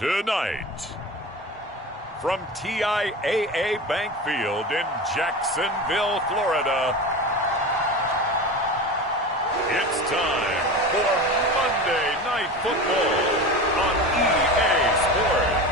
Tonight, from TIAA Bank Field in Jacksonville, Florida, it's time for Monday Night Football on EA Sports.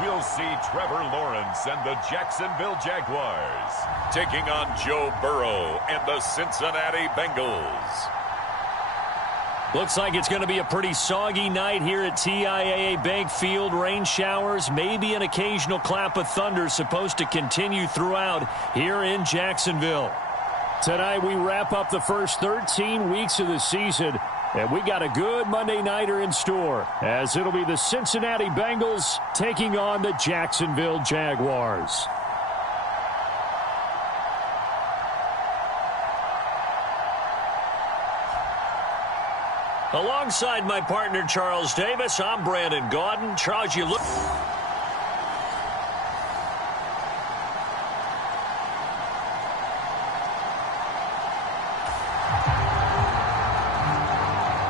We'll see Trevor Lawrence and the Jacksonville Jaguars taking on Joe Burrow and the Cincinnati Bengals. Looks like it's going to be a pretty soggy night here at TIAA Bank Field. Rain showers, maybe an occasional clap of thunder supposed to continue throughout here in Jacksonville. Tonight we wrap up the first 13 weeks of the season, and we got a good Monday nighter in store, as it'll be the Cincinnati Bengals taking on the Jacksonville Jaguars. Alongside my partner Charles Davis, I'm Brandon Gaudin. Charles, you look...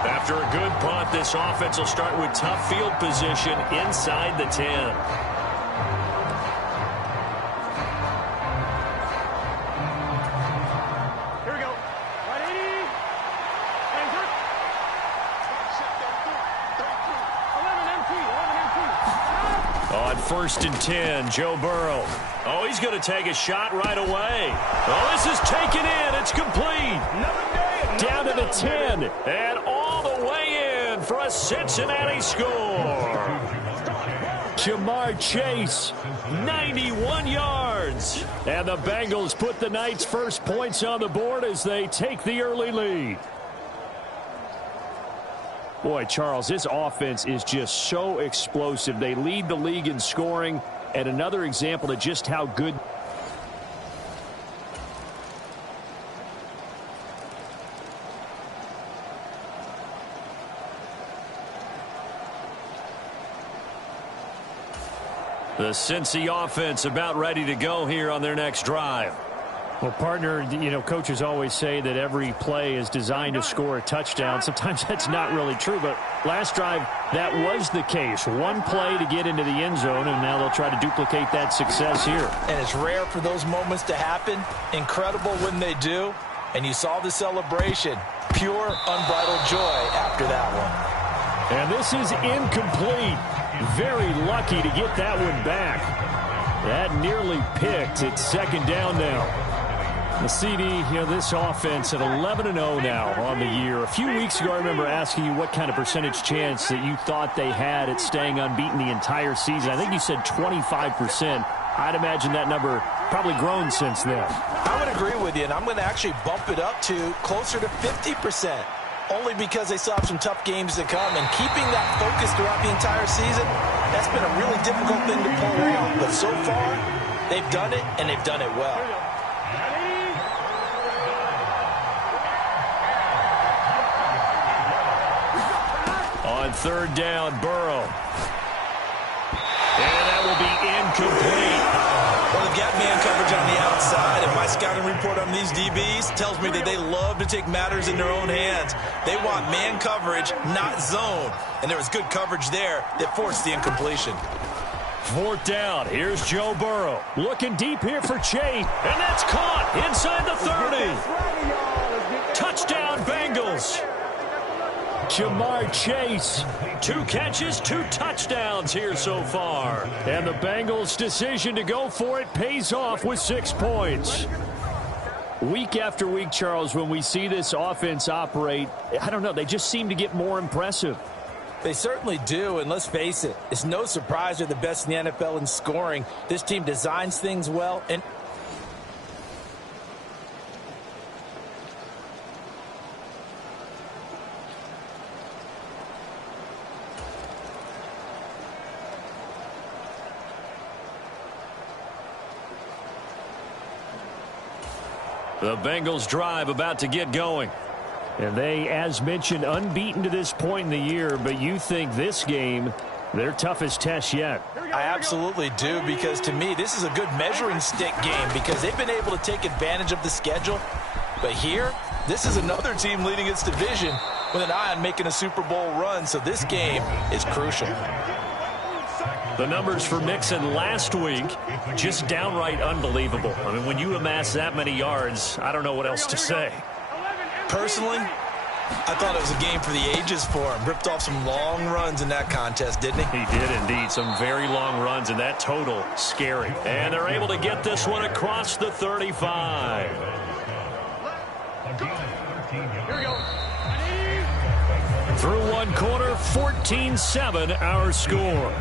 After a good punt, this offense will start with tough field position inside the 10. Here we go. 180. Anchor. 11 empty. 11 empty. On first and 10, Joe Burrow. Oh, he's going to take a shot right away. Oh, this is taken in. It's complete. Down to the 10. And all the way in for a Cincinnati score. Jamar Chase, 91 yards. And the Bengals put the night's first points on the board as they take the early lead. Boy, Charles, this offense is just so explosive. They lead the league in scoring, and another example of just how good. The Cincy offense about ready to go here on their next drive. Well, partner, coaches always say that every play is designed to score a touchdown. Sometimes that's not really true, but last drive, that was the case. One play to get into the end zone, and now they'll try to duplicate that success here. And it's rare for those moments to happen. Incredible when they do. And you saw the celebration. Pure, unbridled joy after that one. And this is incomplete. Very lucky to get that one back. That nearly picked. It's second down now. The CD, this offense at 11-0 now on the year. A few weeks ago, I remember asking you what kind of percentage chance that you thought they had at staying unbeaten the entire season. I think you said 25%. I'd imagine that number probably grown since then. I would agree with you, and I'm going to actually bump it up to closer to 50%. Only because they still have some tough games to come, and keeping that focus throughout the entire season, that's been a really difficult thing to pull off. But so far, they've done it, and they've done it well. On third down, Burrow. And that will be incomplete. Well, they've got man coverage on the outside, and my scouting report on these DBs tells me that they love to take matters in their own hands. They want man coverage, not zone. And there was good coverage there that forced the incompletion. Fourth down. Here's Joe Burrow. Looking deep here for Chase. And that's caught inside the 30. Touchdown, Bengals. Jamar Chase, 2 catches, 2 touchdowns here so far. And the Bengals' decision to go for it pays off with 6 points. Week after week, Charles, when we see this offense operate, I don't know, they just seem to get more impressive. They certainly do, and let's face it, it's no surprise they're the best in the NFL in scoring. This team designs things well, and the Bengals drive about to get going. And they, as mentioned, unbeaten to this point in the year, but you think this game, their toughest test yet? I absolutely do, because to me, this is a good measuring stick game because they've been able to take advantage of the schedule. But here, this is another team leading its division with an eye on making a Super Bowl run, so this game is crucial. The numbers for Mixon last week, just downright unbelievable. I mean, when you amass that many yards, I don't know what else to say. Personally, I thought it was a game for the ages for him. Ripped off some long runs in that contest, didn't he? He did indeed. Some very long runs, and that total, scary. And they're able to get this one across the 35. Here we go. Through one quarter, 14-7 our score.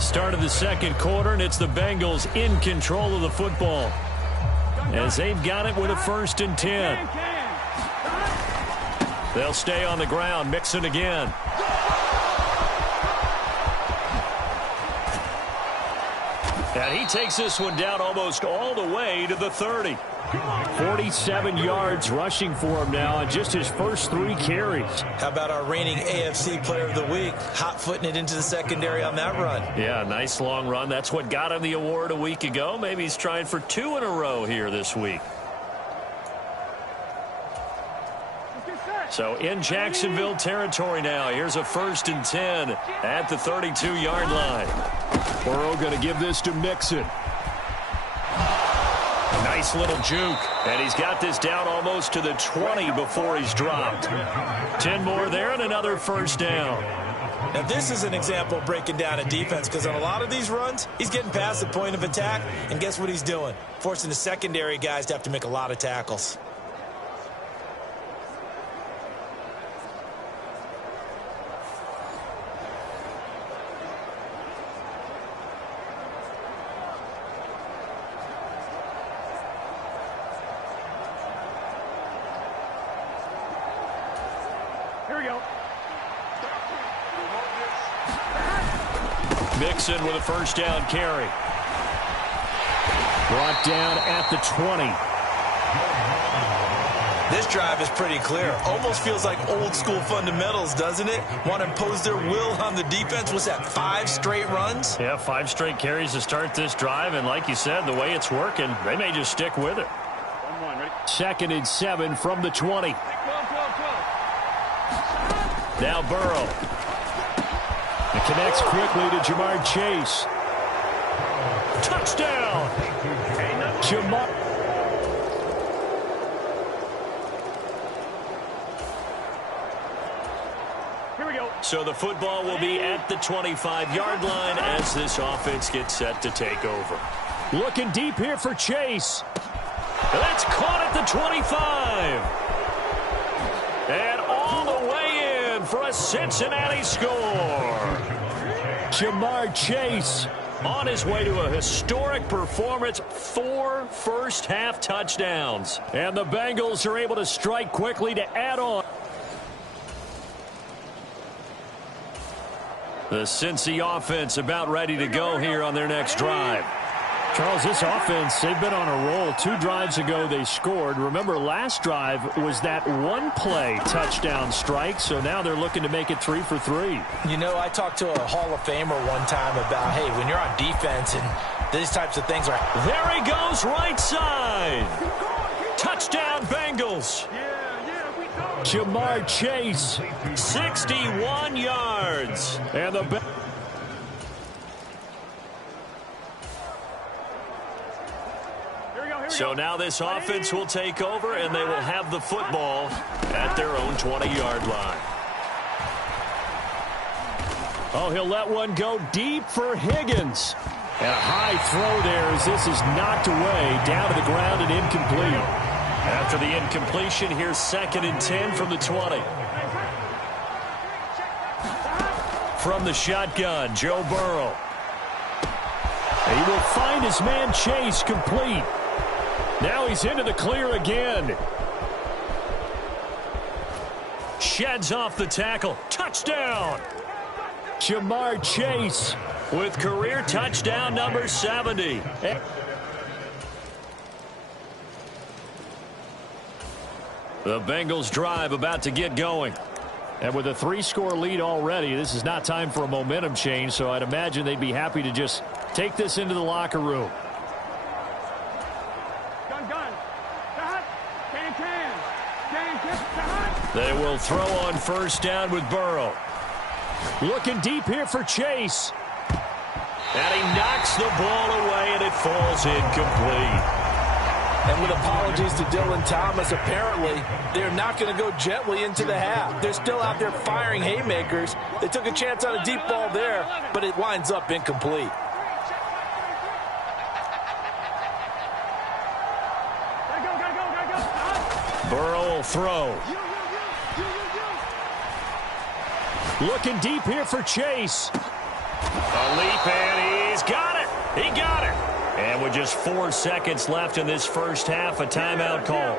Start of the second quarter, and it's the Bengals in control of the football, as they've got it with a 1st and 10. They'll stay on the ground. Mixon again. And he takes this one down almost all the way to the 30. 47 yards rushing for him now on just his first 3 carries. How about our reigning AFC Player of the Week, hot-footing it into the secondary on that run? Yeah, nice long run. That's what got him the award a week ago. Maybe he's trying for 2 in a row here this week. So in Jacksonville territory now. Here's a 1st and 10 at the 32-yard line. Burrow going to give this to Mixon. Nice little juke. And he's got this down almost to the 20 before he's dropped. 10 more there and another 1st down. Now, this is an example of breaking down a defense, because on a lot of these runs, he's getting past the point of attack, and guess what he's doing? Forcing the secondary guys to have to make a lot of tackles. Mixon with a 1st down carry. Brought down at the 20. This drive is pretty clear. Almost feels like old school fundamentals, doesn't it? Want to impose their will on the defense. What's that, 5 straight runs? Yeah, 5 straight carries to start this drive. And like you said, the way it's working, they may just stick with it. 2nd and 7 from the 20. Now Burrow. It connects quickly to Jamar Chase. Touchdown! Jamar. Here we go. So the football will be at the 25-yard line as this offense gets set to take over. Looking deep here for Chase. That's caught at the 25. And all the way in for a Cincinnati score. Jamar Chase on his way to a historic performance. 4 first-half touchdowns. And the Bengals are able to strike quickly to add on. The Cincy offense about ready to go here on their next drive. Charles, this offense, they've been on a roll. 2 drives ago, they scored. Remember, last drive was that 1-play touchdown strike, so now they're looking to make it 3 for 3. You know, I talked to a Hall of Famer one time about, hey, when you're on defense and these types of things are... There he goes, right side. Touchdown, Bengals. Jamar Chase, 61 yards. And the... So now this offense will take over, and they will have the football at their own 20-yard line. Oh, he'll let one go deep for Higgins. And a high throw there as this is knocked away, down to the ground and incomplete. After the incompletion, here's 2nd and 10 from the 20. From the shotgun, Joe Burrow. And he will find his man Chase complete. Now he's into the clear again. Sheds off the tackle. Touchdown! Jamar Chase with career touchdown number 70. The Bengals drive about to get going. And with a 3-score lead already, this is not time for a momentum change, so I'd imagine they'd be happy to just take this into the locker room. They will throw on first down with Burrow. Looking deep here for Chase. And he knocks the ball away, and it falls incomplete. And with apologies to Dylan Thomas, apparently they're not going to go gently into the half. They're still out there firing haymakers. They took a chance on a deep ball there, but it winds up incomplete. Burrow will throw. Looking deep here for Chase. A leap, and he's got it. He got it. And with just 4 seconds left in this first half, a timeout call.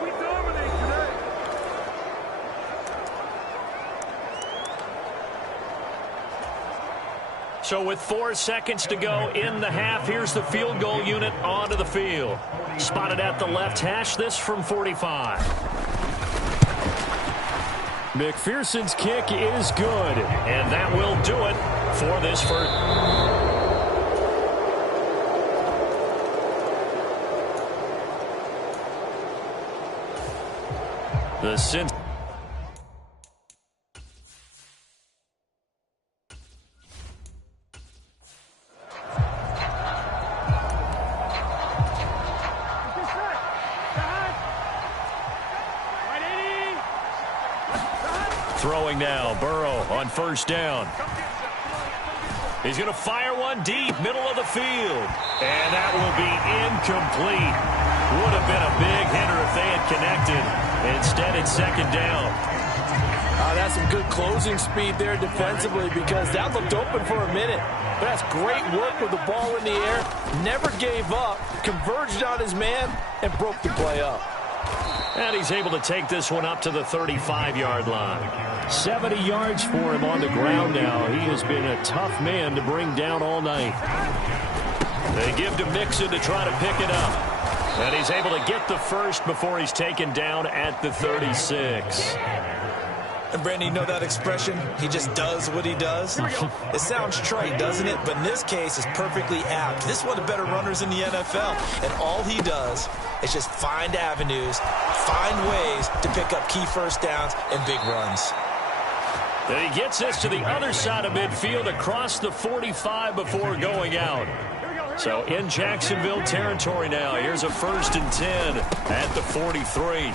So with 4 seconds to go in the half, here's the field goal unit onto the field. Spotted at the left hash, this from 45. McPherson's kick is good, and that will do it for this first. The Cincy. Throwing now, Burrow on first down. He's going to fire one deep, middle of the field. And that will be incomplete. Would have been a big hitter if they had connected. Instead, it's second down. That's some good closing speed there defensively, because that looked open for a minute. But that's great work with the ball in the air. Never gave up, converged on his man, and broke the play up. And he's able to take this one up to the 35-yard line. 70 yards for him on the ground now. He has been a tough man to bring down all night. They give to Mixon to try to pick it up. And he's able to get the first before he's taken down at the 36. And Brandon, you know that expression? He just does what he does. It sounds trite, doesn't it? But in this case, it's perfectly apt. This is one of the better runners in the NFL. And all he does is just find avenues, find ways to pick up key first downs and big runs. Then he gets this to the other side of midfield across the 45 before going out. So in Jacksonville territory now. Here's a 1st and 10 at the 43.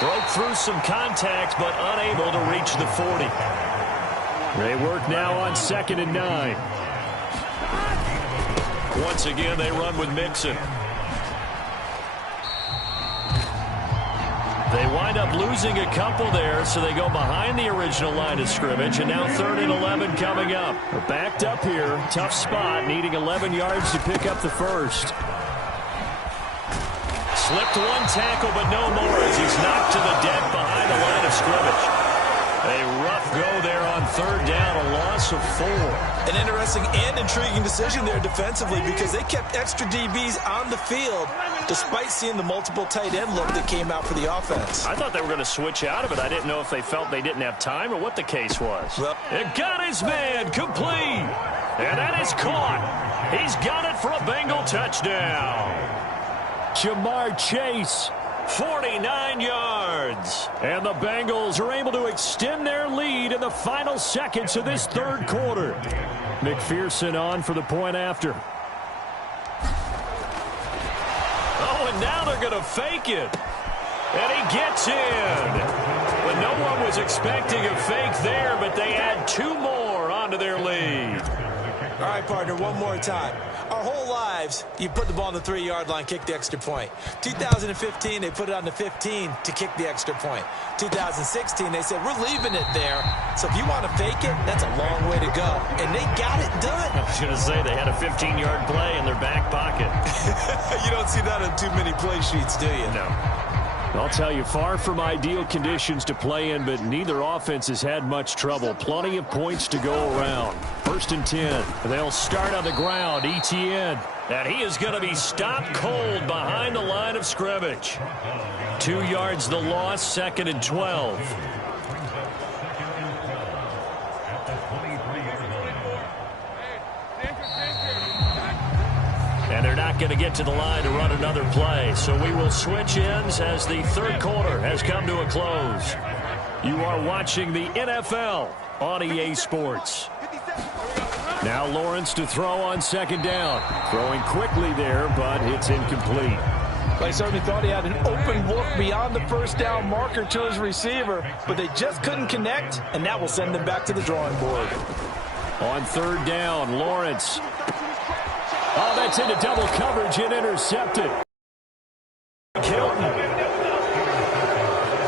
Broke through some contact, but unable to reach the 40. They work now on 2nd and 9. Once again, they run with Mixon. They wind up losing a couple there, so they go behind the original line of scrimmage, and now 3rd and 11 coming up. They're backed up here, tough spot, needing 11 yards to pick up the first. Slipped one tackle, but no more as he's knocked to the deck behind the line of scrimmage. A rough go there on 3rd down, a loss of 4. An interesting and intriguing decision there defensively, because they kept extra DBs on the field despite seeing the multiple tight end look that came out for the offense. I thought they were going to switch out of it. I didn't know if they felt they didn't have time or what the case was. Well, it got his man complete. And that is caught. He's got it for a Bengal touchdown. Jamar Chase, 49 yards. And the Bengals are able to extend their lead in the final seconds of this 3rd quarter. McPherson on for the point after. Oh, and now they're going to fake it. And he gets in. But no one was expecting a fake there, but they add 2 more onto their lead. All right, partner, one more time. Our whole lives, you put the ball on the 3-yard line, kick the extra point. 2015, they put it on the 15 to kick the extra point. 2016, they said, we're leaving it there. So if you want to fake it, that's a long way to go. And they got it done. I was going to say, they had a 15-yard play in their back pocket. You don't see that on too many play sheets, do you? No. I'll tell you, far from ideal conditions to play in, but neither offense has had much trouble. Plenty of points to go around. 1st and 10. They'll start on the ground. Etienne. And he is going to be stopped cold behind the line of scrimmage. 2 yards the loss, 2nd and 12. And they're not going to get to the line to run another play. So we will switch ends as the 3rd quarter has come to a close. You are watching the NFL on EA Sports. Now Lawrence to throw on 2nd down. Throwing quickly there, but it's incomplete. I certainly thought he had an open look beyond the 1st down marker to his receiver, but they just couldn't connect, and that will send them back to the drawing board. On 3rd down, Lawrence. Oh, that's into double coverage and intercepted. Hilton.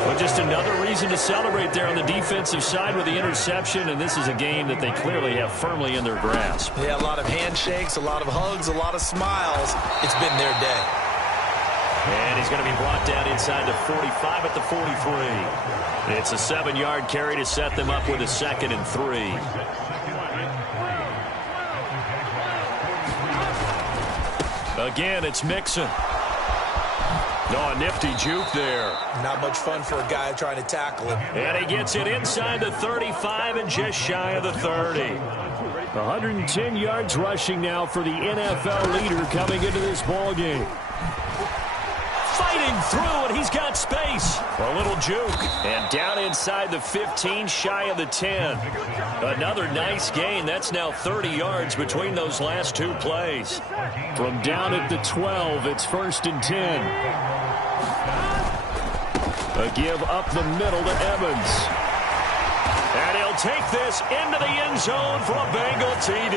Well, just another reason to celebrate there on the defensive side with the interception, and this is a game that they clearly have firmly in their grasp. Yeah, a lot of handshakes, a lot of hugs, a lot of smiles. It's been their day. And he's going to be brought down inside the 45 at the 43. It's a 7-yard carry to set them up with a 2nd and 3. Again, it's Mixon. Oh, a nifty juke there. Not much fun for a guy trying to tackle him. And he gets it inside the 35 and just shy of the 30. 110 yards rushing now for the NFL leader coming into this ball game. Fighting through, and he's got space. A little juke. And down inside the 15, shy of the 10. Another nice gain. That's now 30 yards between those last 2 plays. From down at the 12, it's 1st and 10. A give up the middle to Evans. And he'll take this into the end zone for a Bengal TD.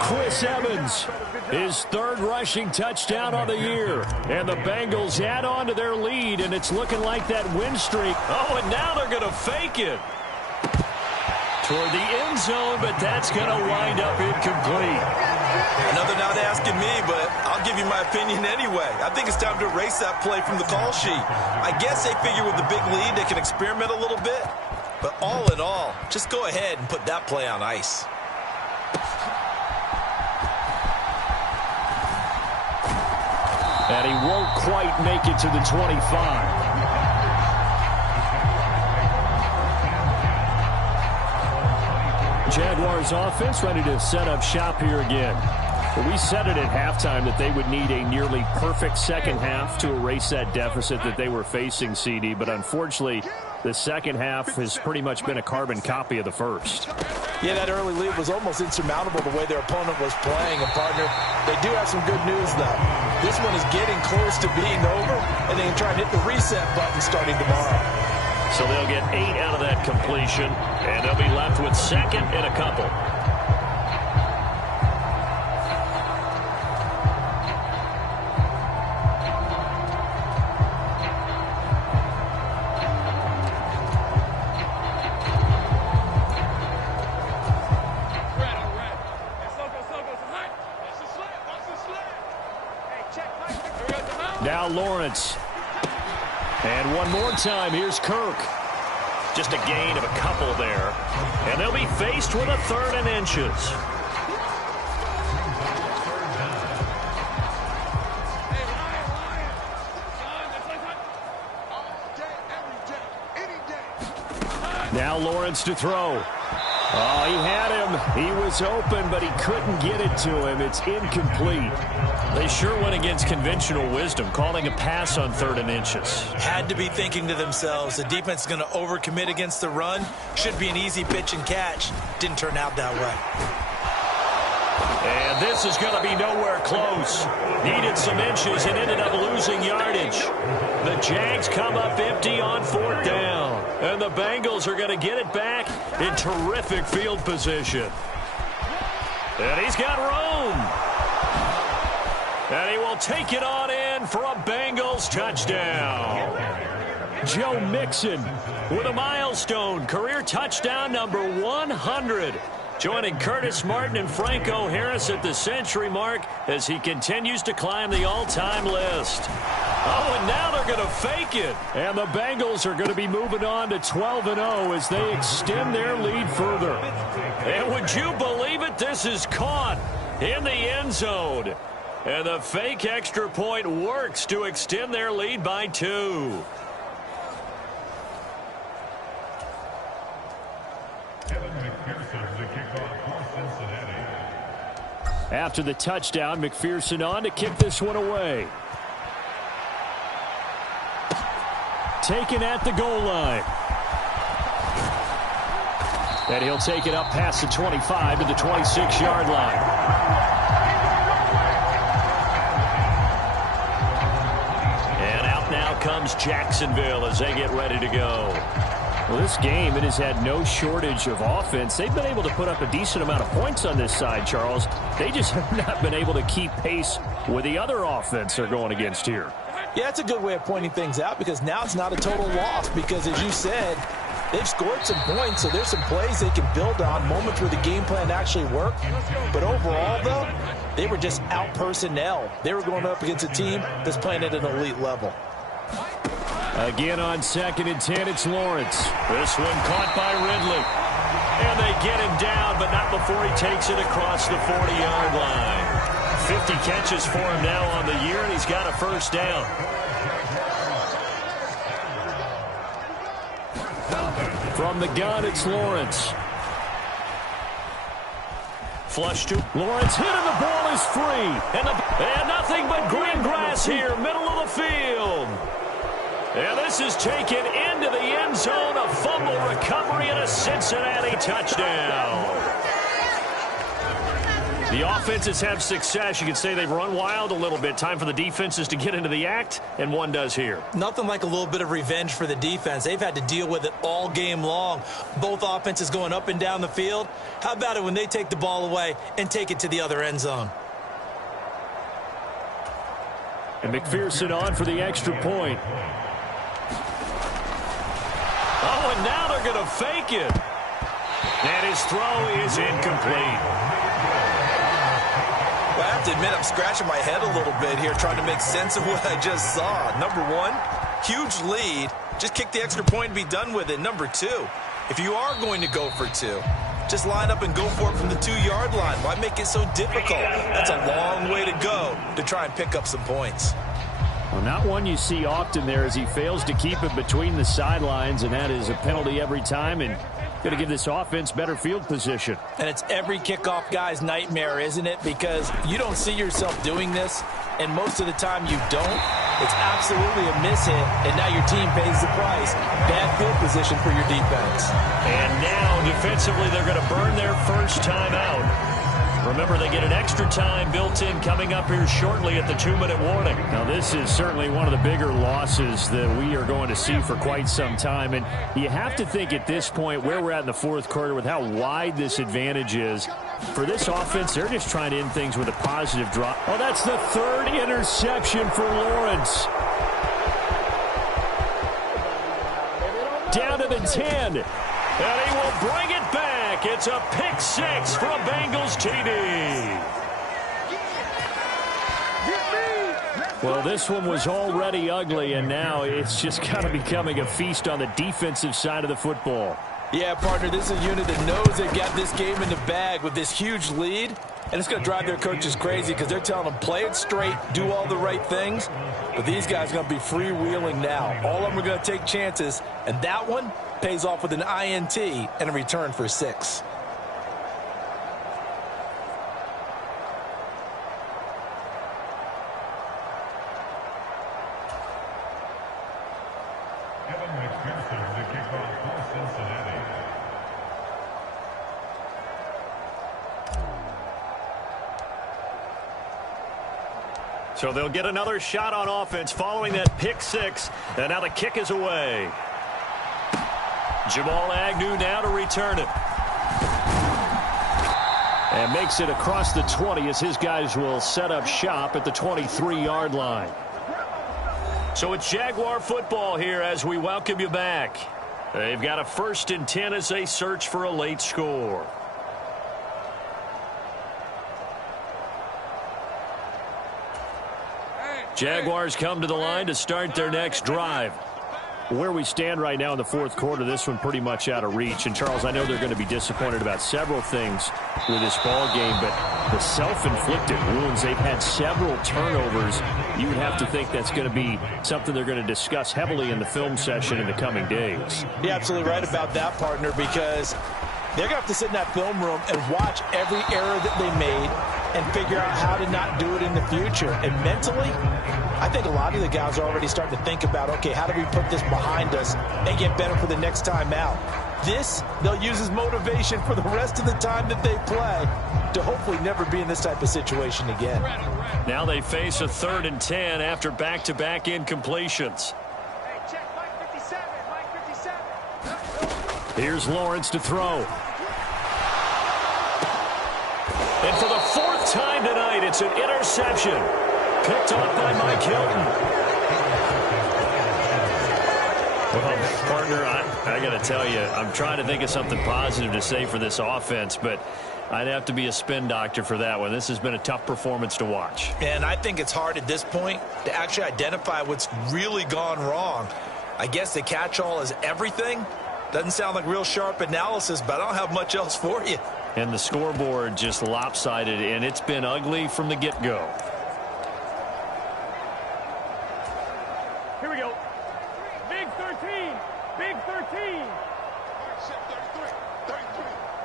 Chris Evans, his 3rd rushing touchdown on the year. And the Bengals add on to their lead, and it's looking like that win streak. Oh, and now they're going to fake it toward the end zone, but that's going to wind up incomplete. I know they're not asking me, but I'll give you my opinion anyway. I think it's time to erase that play from the call sheet. I guess they figure with the big lead they can experiment a little bit. But all in all, just go ahead and put that play on ice. And he won't quite make it to the 25. Jaguars offense ready to set up shop here again. We said it at halftime that they would need a nearly perfect second half to erase that deficit that they were facing, CD. But unfortunately, the second half has pretty much been a carbon copy of the first. Yeah, that early lead was almost insurmountable the way their opponent was playing. And, partner, they do have some good news, though. This one is getting close to being over, and they can try and hit the reset button starting tomorrow. So they'll get 8 out of that completion, and they'll be left with 2nd and a couple. Now Lawrence. And one more time, here's Kirk. Just a gain of a couple there. And they'll be faced with a 3rd and inches. Now Lawrence to throw. Oh, he had him. He was open, but he couldn't get it to him. It's incomplete. They sure went against conventional wisdom, calling a pass on 3rd and inches. Had to be thinking to themselves, the defense is going to overcommit against the run. Should be an easy pitch and catch. Didn't turn out that way. And this is going to be nowhere close. Needed some inches and ended up losing yardage. The Jags come up empty on 4th down. And the Bengals are going to get it back in terrific field position. And he's got room. And he will take it on in for a Bengals touchdown. Joe Mixon with a milestone career touchdown number 100. Joining Curtis Martin and Franco Harris at the century mark as he continues to climb the all-time list. Oh, and now they're going to fake it. And the Bengals are going to be moving on to 12-0 as they extend their lead further. And would you believe it? This is caught in the end zone. And the fake extra point works to extend their lead by 2. After the touchdown, McPherson on to kick this one away. Taken at the goal line. And he'll take it up past the 25 to the 26-yard line. And out now comes Jacksonville as they get ready to go. Well, this game, it has had no shortage of offense. They've been able to put up a decent amount of points on this side, Charles. They just have not been able to keep pace with the other offense they're going against here. Yeah, that's a good way of pointing things out because now it's not a total loss because, as you said, they've scored some points, so there's some plays they can build on, moments where the game plan actually worked. But overall, though, they were just out personnel. They were going up against a team that's playing at an elite level. Again on 2nd and 10, it's Lawrence. This one caught by Ridley. And they get him down, but not before he takes it across the 40-yard line. 50 catches for him now on the year, and he's got a first down. From the gun, it's Lawrence. Flush to Lawrence, hit and the ball is free. And nothing but green grass here, middle of the field. And this is taken into the end zone, a fumble recovery and a Cincinnati touchdown. The offenses have success. You can say they've run wild a little bit. Time for the defenses to get into the act, and one does here. Nothing like a little bit of revenge for the defense. They've had to deal with it all game long. Both offenses going up and down the field. How about it when they take the ball away and take it to the other end zone? And McPherson on for the extra point. Oh, and now they're going to fake it. And his throw is incomplete. Well, I have to admit I'm scratching my head a little bit here trying to make sense of what I just saw. Number one, huge lead. Just kick the extra point and be done with it. Number two, if you are going to go for 2, just line up and go for it from the 2-yard line. Why make it so difficult? That's a long way to go to try and pick up some points. Well, not one you see often there as he fails to keep it between the sidelines, and that is a penalty every time, and going to give this offense better field position. And it's every kickoff guy's nightmare, isn't it? Because you don't see yourself doing this, and most of the time you don't. It's absolutely a mishit, and now your team pays the price. Bad field position for your defense. And now, defensively, they're going to burn their first time out. Remember, they get an extra time built in coming up here shortly at the 2-minute warning. Now, this is certainly one of the bigger losses that we are going to see for quite some time. And you have to think at this point where we're at in the fourth quarter with how wide this advantage is. For this offense, they're just trying to end things with a positive drop. Oh, that's the 3rd interception for Lawrence. Down to the 10. And he will bring it back. It's a pick 6 for a Bengals TD. Well, this one was already ugly, and now it's just kind of becoming a feast on the defensive side of the football. Yeah, partner, this is a unit that knows they've got this game in the bag with this huge lead, and it's going to drive their coaches crazy because they're telling them play it straight, do all the right things, but these guys are going to be freewheeling now. All of them are going to take chances, and that one pays off with an INT and a return for 6. So they'll get another shot on offense following that pick 6, and now the kick is away. Jamal Agnew now to return it. And makes it across the 20 as his guys will set up shop at the 23-yard line. So it's Jaguar football here as we welcome you back. They've got a 1st and 10 as they search for a late score. Jaguars come to the line to start their next drive. Where we stand right now in the fourth quarter, this one pretty much out of reach. And, Charles, I know they're going to be disappointed about several things with this ball game, but the self-inflicted wounds, they've had several turnovers. You would have to think that's going to be something they're going to discuss heavily in the film session in the coming days. You're absolutely right about that, partner, because they're going to have to sit in that film room and watch every error that they made and figure out how to not do it in the future. And mentally, I think a lot of the guys are already starting to think about, okay, how do we put this behind us and get better for the next time out? This, they'll use as motivation for the rest of the time that they play to hopefully never be in this type of situation again. Now they face a 3rd and 10 after back-to-back incompletions. Hey, check Mike 57, Mike 57. Here's Lawrence to throw. And for the 4th time tonight, it's an interception. Picked off by Mike Hilton. Well, partner, I got to tell you, I'm trying to think of something positive to say for this offense, but I'd have to be a spin doctor for that one. This has been a tough performance to watch. And I think it's hard at this point to actually identify what's really gone wrong. I guess the catch-all is everything. Doesn't sound like real sharp analysis, but I don't have much else for you. And the scoreboard just lopsided, and it's been ugly from the get-go. Here we go. Big 13. Big 13.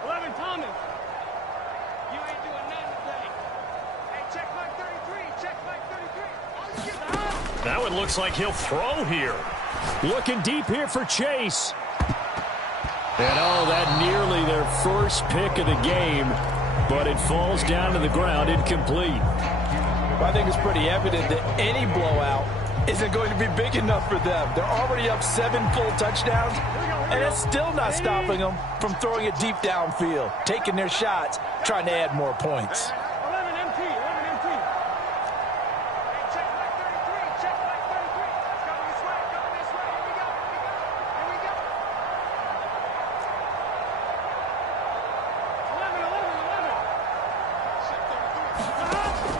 11 Thomas. You ain't doing nothing today. Hey, check Mike 33. Check Mike 33. That one looks like he'll throw here. Looking deep here for Chase. And that nearly their first pick of the game, but it falls down to the ground incomplete. Well, I think it's pretty evident that any blowout isn't going to be big enough for them. They're already up 7 full touchdowns, and it's still not stopping them from throwing it deep downfield, taking their shots, trying to add more points. 11 MT. 11 MT. Hey, check Mike 33. Check Mike 33. It's coming this way. Coming this way. Here we go. Here we go.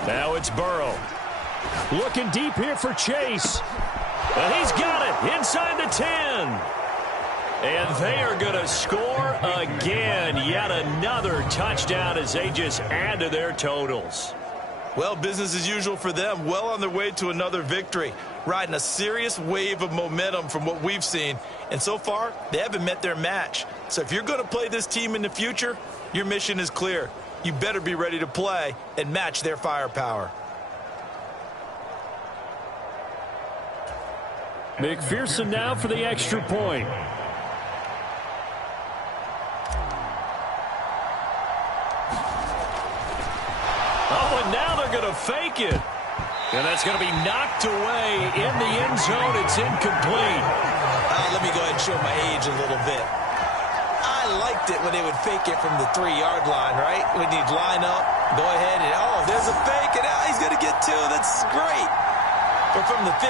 11. Now it's Burrow. Looking deep here for Chase. And he's got it inside the 10. And they are going to score again. Yet another touchdown as they just add to their totals. Well, business as usual for them. Well on their way to another victory. Riding a serious wave of momentum from what we've seen. And so far, they haven't met their match. So if you're going to play this team in the future, your mission is clear. You better be ready to play and match their firepower. McPherson now for the extra point. Oh, and now they're going to fake it. And that's going to be knocked away in the end zone. It's incomplete. Let me go ahead and show my age a little bit. I liked it when they would fake it from the 3-yard line, right? When you'd line up, go ahead and, there's a fake, and he's going to get 2. That's great. But from the 15,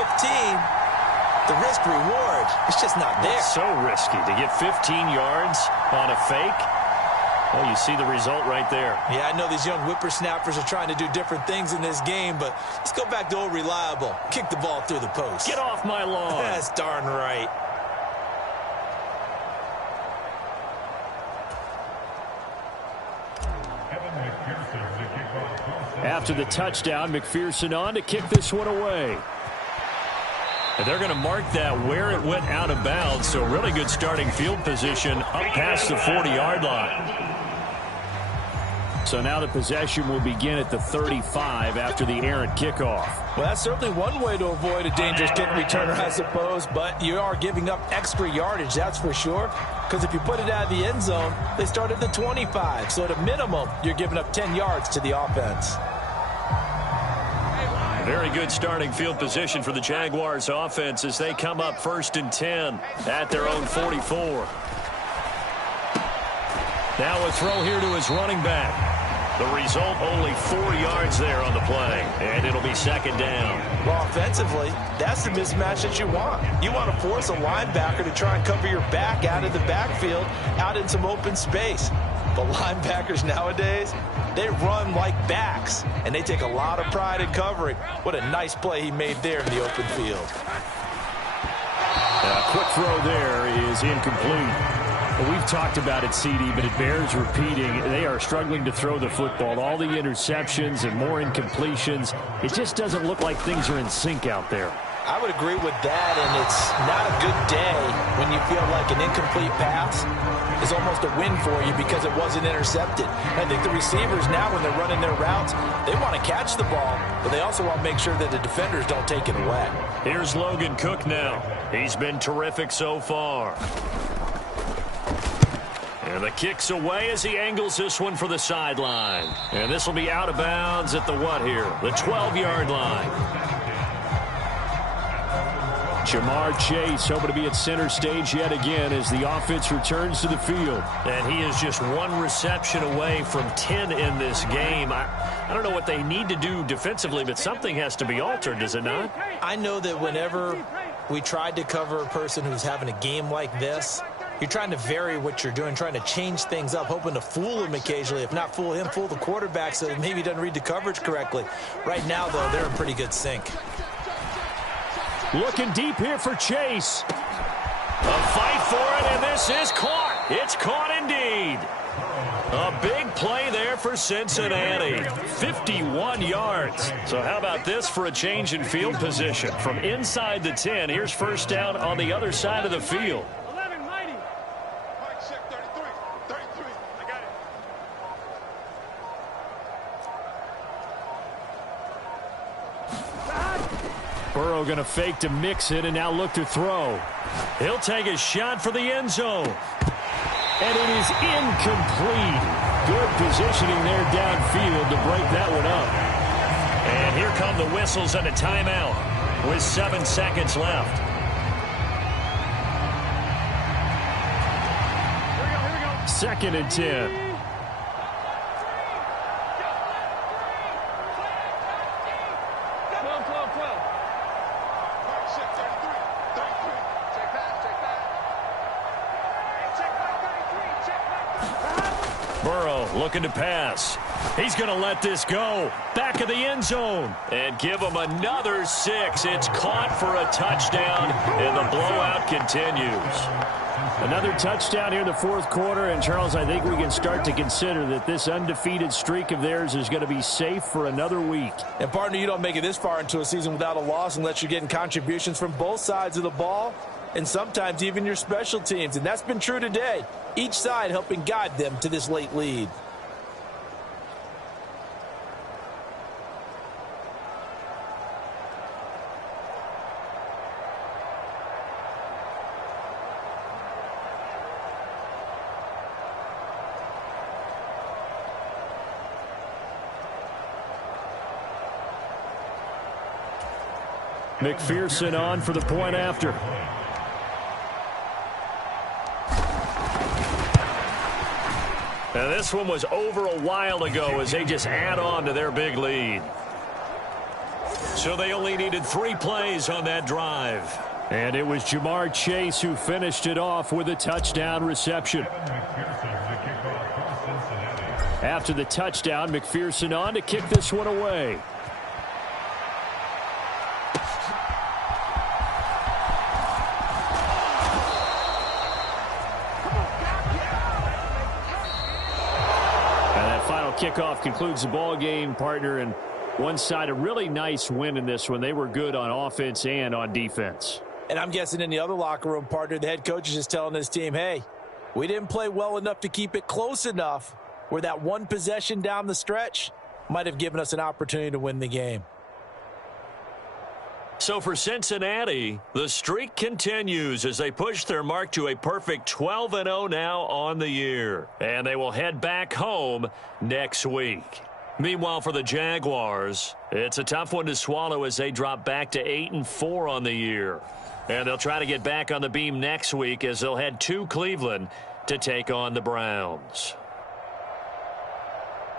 the risk-reward, it's just not there. It's so risky to get 15 yards on a fake. Well, you see the result right there. Yeah, I know these young whippersnappers are trying to do different things in this game, but let's go back to old reliable. Kick the ball through the post. Get off my lawn. That's darn right. After the touchdown, McPherson on to kick this one away. And they're going to mark that where it went out of bounds, so really good starting field position up past the 40-yard line. So now the possession will begin at the 35 after the errant kickoff. Well, that's certainly one way to avoid a dangerous kick returner, I suppose, but you are giving up extra yardage, that's for sure, because if you put it out of the end zone, they start at the 25, so at a minimum, you're giving up 10 yards to the offense. Very good starting field position for the Jaguars offense as they come up 1st and 10 at their own 44. Now a throw here to his running back. The result, only 4 yards there on the play, and it'll be 2nd down. Well, offensively, that's the mismatch that you want. You want to force a linebacker to try and cover your back out of the backfield, out in some open space. The linebackers nowadays, they run like backs, and they take a lot of pride in covering. What a nice play he made there in the open field. A quick throw there is incomplete. Well, we've talked about it, CD, but it bears repeating. They are struggling to throw the football. All the interceptions and more incompletions. It just doesn't look like things are in sync out there. I would agree with that, and it's not a good day when you feel like an incomplete pass is almost a win for you because it wasn't intercepted. And I think the receivers now, when they're running their routes, they want to catch the ball, but they also want to make sure that the defenders don't take it away. Here's Logan Cook now. He's been terrific so far. And the kick's away as he angles this one for the sideline. And this will be out of bounds at the what here? The 12-yard line. Jamar Chase hoping to be at center stage yet again as the offense returns to the field. And he is just one reception away from 10 in this game. I don't know what they need to do defensively, but something has to be altered, does it not? I know that whenever we tried to cover a person who's having a game like this, you're trying to vary what you're doing, trying to change things up, hoping to fool him occasionally. If not fool him, fool the quarterback so that maybe he doesn't read the coverage correctly. Right now, though, they're in pretty good sync. Looking deep here for Chase. A fight for it, and this is caught. It's caught indeed. A big play there for Cincinnati. 51 yards. So how about this for a change in field position? From inside the 10, here's first down on the other side of the field. 11, mighty. Check 33. 33. I got it. Burrow going to fake to mix it and now look to throw. He'll take a shot for the end zone. And it is incomplete. Good positioning there downfield to break that one up. And here come the whistles and a timeout with 7 seconds left. Here we go. 2nd and 10. Looking to pass. He's going to let this go. Back of the end zone. And give him another 6. It's caught for a touchdown, and the blowout continues. Another touchdown here in the fourth quarter. And, Charles, I think we can start to consider that this undefeated streak of theirs is going to be safe for another week. And, partner, you don't make it this far into a season without a loss unless you're getting contributions from both sides of the ball and sometimes even your special teams. And that's been true today. Each side helping guide them to this late lead. McPherson on for the point after. Now this one was over a while ago as they just add on to their big lead. So they only needed 3 plays on that drive. And it was Jamar Chase who finished it off with a touchdown reception. After the touchdown, McPherson on to kick this one away. Kickoff concludes the ball game, partner, and one side a really nice win in this one. They were good on offense and on defense. And I'm guessing in the other locker room, partner, the head coach is just telling his team, hey, we didn't play well enough to keep it close enough where that one possession down the stretch might have given us an opportunity to win the game. So for Cincinnati, the streak continues as they push their mark to a perfect 12-0 now on the year. And they will head back home next week. Meanwhile, for the Jaguars, it's a tough one to swallow as they drop back to 8-4 on the year. And they'll try to get back on the beam next week as they'll head to Cleveland to take on the Browns.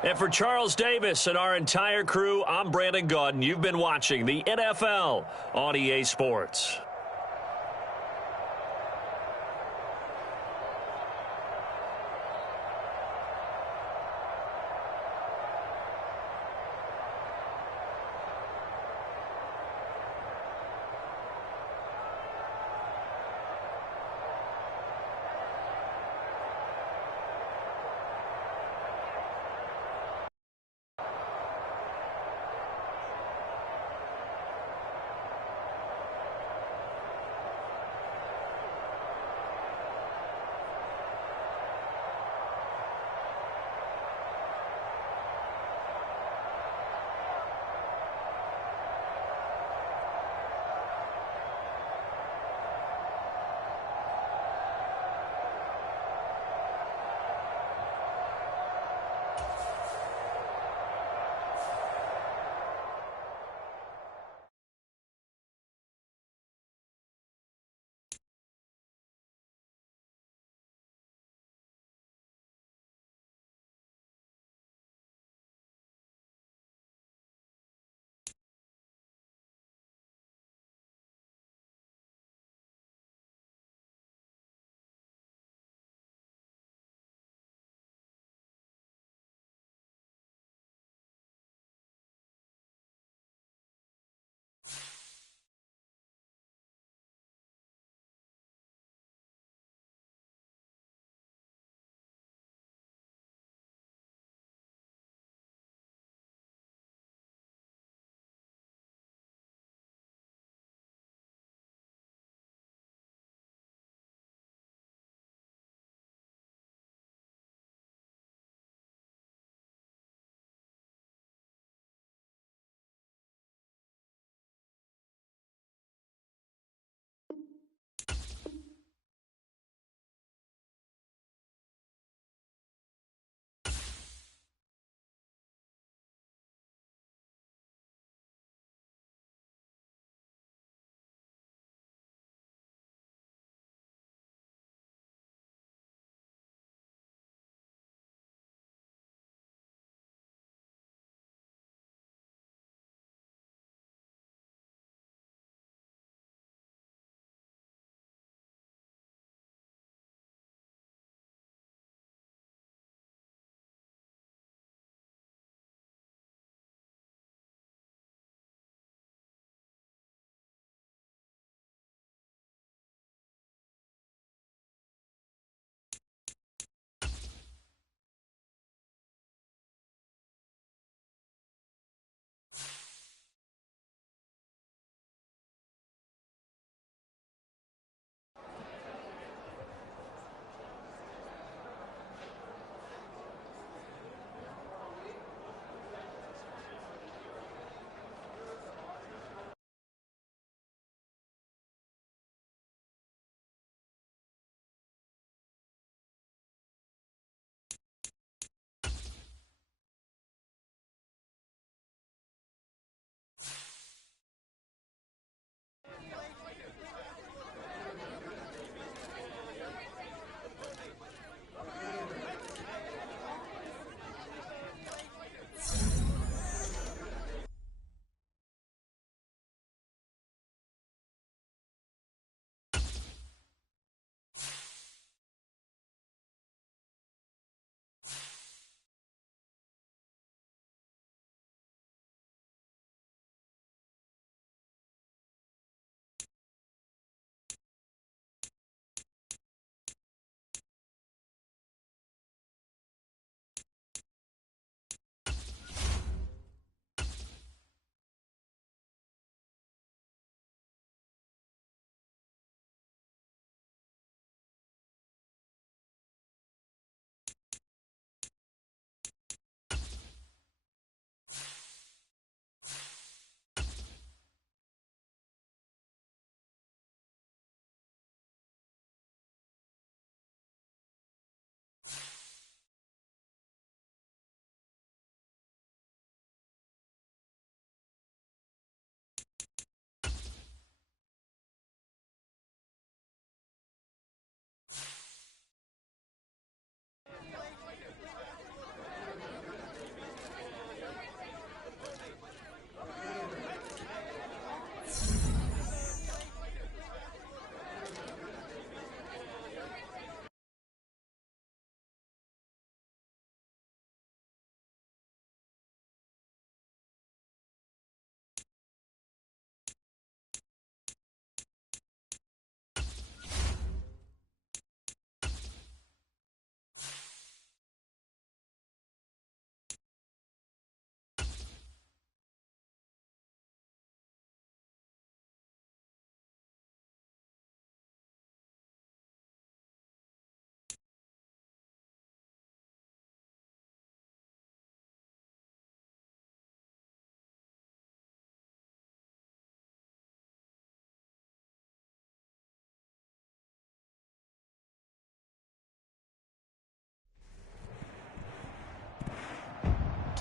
And for Charles Davis and our entire crew, I'm Brandon Gaudin. You've been watching the NFL on EA Sports.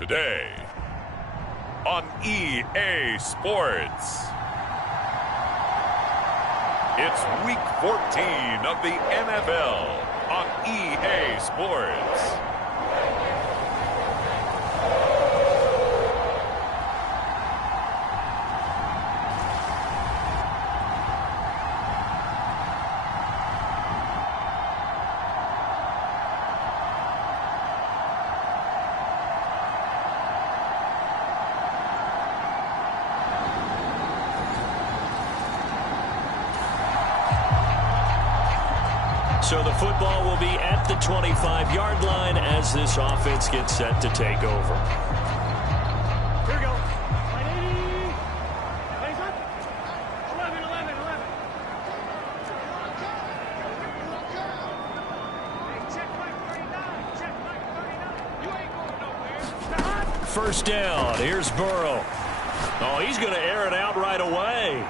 today on EA Sports. It's Week 14 of the NFL on EA Sports. So the football will be at the 25-yard line as this offense gets set to take over. Here we go. 80. Plays up. 11, 11, 11. Hey, check Mike 39. Check Mike 39. You ain't going nowhere. First down. Here's Burrow. Oh, he's going to air it out right away.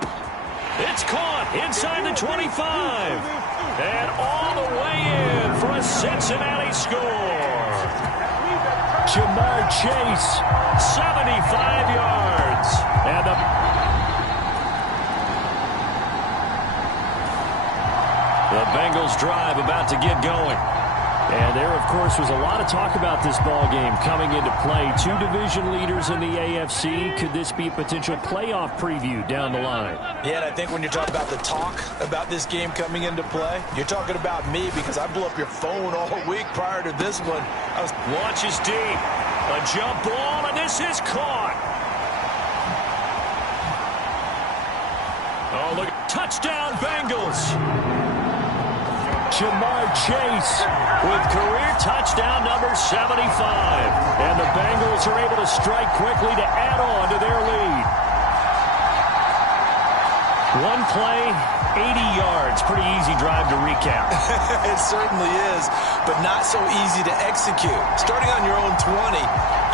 It's caught inside the 25. And all the way in for a Cincinnati score. Jamar Chase, 75 yards. And the Bengals drive about to get going. And there, of course, was a lot of talk about this ball game coming into play. Two division leaders in the AFC. Could this be a potential playoff preview down the line? Yeah, and I think when you're talking about the talk about this game coming into play, you're talking about me because I blew up your phone all week prior to this one. Launch is deep. A jump ball, and this is caught. Oh, look. Touchdown, Bengals. Jamar Chase with career touchdown number 75. And the Bengals are able to strike quickly to add on to their lead. One play, 80 yards. Pretty easy drive to recap. It certainly is, but not so easy to execute. Starting on your own 20,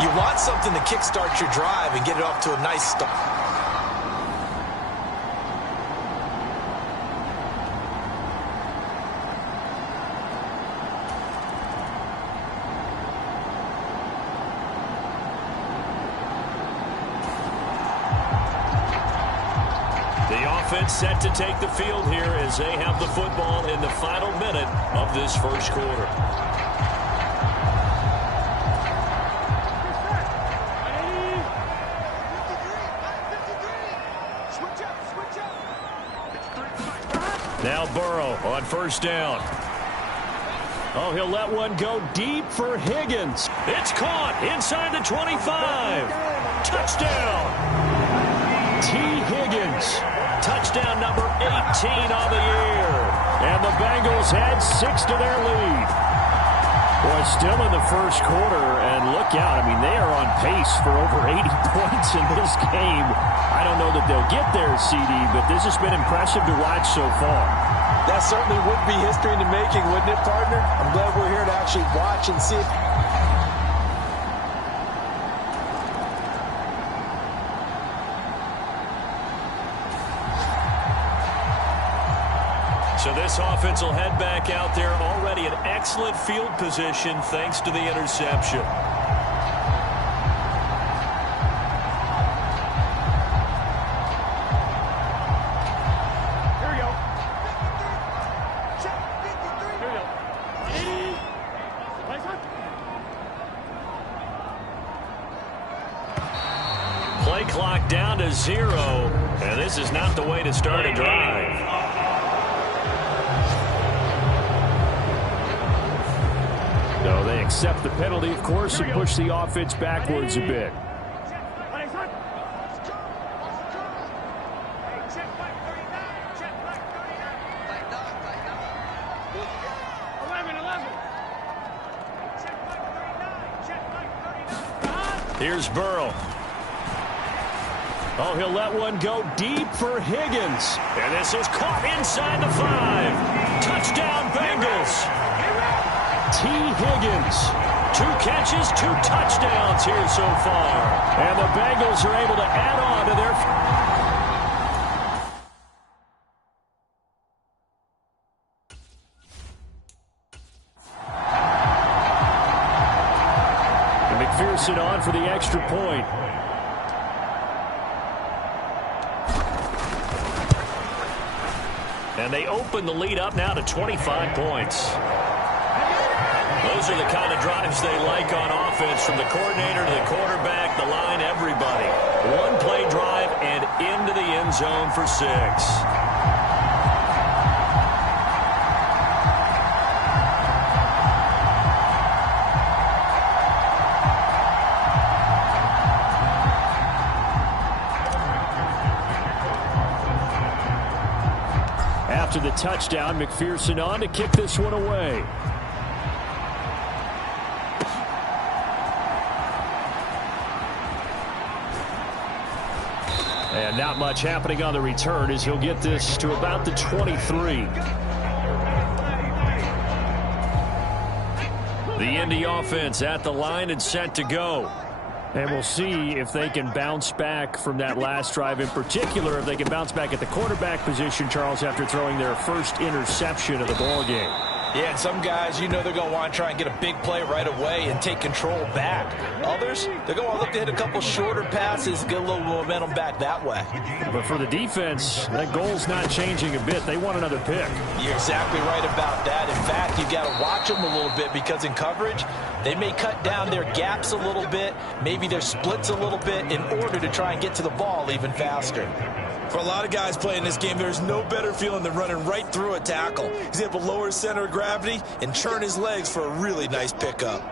you want something to kickstart your drive and get it off to a nice start. Set to take the field here as they have the football in the final minute of this first quarter. Now Burrow on first down. Oh, he'll let one go deep for Higgins. It's caught inside the 25. Touchdown. T. Higgins. Touchdown number 18 on the year. And the Bengals add 6 to their lead. Boy, still in the first quarter, and look out. I mean, they are on pace for over 80 points in this game. I don't know that they'll get there, CD, but this has been impressive to watch so far. That certainly would be history in the making, wouldn't it, partner? I'm glad we're here to actually watch and see it. So this offense will head back out there, already in excellent field position thanks to the interception. Here we go. Check 53. Here we go. 80. Plays up. Play clock down to 0, and this is not the way to start a drive. No, they accept the penalty, of course, and push the offense backwards a bit. Here's Burrow. Oh, he'll let one go deep for Higgins. And this is caught inside the 5. Touchdown, Bengals. T. Higgins. 2 catches, 2 touchdowns here so far. And the Bengals are able to add on to their... McPherson on for the extra point. And they open the lead up now to 25 points. Those are the kind of drives they like on offense, from the coordinator to the quarterback, the line, everybody. One-play drive and into the end zone for 6. After the touchdown, McPherson on to kick this one away. And not much happening on the return as he'll get this to about the 23. The Indy offense at the line and set to go. And we'll see if they can bounce back from that last drive, in particular if they can bounce back at the quarterback position, Charles, after throwing their first interception of the ballgame. Yeah, and some guys, you know, they're going to want to try and get a big play right away and take control back. Others, they're going to look to hit a couple shorter passes, get a little momentum back that way. But for the defense, that goal's not changing a bit. They want another pick. You're exactly right about that. In fact, you've got to watch them a little bit, because in coverage, they may cut down their gaps a little bit, maybe their splits a little bit, in order to try and get to the ball even faster. For a lot of guys playing this game, there's no better feeling than running right through a tackle. He's able to lower his center of gravity and churn his legs for a really nice pickup.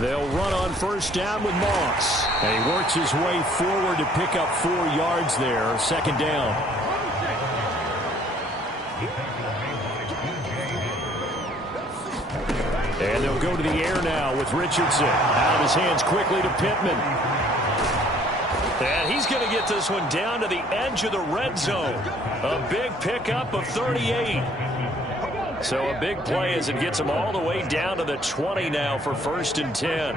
They'll run on first down with Moss. And he works his way forward to pick up 4 yards there. Second down. And they'll go to the air now with Richardson. Out of his hands quickly to Pittman. And he's going to get this one down to the edge of the red zone. A big pickup of 38. So a big play as it gets him all the way down to the 20 now for 1st and 10.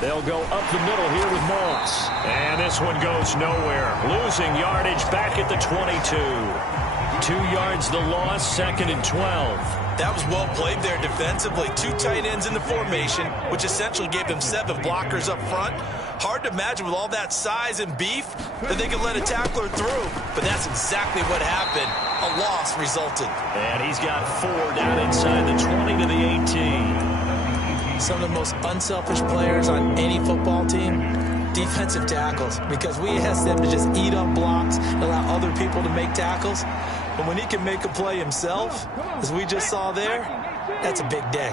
They'll go up the middle here with Moss. And this one goes nowhere. Losing yardage back at the 22. 2 yards the loss, 2nd and 12. That was well played there defensively. 2 tight ends in the formation, which essentially gave them 7 blockers up front. Hard to imagine with all that size and beef that they could let a tackler through. But that's exactly what happened. A loss resulted. And he's got 4 down inside the 20 to the 18. Some of the most unselfish players on any football team, defensive tackles, because we ask them to just eat up blocks, allow other people to make tackles. But when he can make a play himself, as we just saw there, that's a big day.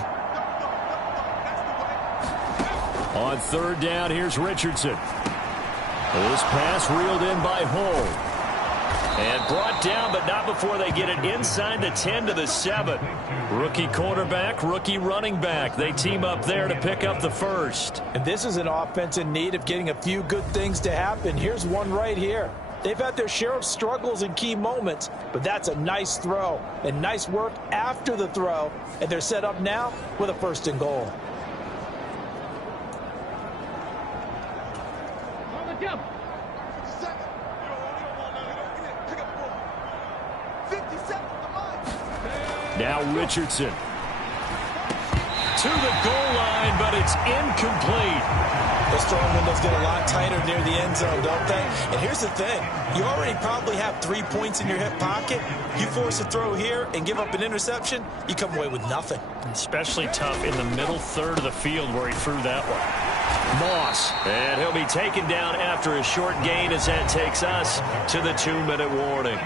On 3rd down, here's Richardson. This pass reeled in by Hull. And brought down, but not before they get it inside the 10 to the 7. Rookie quarterback, rookie running back. They team up there to pick up the first. And this is an offense in need of getting a few good things to happen. Here's one right here. They've had their share of struggles in key moments, but that's a nice throw and nice work after the throw. And they're set up now with a 1st and goal. Now Richardson. To the goal line, but it's incomplete. Those throwing windows get a lot tighter near the end zone, don't they? And here's the thing. You already probably have 3 points in your hip pocket. You force a throw here and give up an interception, you come away with nothing. Especially tough in the middle third of the field where he threw that one. Moss. And he'll be taken down after a short gain as that takes us to the 2-minute warning.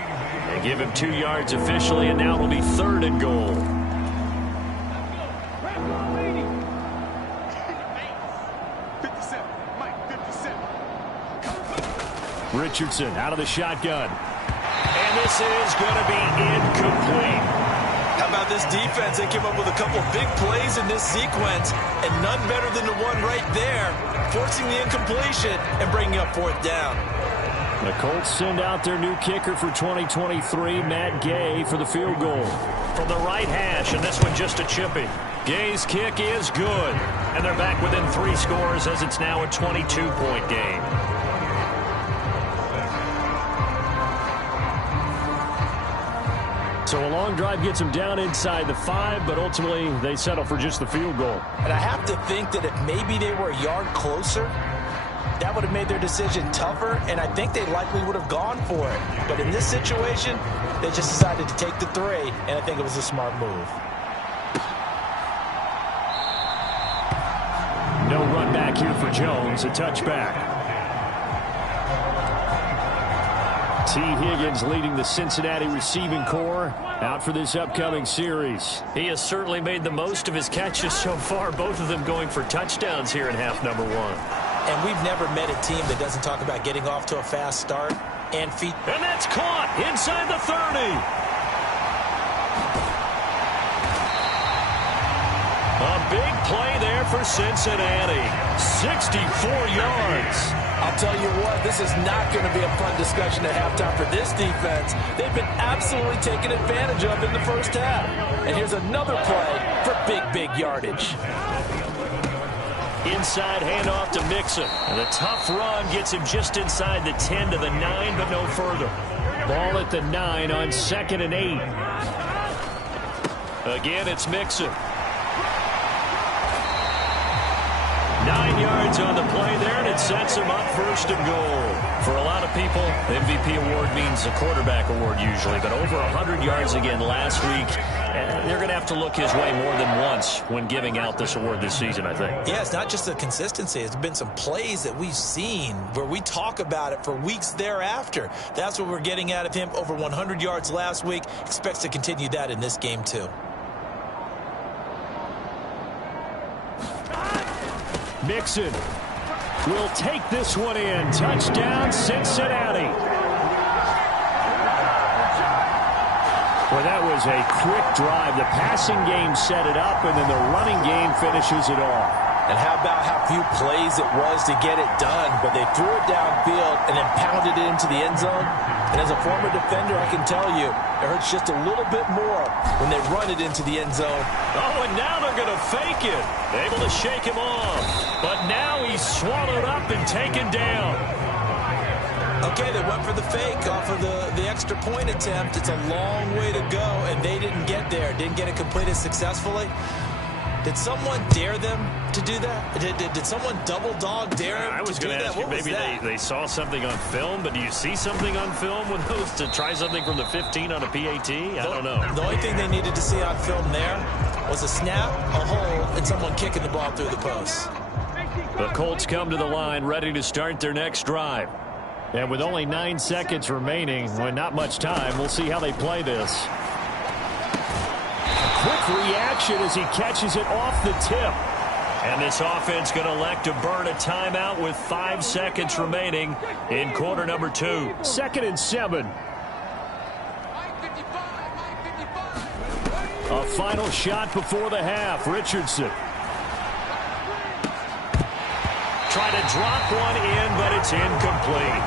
They give him 2 yards officially, and now it'll be 3rd and goal. Richardson out of the shotgun. And this is going to be incomplete. How about this defense? They came up with a couple big plays in this sequence, and none better than the one right there, forcing the incompletion and bringing up 4th down. The Colts send out their new kicker for 2023, Matt Gay, for the field goal. From the right hash, and this one just a chippy. Gay's kick is good. And they're back within 3 scores as it's now a 22-point game. So a long drive gets them down inside the 5, but ultimately they settle for just the field goal. And I have to think that if maybe they were a yard closer, that would have made their decision tougher, and I think they likely would have gone for it. But in this situation, they just decided to take the 3, and I think it was a smart move. No run back here for Jones, a touchback. T. Higgins leading the Cincinnati receiving corps out for this upcoming series. He has certainly made the most of his catches so far, both of them going for touchdowns here in half number 1. And we've never met a team that doesn't talk about getting off to a fast start and feet. And that's caught inside the 30. A big play there for Cincinnati. 64 yards. I'll tell you what, this is not going to be a fun discussion at halftime for this defense. They've been absolutely taken advantage of in the first half. And here's another play for big yardage. Inside handoff to Mixon. And the tough run gets him just inside the 10 to the 9, but no further. Ball at the 9 on 2nd and 8. Again, it's Mixon. 9 yards on the play there, and it sets him up 1st and goal. For a lot of people, the MVP award means a quarterback award usually, but over 100 yards again last week. They're going to have to look his way more than once when giving out this award this season, I think. Yeah, it's not just the consistency. It's been some plays that we've seen where we talk about it for weeks thereafter. That's what we're getting out of him. Over 100 yards last week. Expects to continue that in this game, too. Mixon will take this one in. Touchdown, Cincinnati. Well, that was a quick drive. The passing game set it up, and then the running game finishes it off. And how about how few plays it was to get it done, but they threw it downfield and then pounded it into the end zone. And as a former defender, I can tell you, it hurts just a little bit more when they run it into the end zone. Oh, and now they're going to fake it. Able to shake him off. But now he's swallowed up and taken down. Okay, they went for the fake off of the extra point attempt. It's a long way to go, and they didn't get there. Didn't get it completed successfully. Did someone dare them to do that? Did someone double dog dare them I was to do going to that? ask you, What was maybe that? they saw something on film, but do you see something on film with those to try something from the 15 on a PAT? I don't know. The only thing they needed to see on film there was a snap, a hole, and someone kicking the ball through the post. The Colts come to the line ready to start their next drive. And with only 9 seconds remaining, well, not much time, we'll see how they play this. Quick reaction as he catches it off the tip. And this offense going to elect to burn a timeout with 5 seconds remaining in quarter number 2. 2nd and 7. A final shot before the half. Richardson. Try to drop one in, but it's incomplete.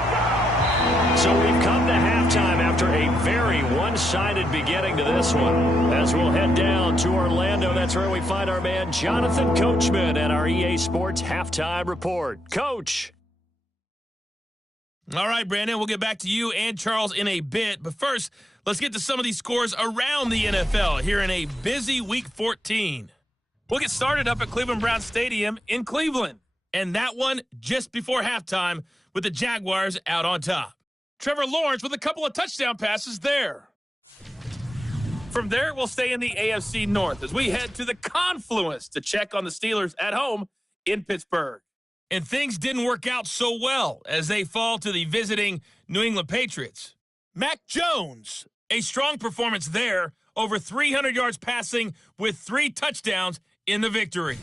So we've come to halftime after a very one-sided beginning to this one. As we'll head down to Orlando, that's where we find our man Jonathan Coachman at our EA Sports Halftime Report. Coach. All right, Brandon, we'll get back to you and Charles in a bit. But first, let's get to some of these scores around the NFL here in a busy Week 14. We'll get started up at Cleveland Browns Stadium in Cleveland. And that one just before halftime with the Jaguars out on top. Trevor Lawrence with a couple of touchdown passes there. From there, we'll stay in the AFC North as we head to the Confluence to check on the Steelers at home in Pittsburgh. And things didn't work out so well as they fall to the visiting New England Patriots. Mac Jones, a strong performance there, over 300 yards passing with 3 touchdowns in the victory.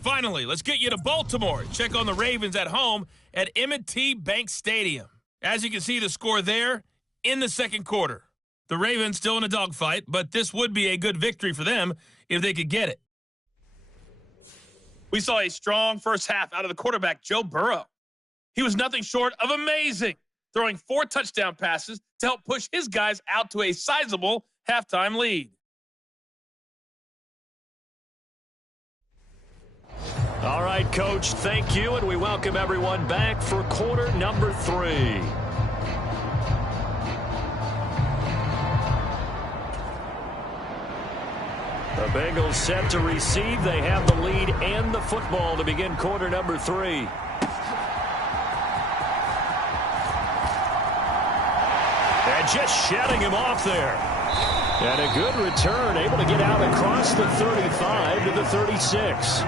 Finally, let's get you to Baltimore. Check on the Ravens at home at M&T Bank Stadium. As you can see, the score there in the second quarter. The Ravens still in a dogfight, but this would be a good victory for them if they could get it. We saw a strong first half out of the quarterback, Joe Burrow. He was nothing short of amazing, throwing 4 touchdown passes to help push his guys out to a sizable halftime lead. All right, Coach, thank you, and we welcome everyone back for quarter number 3. The Bengals set to receive. They have the lead and the football to begin quarter number 3. And just shutting him off there. And a good return, able to get out across the 35 to the 36.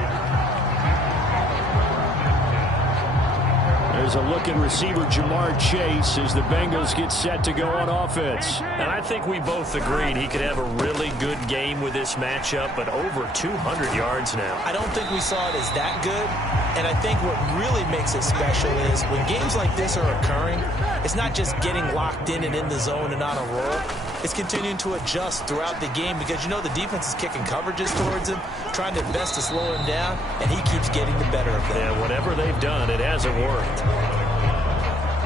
There's a look at receiver Jamar Chase as the Bengals get set to go on offense. And I think we both agreed he could have a really good game with this matchup, but over 200 yards now. I don't think we saw it as that good. And I think what really makes it special is when games like this are occurring, it's not just getting locked in and in the zone and on a roll. It's continuing to adjust throughout the game because, you know, the defense is kicking coverages towards him, trying their best to slow him down, and he keeps getting the better of them. Yeah, whatever they've done, it hasn't worked.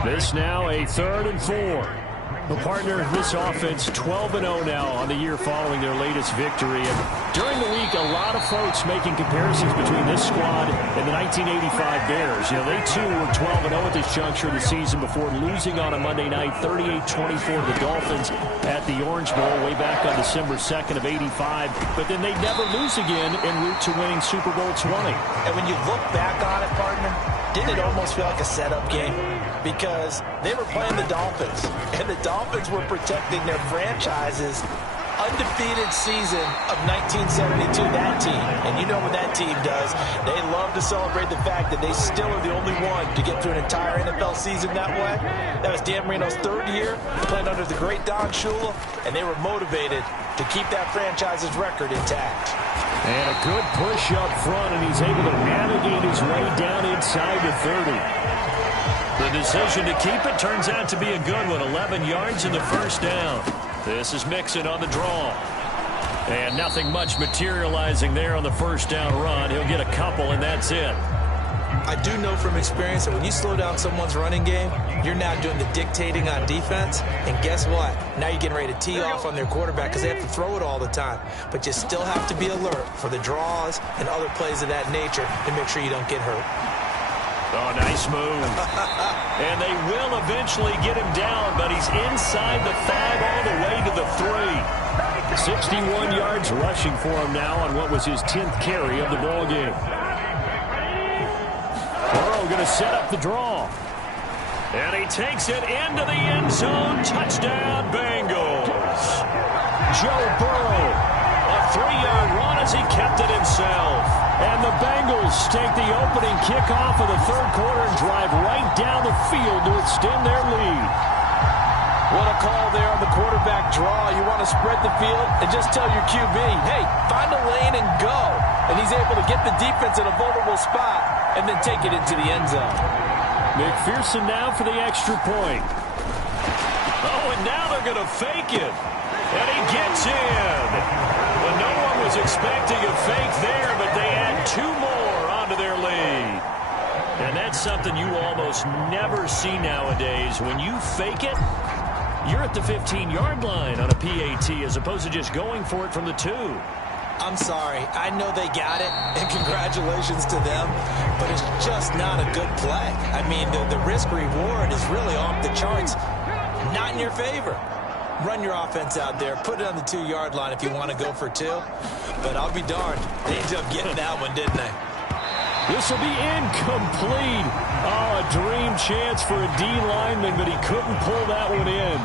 This now a 3rd and 4. The partner in this offense 12-0 now on the year following their latest victory. And during the week, a lot of folks making comparisons between this squad and the 1985 Bears. You know, they too were 12-0 at this juncture of the season before losing on a Monday night 38-24 to the Dolphins at the Orange Bowl way back on December 2nd of 85. But then they never lose again en route to winning Super Bowl 20. And when you look back on it, partner, didn't it almost feel like a setup game? Because they were playing the Dolphins, and the Dolphins were protecting their franchise's undefeated season of 1972, that team. And you know what that team does. They love to celebrate the fact that they still are the only one to get through an entire NFL season that way. That was Dan Marino's 3rd year, playing under the great Don Shula, and they were motivated to keep that franchise's record intact. And a good push up front, and he's able to navigate his way down inside the 30. The decision to keep it turns out to be a good one. 11 yards in the first down. This is Mixon on the draw. And nothing much materializing there on the first down run. He'll get a couple, and that's it. I do know from experience that when you slow down someone's running game, you're now doing the dictating on defense. And guess what? Now you're getting ready to tee off on their quarterback because they have to throw it all the time. But you still have to be alert for the draws and other plays of that nature to make sure you don't get hurt. Oh, nice move. And they will eventually get him down, but he's inside the 5 all the way to the 3. 61 yards rushing for him now on what was his 10th carry of the ball game. Burrow going to set up the draw. And he takes it into the end zone. Touchdown, Bengals. Joe Burrow, a 3-yard run as he kept it himself. And the Bengals take the opening kickoff of the 3rd quarter and drive right down the field to extend their lead. What a call there on the quarterback draw. You want to spread the field and just tell your QB, hey, find a lane and go. And he's able to get the defense in a vulnerable spot and then take it into the end zone. McPherson now for the extra point. Oh, and now they're going to fake it. And he gets in. Well, no one was expecting a fake there, but they add 2 more onto their lead. And that's something you almost never see nowadays. When you fake it, you're at the 15-yard line on a PAT as opposed to just going for it from the 2. I'm sorry. I know they got it, and congratulations to them, but it's just not a good play. I mean, the risk-reward is really off the charts, not in your favor. Run your offense out there. Put it on the 2-yard line if you want to go for 2. But I'll be darned. They ended up getting that one, didn't they? This will be incomplete. Oh, a dream chance for a D lineman, but he couldn't pull that one in.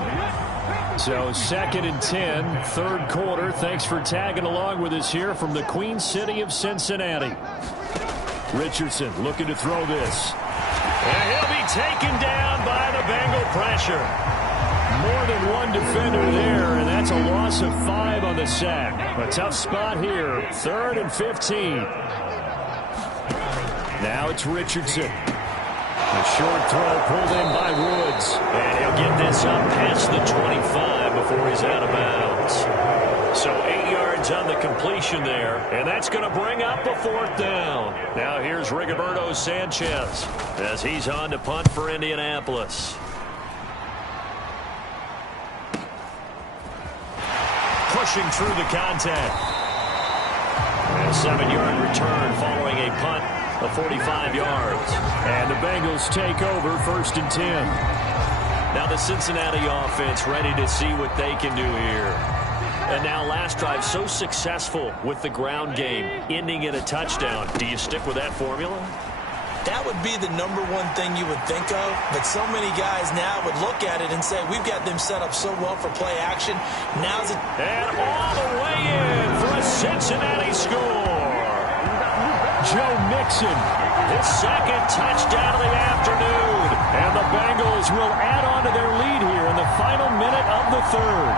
So 2nd and 10, 3rd quarter. Thanks for tagging along with us here from the Queen City of Cincinnati. Richardson looking to throw this. And he'll be taken down by the Bengal pressure. More than one defender there, and that's a loss of 5 on the sack. A tough spot here, 3rd and 15. Now it's Richardson. A short throw pulled in by Woods. And he'll get this up past the 25 before he's out of bounds. So 8 yards on the completion there, and that's going to bring up a 4th down. Now here's Rigoberto Sanchez as he's on to punt for Indianapolis. Pushing through the contact. And a 7-yard return following a punt of 45 yards. And the Bengals take over 1st and 10. Now the Cincinnati offense ready to see what they can do here. And now last drive so successful with the ground game, ending in a touchdown. Do you stick with that formula? That would be the number one thing you would think of, but so many guys now would look at it and say, we've got them set up so well for play action. Now's it. And all the way in for a Cincinnati score. Joe Mixon, his second touchdown of the afternoon. And the Bengals will add on to their lead here in the final minute of the third.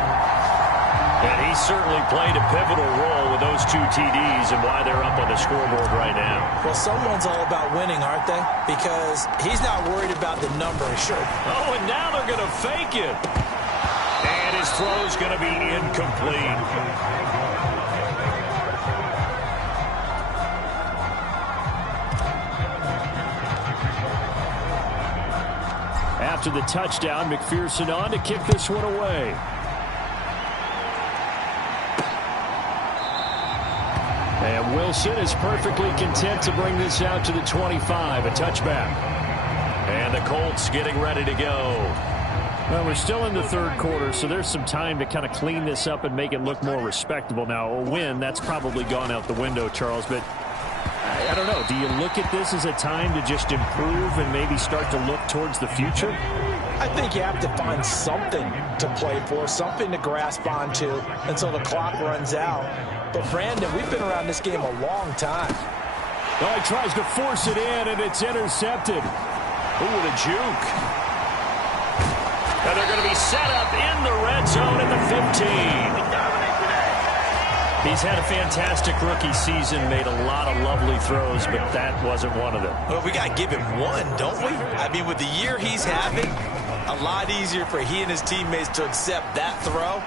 And he certainly played a pivotal role with those 2 TDs and why they're up on the scoreboard right now. Well, someone's all about winning, aren't they? Because he's not worried about the number, sure. Oh, and now they're going to fake it. And his throw's going to be incomplete. After the touchdown, McPherson on to kick this one away. And Wilson is perfectly content to bring this out to the 25, a touchback. And the Colts getting ready to go. Well, we're still in the third quarter, so there's some time to kind of clean this up and make it look more respectable. Now, a win, that's probably gone out the window, Charles, but I don't know. Do you look at this as a time to just improve and maybe start to look towards the future? I think you have to find something to play for, something to grasp onto until the clock runs out. But, Brandon, we've been around this game a long time. Oh, he tries to force it in, and it's intercepted. Ooh, with a juke. And they're going to be set up in the red zone at the 15. He's had a fantastic rookie season, made a lot of lovely throws, but that wasn't one of them. Well, we got to give him one, don't we? I mean, with the year he's having, a lot easier for he and his teammates to accept that throw.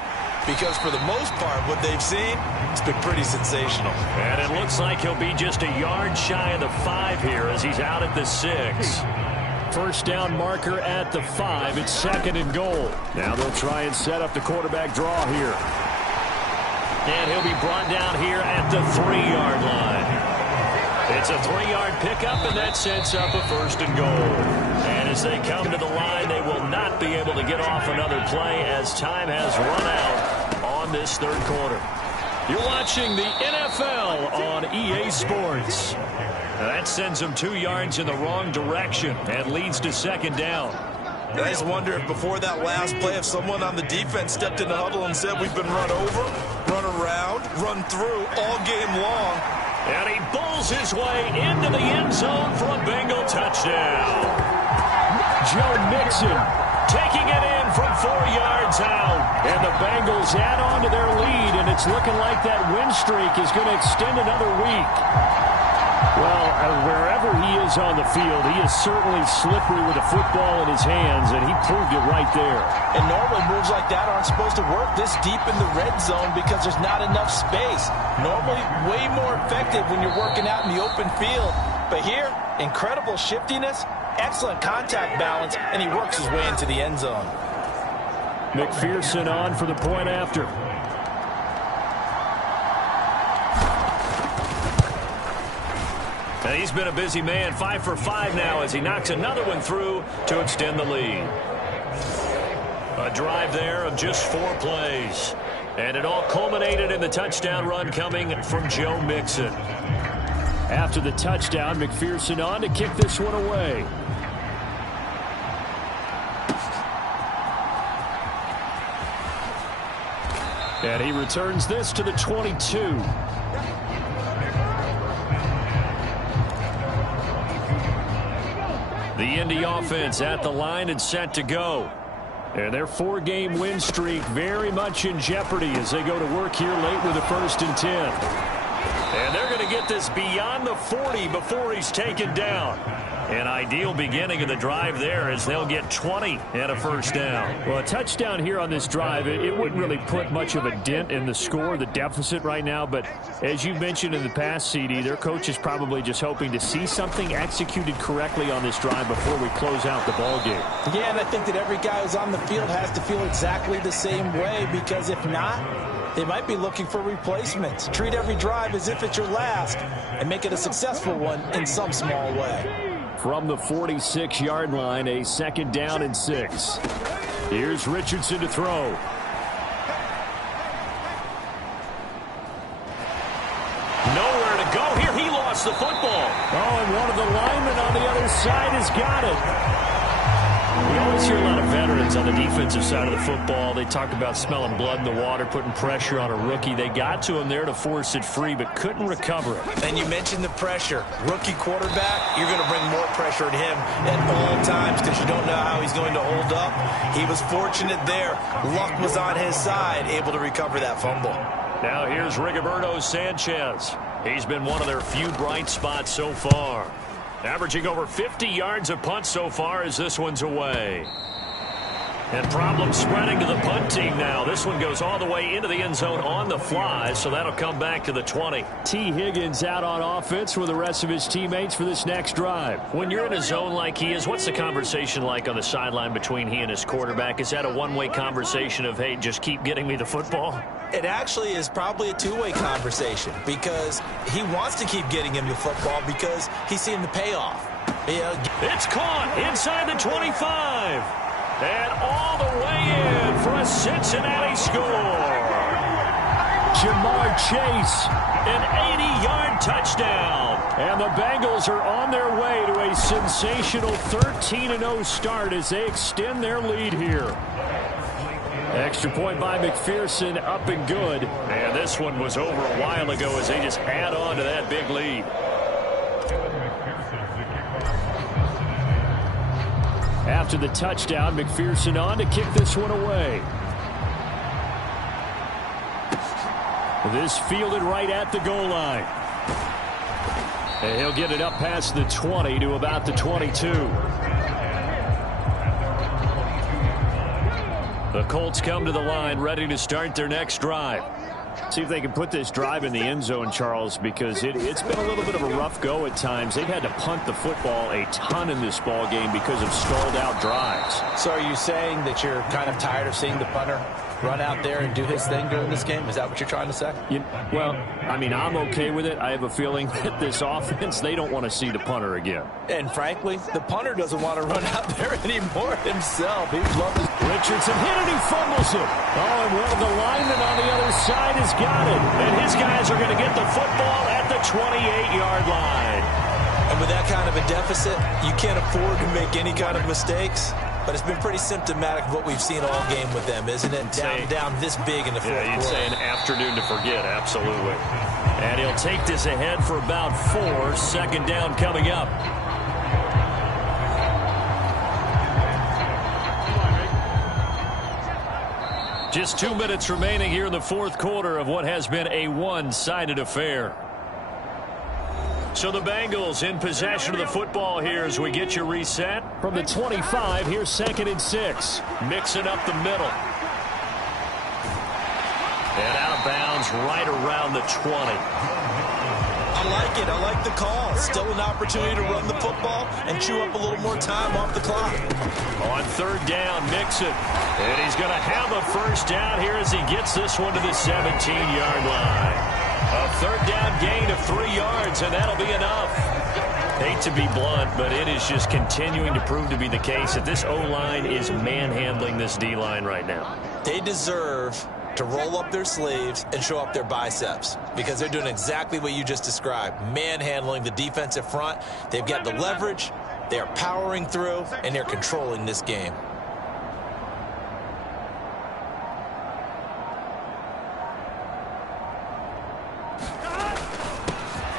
Because for the most part, what they've seen, it's been pretty sensational. And it looks like he'll be just a yard shy of the 5 here as he's out at the 6. First down marker at the 5. It's 2nd and goal. Now they'll try and set up the quarterback draw here. And he'll be brought down here at the 3-yard line. It's a 3-yard pickup, and that sets up a 1st and goal. And as they come to the line, they will not be able to get off another play as time has run out on this third quarter. You're watching the NFL on EA Sports. Now that sends them 2 yards in the wrong direction and leads to 2nd down. I just wonder if before that last play, if someone on the defense stepped in the huddle and said, we've been run over, run around, run through all game long. And he bulls his way into the end zone for a Bengal touchdown. Joe Mixon taking it in from 4 yards out. And the Bengals add on to their lead, and it's looking like that win streak is going to extend another week. Well, wherever he is on the field, he is certainly slippery with a football in his hands, and he proved it right there. And normally moves like that aren't supposed to work this deep in the red zone because there's not enough space. Normally way more effective when you're working out in the open field. But here, incredible shiftiness, excellent contact balance, and he works his way into the end zone. McPherson on for the point after. He's been a busy man, 5 for 5 now as he knocks another one through to extend the lead. A drive there of just 4 plays. And it all culminated in the touchdown run coming from Joe Mixon. After the touchdown, McPherson on to kick this one away. And he returns this to the 22. The Indy offense at the line and set to go. And their 4-game win streak very much in jeopardy as they go to work here late with a 1st and 10. And they're going to get this beyond the 40 before he's taken down. An ideal beginning of the drive there as they'll get 20 and a 1st down. Well, a touchdown here on this drive, it wouldn't really put much of a dent in the score, the deficit right now. But as you mentioned in the past, CD, their coach is probably just hoping to see something executed correctly on this drive before we close out the ball game. Yeah, and I think that every guy who's on the field has to feel exactly the same way, because if not, they might be looking for replacements. Treat every drive as if it's your last and make it a successful one in some small way. From the 46-yard line, a 2nd down and 6. Here's Richardson to throw. go here. He lost the football. Oh, and one of the linemen on the other side has got it. We always hear a lot of veterans on the defensive side of the football. They talk about smelling blood in the water, putting pressure on a rookie. They got to him there to force it free, but couldn't recover it. And you mentioned the pressure. Rookie quarterback, you're going to bring more pressure at him at all times because you don't know how he's going to hold up. He was fortunate there. Luck was on his side, able to recover that fumble. Now here's Rigoberto Sanchez. He's been one of their few bright spots so far. Averaging over 50 yards a punt so far as this one's away. And problems spreading to the punt team now. This one goes all the way into the end zone on the fly, so that'll come back to the 20. T. Higgins out on offense with the rest of his teammates for this next drive. When you're in a zone like he is, what's the conversation like on the sideline between he and his quarterback? Is that a one-way conversation of, hey, just keep getting me the football? It actually is probably a two-way conversation because he wants to keep getting him the football because he's seeing the payoff. It's caught inside the 25. And all the way in for a Cincinnati score. Jamar Chase, an 80-yard touchdown. And the Bengals are on their way to a sensational 13-0 start as they extend their lead here. Extra point by McPherson, up and good. And this one was over a while ago as they just add on to that big lead. After the touchdown, McPherson on to kick this one away. This fielded right at the goal line. And he'll get it up past the 20 to about the 22. The Colts come to the line, ready to start their next drive. See if they can put this drive in the end zone, Charles, because it's been a little bit of a rough go at times. They've had to punt the football a ton in this ball game because of stalled out drives. So are you saying that you're kind of tired of seeing the punter run out there and do his thing during this game? Is that what you're trying to say? Well, I mean, I'm okay with it. I have a feeling that this offense, they don't want to see the punter again. And frankly, the punter doesn't want to run out there anymore himself. He'd love to. Richardson hit it, he fumbles it. Oh, and one of the linemen on the other side has got it. And his guys are going to get the football at the 28-yard line. And with that kind of a deficit, you can't afford to make any kind of mistakes. But it's been pretty symptomatic of what we've seen all game with them, isn't it? Down this big in the fourth quarter. You'd say an afternoon to forget, absolutely. And he'll take this ahead for about 4. Second down coming up. Just 2 minutes remaining here in the fourth quarter of what has been a one-sided affair. So the Bengals in possession of the football here as we get you reset. From the 25, here's 2nd and 6. Mixing up the middle. And out of bounds right around the 20. I like it. I like the call. Still an opportunity to run the football and chew up a little more time off the clock. On 3rd down, Mixon. And he's going to have a first down here as he gets this one to the 17-yard line. A 3rd down gain of 3 yards, and that'll be enough. Hate to be blunt, but it is just continuing to prove to be the case that this O-line is manhandling this D-line right now. They deserve to roll up their sleeves and show up their biceps because they're doing exactly what you just described, manhandling the defensive front. They've got the leverage, they're powering through, and they're controlling this game.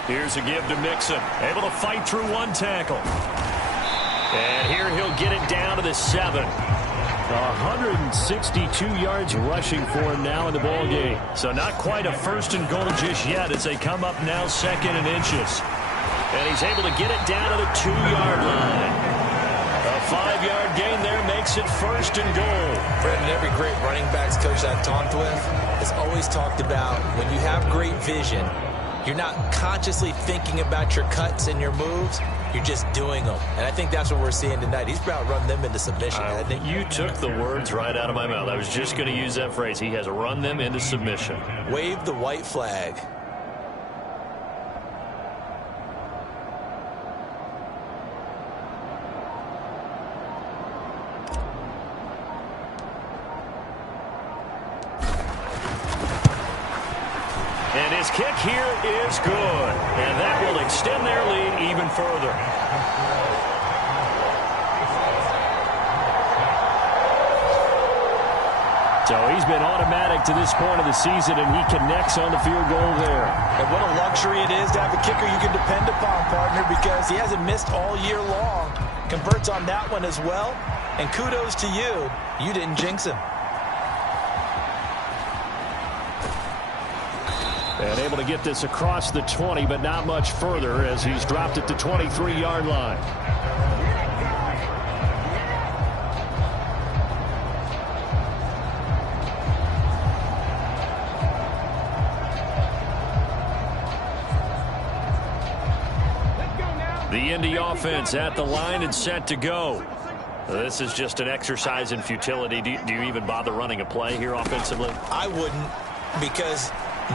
Here's a give to Mixon. Able to fight through one tackle. And here he'll get it down to the 7. 162 yards rushing for him now in the ball game. So not quite a 1st and goal just yet as they come up now 2nd and inches. And he's able to get it down to the 2-yard line. A 5-yard gain there makes it 1st and goal. Brandon, every great running backs coach I've talked with has always talked about when you have great vision, you're not consciously thinking about your cuts and your moves. You're just doing them. And I think that's what we're seeing tonight. He's about run them into submission. You took the words right out of my mouth. I was just going to use that phrase. He has run them into submission. Wave the white flag. His kick here is good, and that will extend their lead even further. So he's been automatic to this point of the season, and he connects on the field goal there. And what a luxury it is to have a kicker you can depend upon, partner, because he hasn't missed all year long. Converts on that one as well. And kudos to you. You didn't jinx him. And able to get this across the 20, but not much further as he's dropped it to 23-yard line. The Indy offense at the line and set to go. This is just an exercise in futility. Do you even bother running a play here offensively? I wouldn't, because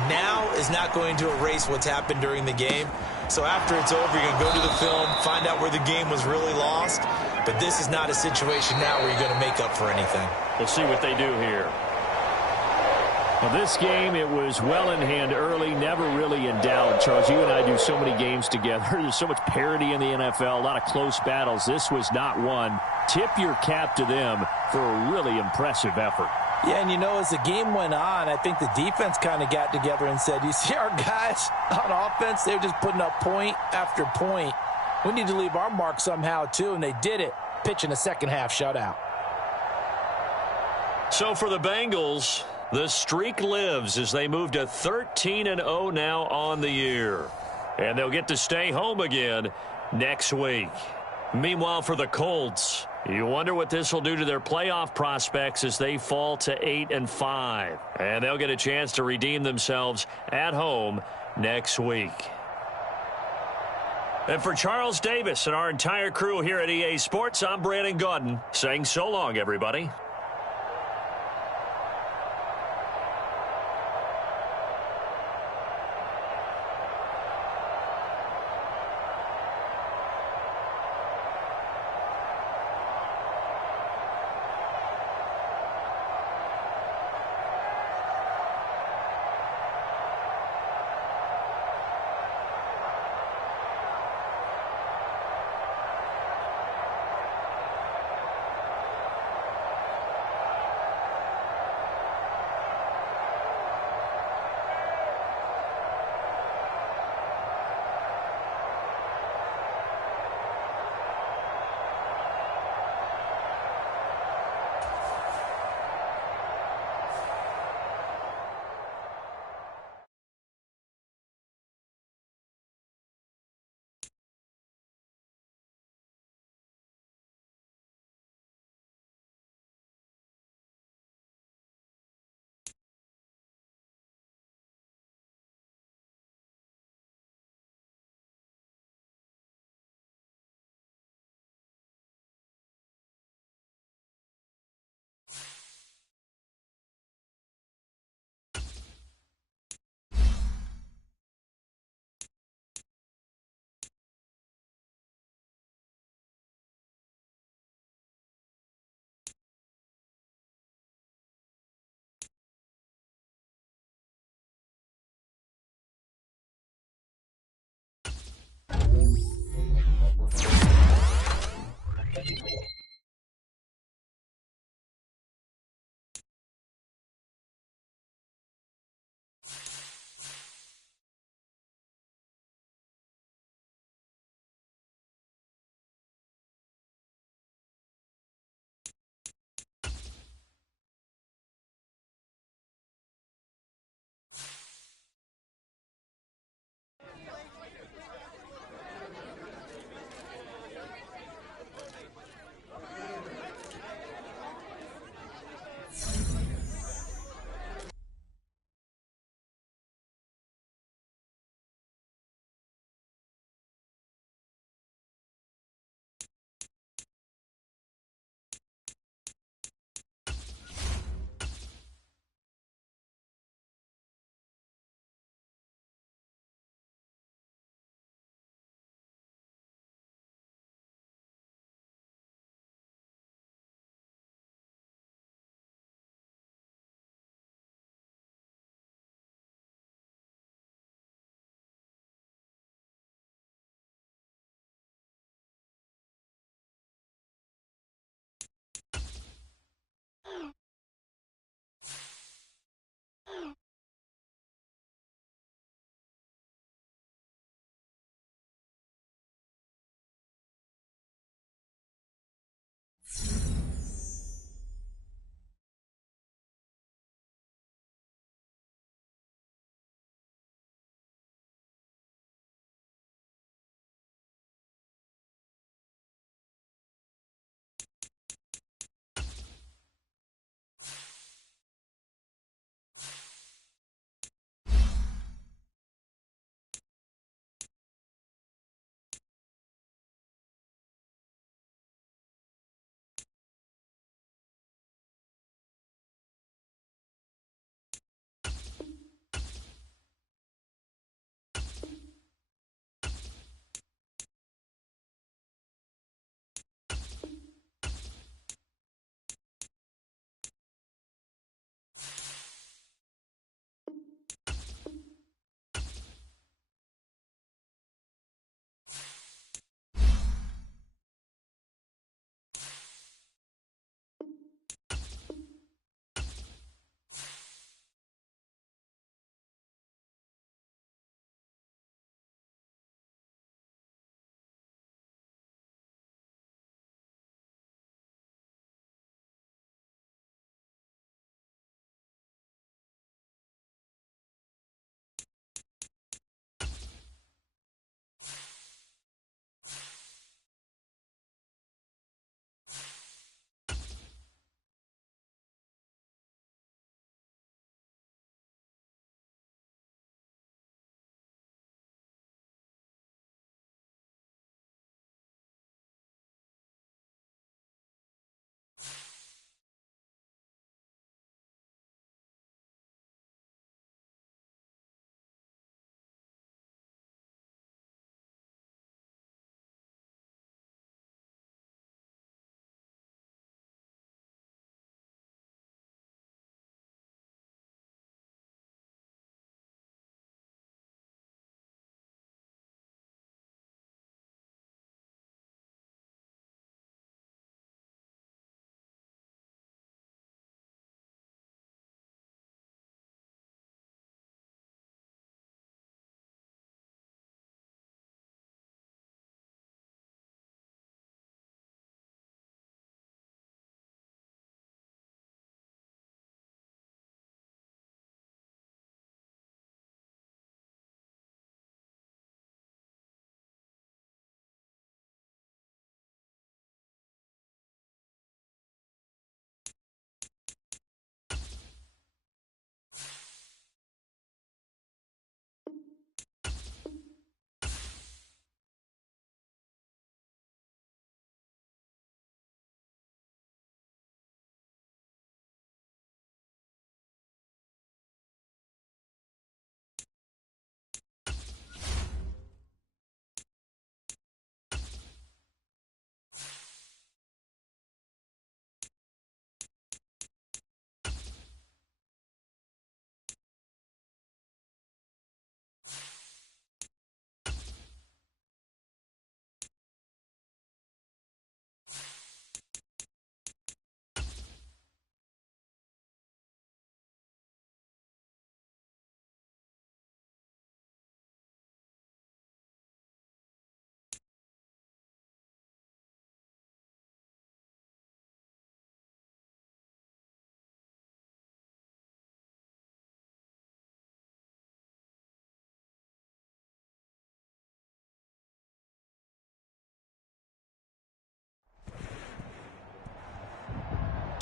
now is not going to erase what's happened during the game. So after it's over, you're going to go to the film, find out where the game was really lost. But this is not a situation now where you're going to make up for anything. We'll see what they do here. Well, this game, it was well in hand early, never really in doubt. Charles, you and I do so many games together. There's so much parity in the NFL, a lot of close battles. This was not one. Tip your cap to them for a really impressive effort. Yeah, and you know, as the game went on, I think the defense kind of got together and said, you see our guys on offense, they're just putting up point after point. We need to leave our mark somehow, too, and they did it, pitching a second-half shutout. So for the Bengals, the streak lives as they move to 13-0 now on the year. And they'll get to stay home again next week. Meanwhile, for the Colts, you wonder what this will do to their playoff prospects as they fall to 8-5. And they'll get a chance to redeem themselves at home next week. And for Charles Davis and our entire crew here at EA Sports, I'm Brandon Gaudin saying so long, everybody.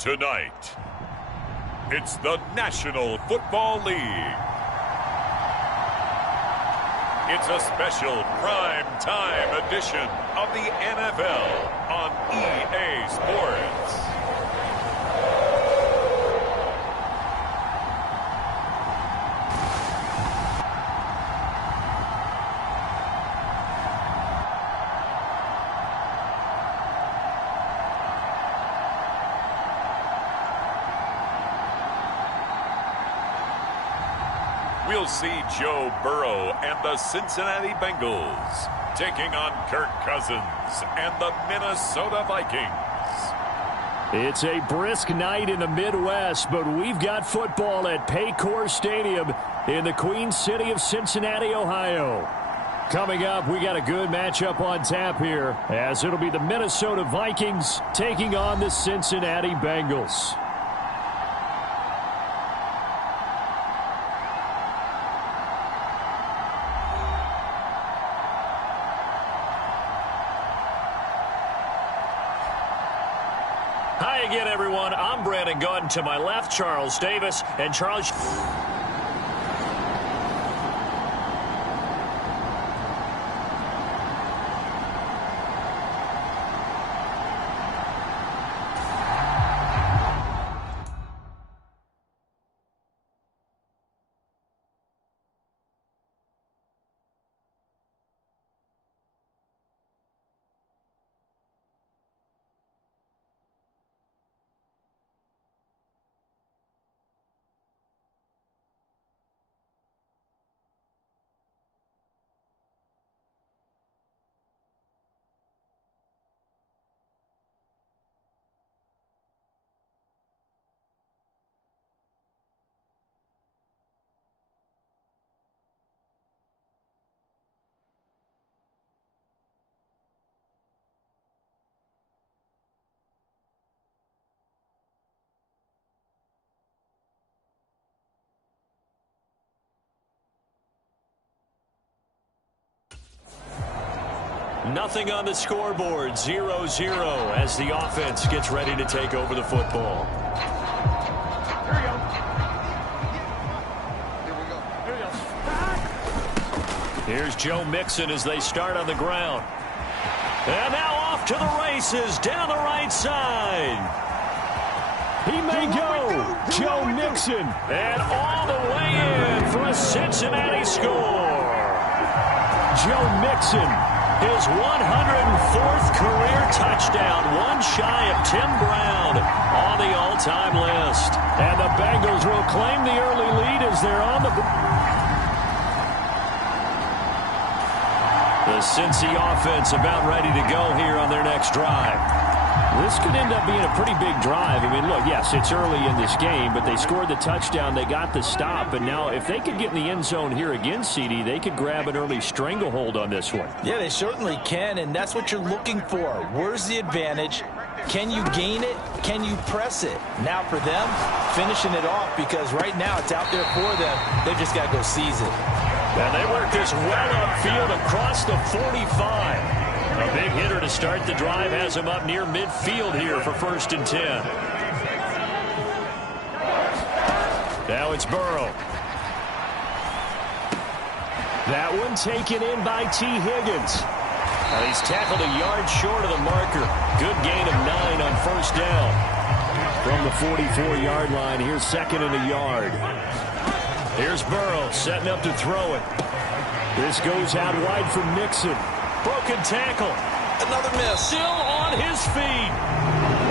Tonight, it's the National Football League. It's a special prime time edition of the NFL on EA Sports. We'll see Joe Burrow and the Cincinnati Bengals taking on Kirk Cousins and the Minnesota Vikings. It's a brisk night in the Midwest, but we've got football at Paycor Stadium in the Queen City of Cincinnati, Ohio. Coming up, we got a good matchup on tap here, as it'll be the Minnesota Vikings taking on the Cincinnati Bengals. Hi again, everyone. I'm Brandon Gunn. To my left, Charles Davis. And Charles... Nothing on the scoreboard, 0-0 as the offense gets ready to take over the football. Here's Joe Mixon as they start on the ground. And now off to the races down the right side. He may go. Joe Mixon. And all the way in for a Cincinnati score. Joe Mixon. His 104th career touchdown, one shy of Tim Brown on the all-time list. And the Bengals will claim the early lead as they're on the... The Cincy offense about ready to go here on their next drive. This could end up being a pretty big drive. I mean, look, yes, it's early in this game, but they scored the touchdown, they got the stop, and now if they could get in the end zone here again, CD, they could grab an early stranglehold on this one. Yeah, they certainly can, and that's what you're looking for. Where's the advantage? Can you gain it? Can you press it? Now for them, finishing it off, because right now it's out there for them. They've just got to go seize it. And they work this well upfield across the 45. A big hitter to start the drive has him up near midfield here for 1st and 10. Now it's Burrow. That one taken in by T. Higgins. Now he's tackled a yard short of the marker. Good gain of 9 on 1st down. From the 44-yard line, here's 2nd and a yard. Here's Burrow setting up to throw it. This goes out wide for Mixon. Broken tackle. Another miss. Still on his feet.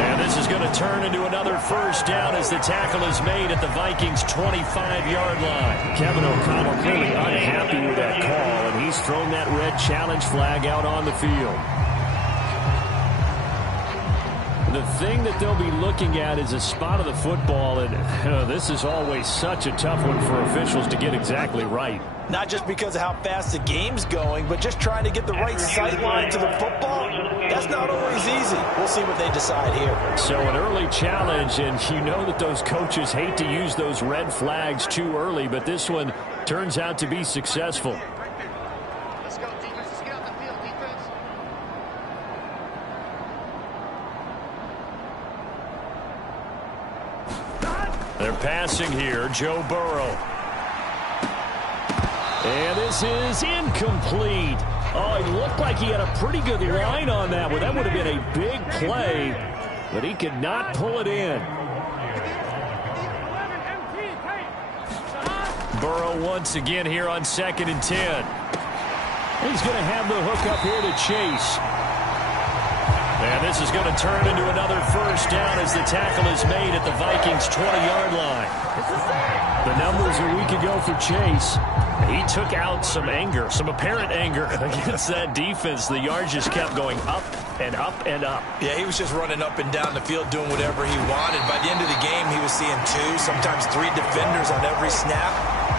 And this is going to turn into another 1st down as the tackle is made at the Vikings' 25-yard line. Kevin O'Connell clearly unhappy with that call, and he's thrown that red challenge flag out on the field. The thing that they'll be looking at is a spot of the football, and this is always such a tough one for officials to get exactly right. Not just because of how fast the game's going, but just trying to get the right sight line to the football. That's not always easy. We'll see what they decide here. So an early challenge, and you know that those coaches hate to use those red flags too early, but this one turns out to be successful. Let's go, defense. Let's get out the field, defense. They're passing here, Joe Burrow. And this is incomplete. Oh, he looked like he had a pretty good line on that one. That would have been a big play, but he could not pull it in. Burrow once again here on 2nd and 10. He's going to have the hook up here to Chase. And this is going to turn into another first down as the tackle is made at the Vikings' 20-yard line. The numbers a week ago for Chase. He took out some anger, some apparent anger against that defense. The yards just kept going up and up and up. Yeah, he was just running up and down the field doing whatever he wanted. By the end of the game, he was seeing 2, sometimes 3 defenders on every snap.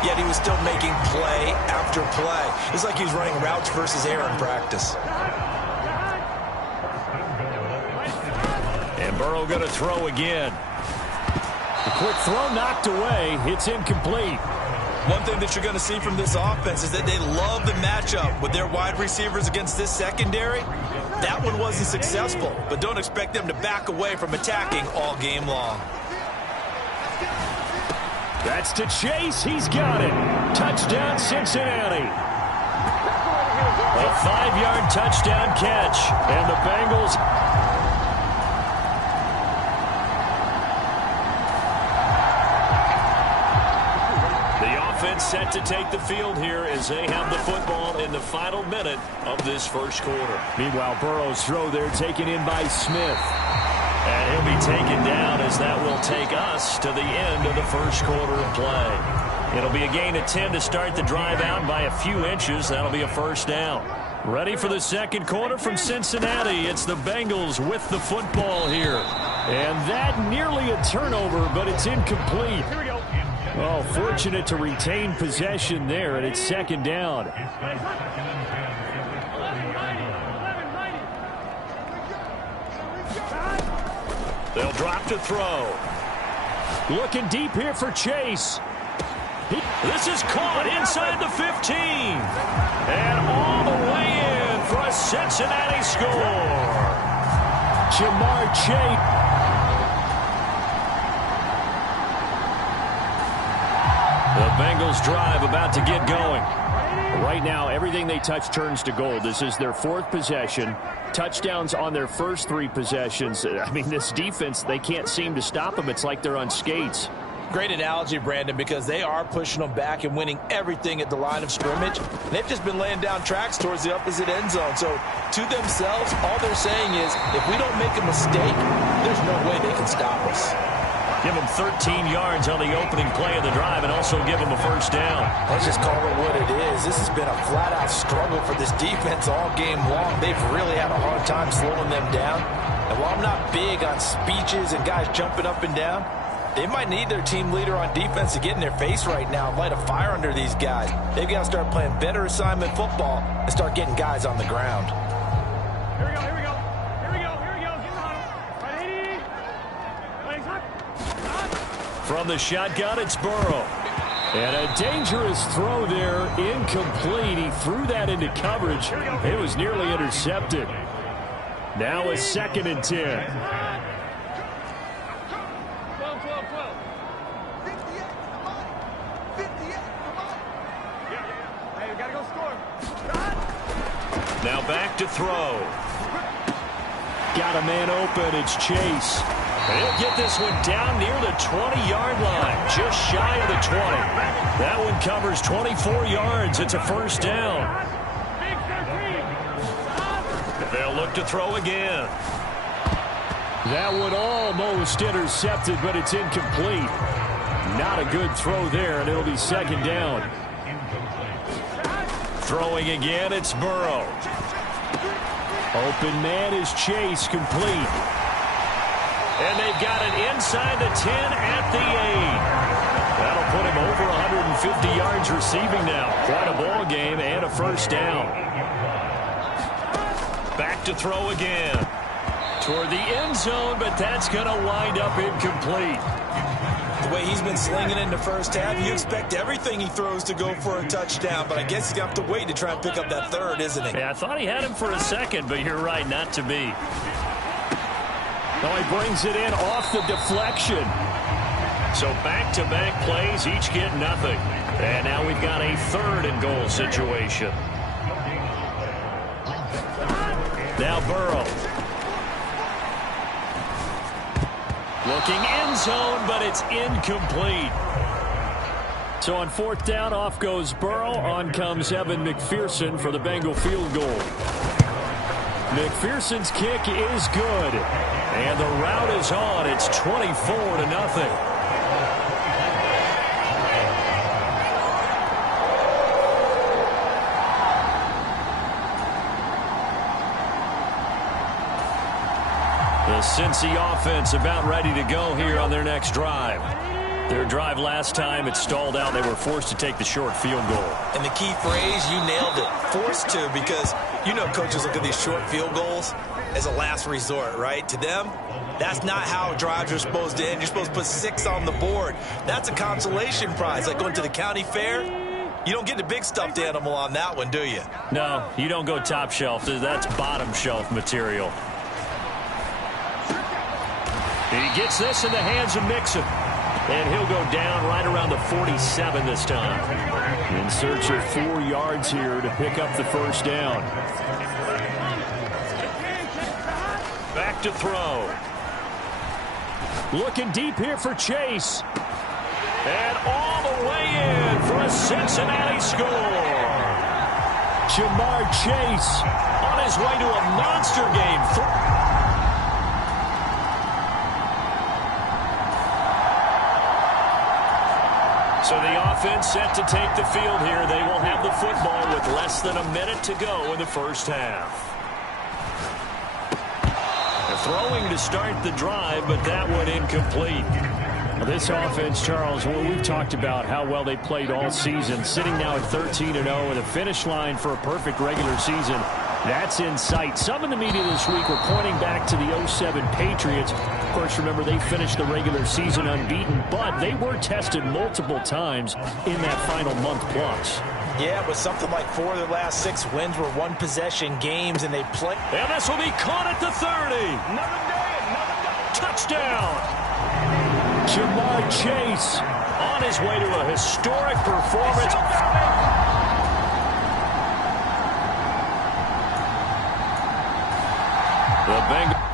Yet he was still making play after play. It's like he was running routes versus air in practice. And Burrow going to throw again. The quick throw knocked away. It's incomplete. One thing that you're going to see from this offense is that they love the matchup with their wide receivers against this secondary. That one wasn't successful, but don't expect them to back away from attacking all game long. That's to Chase. He's got it. Touchdown, Cincinnati. A 5-yard touchdown catch. And the Bengals... set to take the field here as they have the football in the final minute of this first quarter. Meanwhile, Burrow's throw there taken in by Smith. And he'll be taken down as that will take us to the end of the first quarter of play. It'll be a gain of 10 to start the drive out by a few inches. That'll be a first down. Ready for the second quarter from Cincinnati. It's the Bengals with the football here. And that nearly a turnover, but it's incomplete. Here we go. Oh, fortunate to retain possession there, and it's second down. They'll drop to throw. Looking deep here for Chase. This is caught inside the 15. And all the way in for a Cincinnati score. Jamar Chase. The Bengals drive about to get going. Right now, everything they touch turns to gold. This is their 4th possession. Touchdowns on their first 3 possessions. I mean, this defense, they can't seem to stop them. It's like they're on skates. Great analogy, Brandon, because they are pushing them back and winning everything at the line of scrimmage. They've just been laying down tracks towards the opposite end zone. So, to themselves, all they're saying is, if we don't make a mistake, there's no way they can stop us. Give them 13 yards on the opening play of the drive and also give them a first down. Let's just call it what it is. This has been a flat-out struggle for this defense all game long. They've really had a hard time slowing them down. And while I'm not big on speeches and guys jumping up and down, they might need their team leader on defense to get in their face right now and light a fire under these guys. They've got to start playing better assignment football and start getting guys on the ground. Here we go, here we go. Here we go, here we go. Get in the huddle. Right, 80. Legs up. From the shotgun, it's Burrow. And a dangerous throw there, incomplete. He threw that into coverage. It was nearly intercepted. Now a 2nd and 10. 12. Hey, we gotta go score. Now back to throw. Got a man open. It's Chase. And he'll get this one down near the 20-yard line, just shy of the 20. That one covers 24 yards. It's a first down. They'll look to throw again. That one almost intercepted, but it's incomplete. Not a good throw there, and it'll be second down. Throwing again, it's Burrow. Open man is Chase, complete. And they've got it inside the 10 at the 8. That'll put him over 150 yards receiving now. Quite a ball game and a first down. Back to throw again. Toward the end zone, but that's going to wind up incomplete. The way he's been slinging in the first half, you expect everything he throws to go for a touchdown, but I guess he's going to have to wait to try and pick up that third, isn't he? Yeah, I thought he had him for a second, but you're right, not to be. No, he brings it in off the deflection. So back-to-back plays, each get nothing. And now we've got a 3rd and goal situation. Now Burrow. Looking end zone, but it's incomplete. So on 4th down, off goes Burrow. On comes Evan McPherson for the Bengal field goal. McPherson's kick is good. And the route is on. It's 24-0. The Cincy offense about ready to go here on their next drive. Their drive last time, it stalled out. They were forced to take the short field goal. And the key phrase, you nailed it, forced to, because you know coaches look at these short field goals as a last resort, right? To them, that's not how drives are supposed to end. You're supposed to put 6 on the board. That's a consolation prize, like going to the county fair. You don't get the big stuffed animal on that one, do you? No, you don't go top shelf. That's bottom shelf material. He gets this in the hands of Mixon. And he'll go down right around the 47 this time. In search of 4 yards here to pick up the 1st down. Back to throw. Looking deep here for Chase. And all the way in for a Cincinnati score. Jamar Chase on his way to a monster game. So the offense set to take the field here. They will have the football with less than a minute to go in the 1st half. They're throwing to start the drive, but that one incomplete. Well, this offense, Charles, well, we've talked about how well they played all season, sitting now at 13-0 with a finish line for a perfect regular season. That's in sight. Some in the media this week were pointing back to the 07 Patriots. Of course, remember, they finished the regular season unbeaten, but they were tested multiple times in that final month plus. Yeah, but something like 4 of their last 6 wins were one-possession games, and they play. And this will be caught at the 30. Touchdown. Jamar Chase on his way to a historic performance. The Bengals.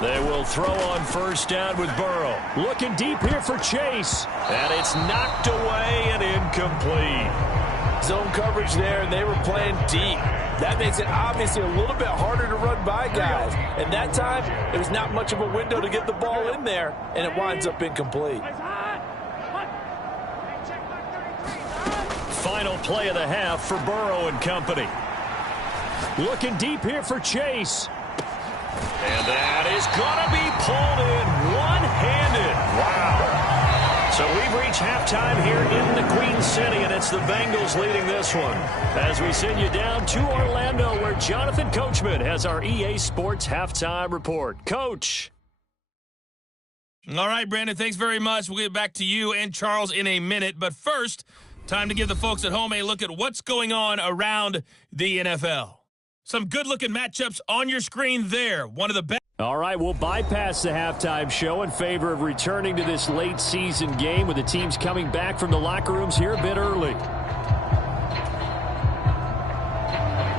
They will throw on 1st down with Burrow. Looking deep here for Chase. And it's knocked away and incomplete. Zone coverage there, and they were playing deep. That makes it obviously a little bit harder to run by guys. And that time, there was not much of a window to get the ball in there, and it winds up incomplete. Final play of the half for Burrow and company. Looking deep here for Chase. And that is going to be pulled in one-handed. Wow. So we've reached halftime here in the Queen City, and it's the Bengals leading this one. As we send you down to Orlando, where Jonathan Coachman has our EA Sports Halftime Report. Coach. All right, Brandon, thanks very much. We'll get back to you and Charles in a minute. But first, time to give the folks at home a look at what's going on around the NFL. Some good-looking matchups on your screen there. One of the best. All right, we'll bypass the halftime show in favor of returning to this late-season game with the teams coming back from the locker rooms here a bit early.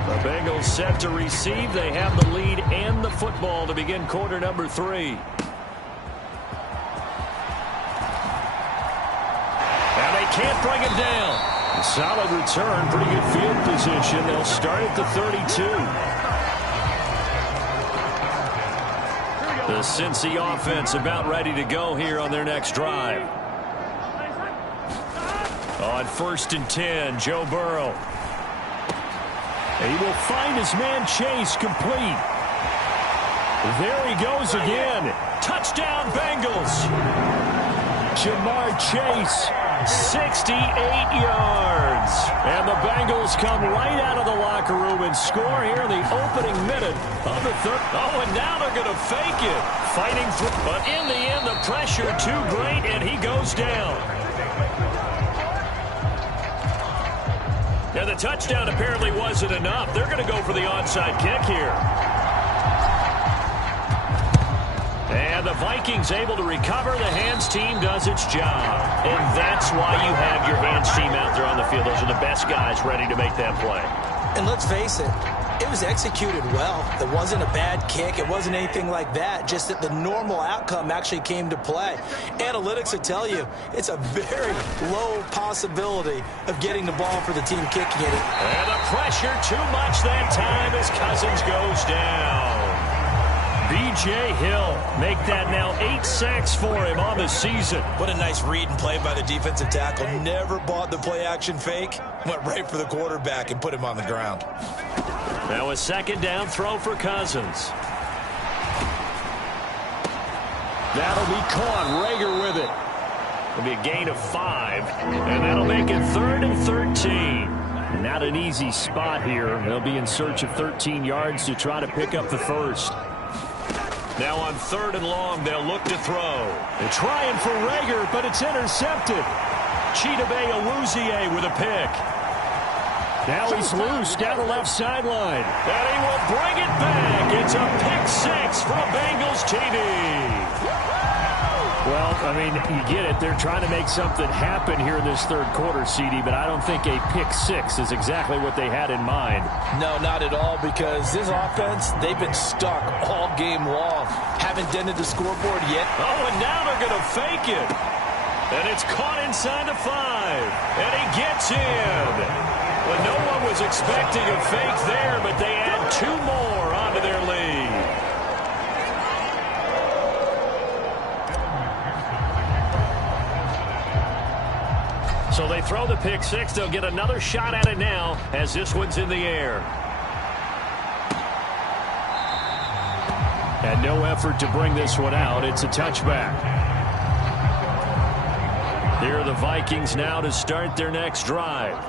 The Bengals set to receive. They have the lead and the football to begin quarter number 3. And they can't bring him down. A solid return, pretty good field position. They'll start at the 32. The Cincy offense about ready to go here on their next drive. On 1st and 10, Joe Burrow. He will find his man Chase complete. There he goes again. Touchdown Bengals. Jamar Chase 68 yards. And the Bengals come right out of the locker room and score here in the opening minute of the third. Oh, and now they're going to fake it. Fighting through. But in the end, the pressure too great, and he goes down. Now, the touchdown apparently wasn't enough. They're going to go for the onside kick here. And the Vikings able to recover. The hands team does its job. And that's why you have your hands team out there on the field. Those are the best guys ready to make that play. And let's face it, it was executed well. It wasn't a bad kick. It wasn't anything like that. Just that the normal outcome actually came to play. Analytics will tell you it's a very low possibility of getting the ball for the team kicking it. And the pressure too much that time as Cousins goes down. B.J. Hill make that now 8 sacks for him on the season. What a nice read and play by the defensive tackle. Never bought the play-action fake. Went right for the quarterback and put him on the ground. Now a second down throw for Cousins. That'll be caught. Rager with it. It'll be a gain of 5. And that'll make it 3rd and 13. Not an easy spot here. They'll be in search of 13 yards to try to pick up the first. Now on 3rd and long, they'll look to throw. They're trying for Rager, but it's intercepted. Chidobe Awuzie with a pick. Now he's loose down the left sideline. And he will bring it back. It's a pick 6 for Bengals TD. Well, I mean, you get it. They're trying to make something happen here in this third quarter, CD, but I don't think a pick 6 is exactly what they had in mind. No, not at all, because this offense, they've been stuck all game long. Haven't dented the scoreboard yet. Oh, and now they're going to fake it. And it's caught inside the 5. And he gets in. Well, no one was expecting a fake there, but they add 2 more onto their lead. So they throw the pick 6. They'll get another shot at it now as this one's in the air. And no effort to bring this one out. It's a touchback. Here are the Vikings now to start their next drive.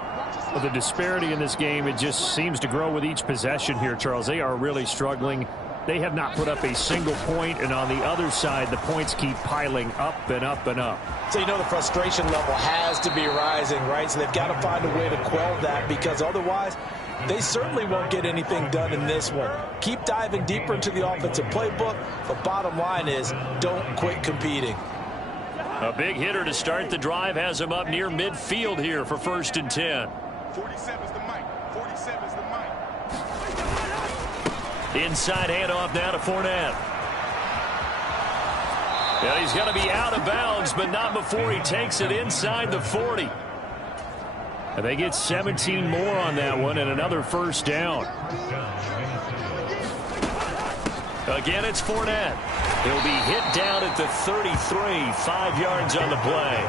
Well, the disparity in this game, it just seems to grow with each possession here, Charles. They are really struggling. They have not put up a single point, and on the other side, the points keep piling up and up and up. So you know the frustration level has to be rising, right? So they've got to find a way to quell that, because otherwise they certainly won't get anything done in this one. Keep diving deeper into the offensive playbook, but bottom line is don't quit competing. A big hitter to start the drive has him up near midfield here for 1st and 10. 47's the mic. 47's the mic. Inside handoff now to Fournette. Well, he's going to be out of bounds, but not before he takes it inside the 40. And they get 17 more on that one and another 1st down. Again, it's Fournette. He'll be hit down at the 33, 5 yards on the play.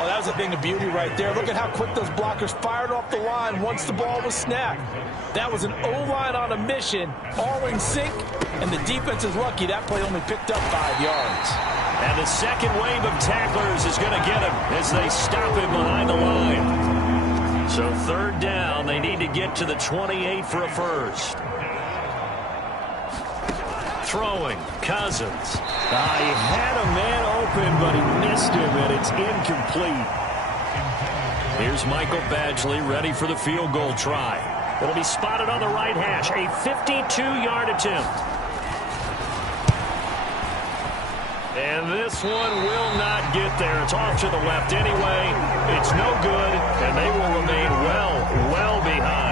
Oh, that was a thing of beauty right there. Look at how quick those blockers fired off the line once the ball was snapped. That was an O-line on a mission, all in sync, and the defense is lucky that play only picked up 5 yards. And the second wave of tacklers is going to get him as they stop him behind the line. So 3rd down, they need to get to the 28 for a first. Throwing, Cousins. He had a man open, but he missed him, and it's incomplete. Here's Michael Badgley ready for the field goal try. It'll be spotted on the right hash, a 52-yard attempt. And this one will not get there. It's off to the left anyway. It's no good, and they will remain well behind.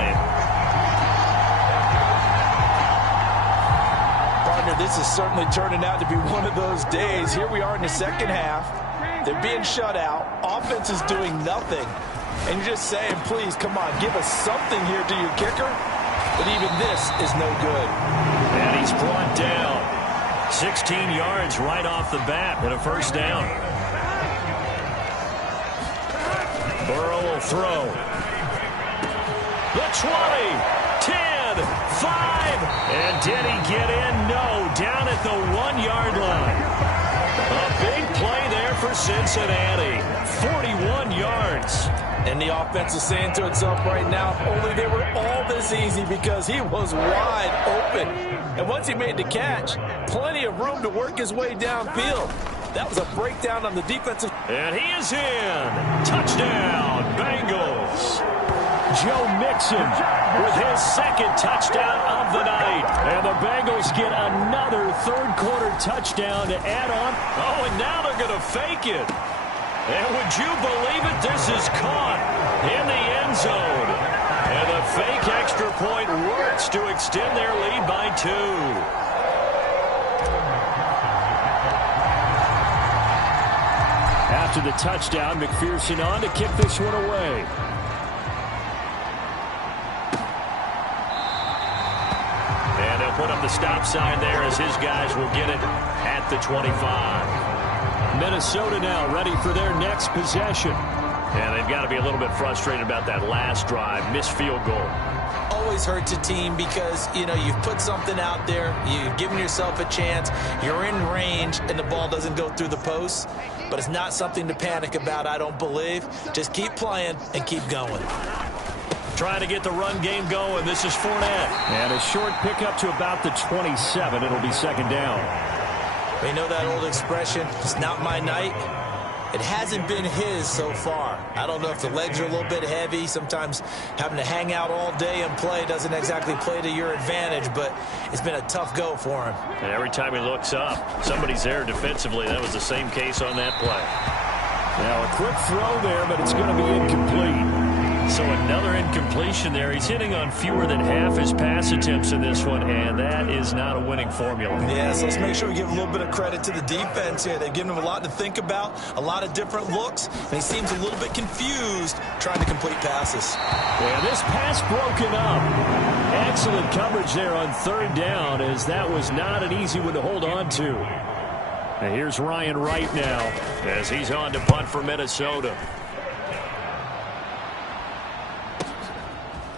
This is certainly turning out to be one of those days. Here we are in the second half. They're being shut out. Offense is doing nothing. And you're just saying, please, come on, give us something here to your kicker. But even this is no good. And he's brought down. 16 yards right off the bat and a 1st down. Burrow will throw. The 20, 10, 5. And did he get in? No. Down at the 1-yard line. A big play there for Cincinnati. 41 yards. And the offense is saying to itself right now, if only they were all this easy, because he was wide open. And once he made the catch, plenty of room to work his way downfield. That was a breakdown on the defensive. And he is in. Touchdown, Bengals. Joe Mixon with his second touchdown of the night. And the Bengals get another third-quarter touchdown to add on. Oh, and now they're going to fake it. And would you believe it? This is caught in the end zone. And the fake extra point works to extend their lead by 2. After the touchdown, McPherson on to kick this one away. And they'll put up the stop sign there as his guys will get it at the 25. Minnesota now ready for their next possession. And they've got to be a little bit frustrated about that last drive, missed field goal. Always hurts a team because, you know, you've put something out there, you've given yourself a chance, you're in range, and the ball doesn't go through the post. But it's not something to panic about, I don't believe. Just keep playing and keep going. Trying to get the run game going. This is Fournette. And a short pickup to about the 27. It'll be second down. We know that old expression, it's not my night. It hasn't been his so far. I don't know if the legs are a little bit heavy. Sometimes having to hang out all day and play doesn't exactly play to your advantage, but it's been a tough go for him. And every time he looks up, somebody's there defensively. That was the same case on that play. Now a quick throw there, but it's going to be incomplete. So another incompletion there. He's hitting on fewer than half his pass attempts in this one, and that is not a winning formula. Yeah, so let's make sure we give a little bit of credit to the defense here. They've given him a lot to think about, a lot of different looks, and he seems a little bit confused trying to complete passes. Yeah, this pass broken up. Excellent coverage there on third down, as that was not an easy one to hold on to. And here's Ryan Wright now as he's on to punt for Minnesota.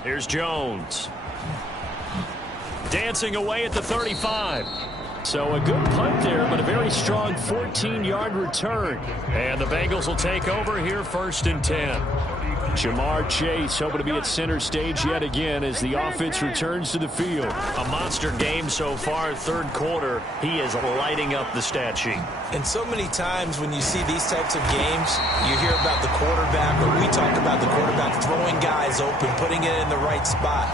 Here's Jones. Dancing away at the 35. So a good punt there, but a very strong 14-yard return. And the Bengals will take over here, 1st and 10. Jamar Chase hoping to be at center stage yet again as the offense returns to the field. A monster game so far, third quarter. He is lighting up the stat sheet. And so many times when you see these types of games, you hear about the quarterback, or we talk about the quarterback throwing guys open, putting it in the right spot.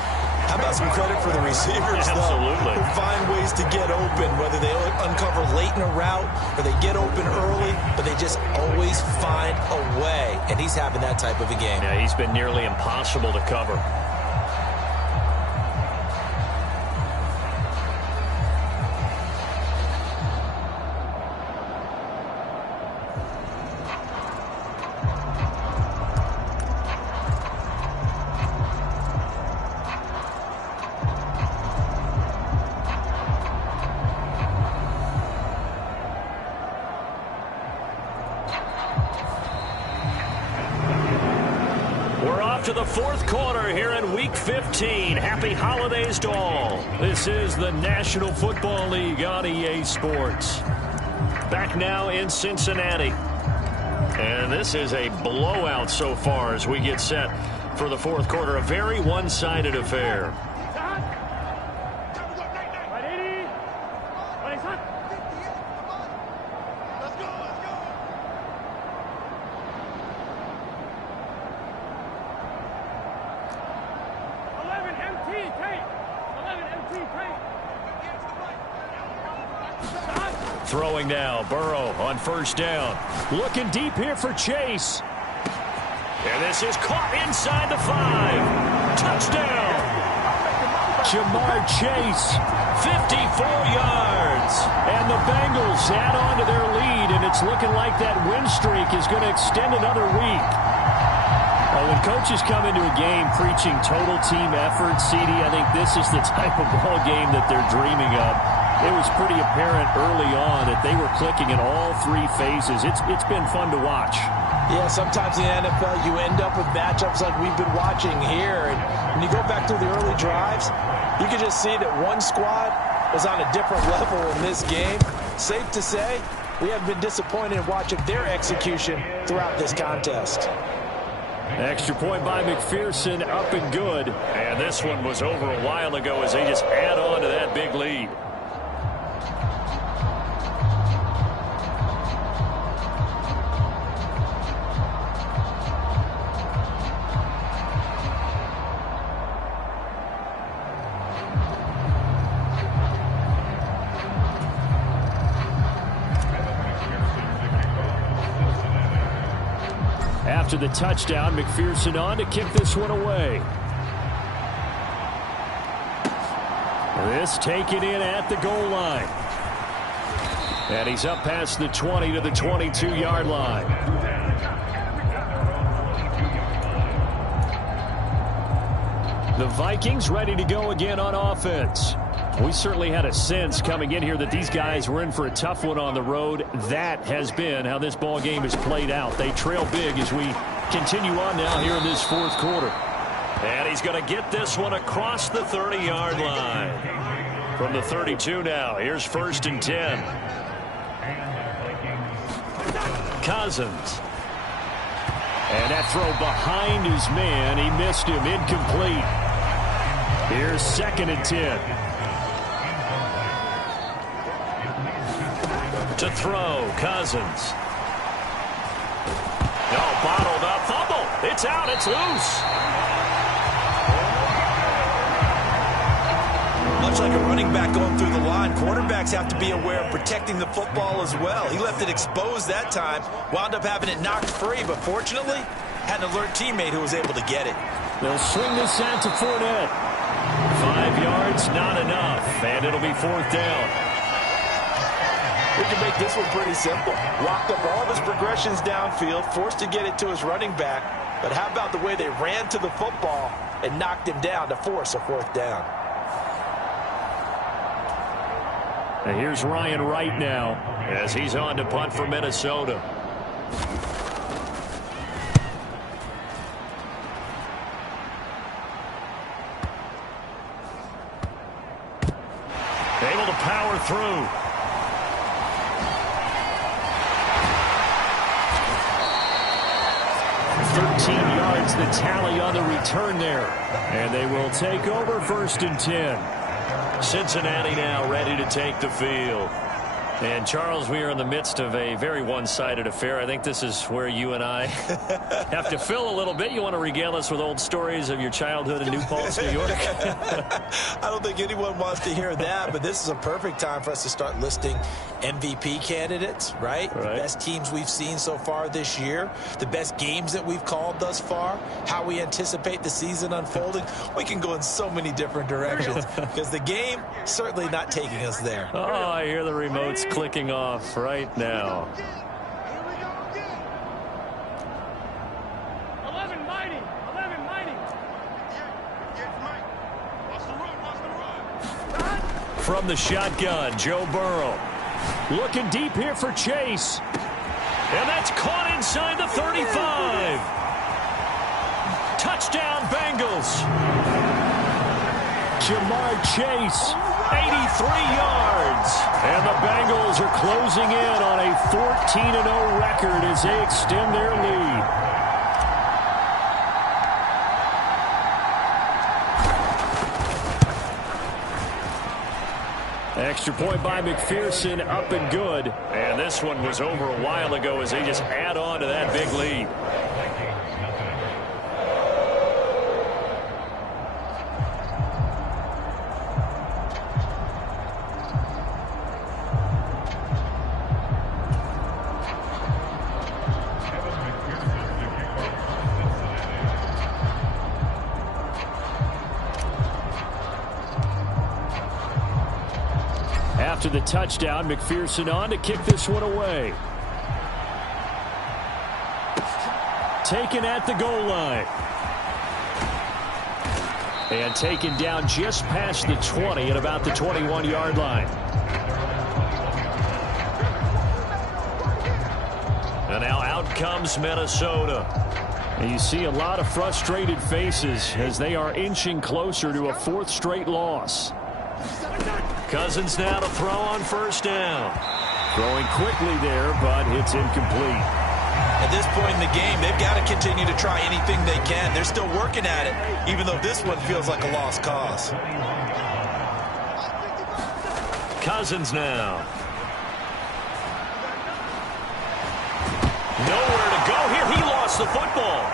How about some credit for the receivers, though? Absolutely. Who find ways to get open, whether they uncover late in a route or they get open early, but they just always find a way. And he's having that type of a game. Yeah, he's been nearly impossible to cover. To the fourth quarter here in Week 15. Happy holidays to all. This is the National Football League on EA Sports. Back now in Cincinnati. And this is a blowout so far as we get set for the fourth quarter. A very one-sided affair. Throwing now, Burrow on first down. Looking deep here for Chase. And this is caught inside the 5. Touchdown. Jamar Chase, 54 yards. And the Bengals add on to their lead, and it's looking like that win streak is going to extend another week. Well, when coaches come into a game preaching total team effort, CD, I think this is the type of ball game that they're dreaming of. It was pretty apparent early on that they were clicking in all three phases. It's been fun to watch. Yeah, sometimes in the NFL you end up with matchups like we've been watching here. And when you go back through the early drives, you can just see that one squad was on a different level in this game. Safe to say, we haven't been disappointed in watching their execution throughout this contest. Extra point by McPherson, up and good. And this one was over a while ago as they just add on to that big lead. After the touchdown, McPherson on to kick this one away. This taken in at the goal line. And he's up past the 20 to the 22-yard line. The Vikings ready to go again on offense. We certainly had a sense coming in here that these guys were in for a tough one on the road. That has been how this ball game has played out. They trail big as we continue on now here in this fourth quarter. And he's going to get this one across the 30-yard line. From the 32 now, here's 1st and 10. Cousins. And that throw behind his man. He missed him. Incomplete. Here's 2nd and 10. To throw, Cousins. No, bottled up, fumble. It's out, it's loose. Much like a running back going through the line, quarterbacks have to be aware of protecting the football as well. He left it exposed that time, wound up having it knocked free, but fortunately, had an alert teammate who was able to get it. They'll swing this out to Fournette. 5 yards, not enough, and it'll be 4th down. We can make this one pretty simple. Locked up all of his progressions downfield, forced to get it to his running back. But how about the way they ran to the football and knocked him down to force a 4th down? And here's Ryan Wright now as he's on to punt for Minnesota. Able to power through. 13 yards the tally on the return there. And they will take over 1st and 10. Cincinnati now ready to take the field. And, Charles, we are in the midst of a very one-sided affair. I think this is where you and I have to fill a little bit. You want to regale us with old stories of your childhood in New Paltz, New York? I don't think anyone wants to hear that, but this is a perfect time for us to start listing MVP candidates, right? The best teams we've seen so far this year, the best games that we've called thus far, how we anticipate the season unfolding. We can go in so many different directions because the game certainly not taking us there. Oh, I hear the remotes clicking off right now. 11 mighty. From the shotgun, Joe Burrow. Looking deep here for Chase. And that's caught inside the 35. Touchdown, Bengals. Jamar Chase, 83 yards. And the Bengals are closing in on a 14-0 record as they extend their lead. Extra point by McPherson, up and good. And this one was over a while ago as they just add on to that big lead. After the touchdown, McPherson on to kick this one away. Taken at the goal line. And taken down just past the 20 at about the 21-yard line. And now out comes Minnesota. And you see a lot of frustrated faces as they are inching closer to a 4th straight loss. Cousins now to throw on 1st down. Throwing quickly there, but it's incomplete. At this point in the game, they've got to continue to try anything they can. They're still working at it, even though this one feels like a lost cause. Cousins now. Nowhere to go here. He lost the football.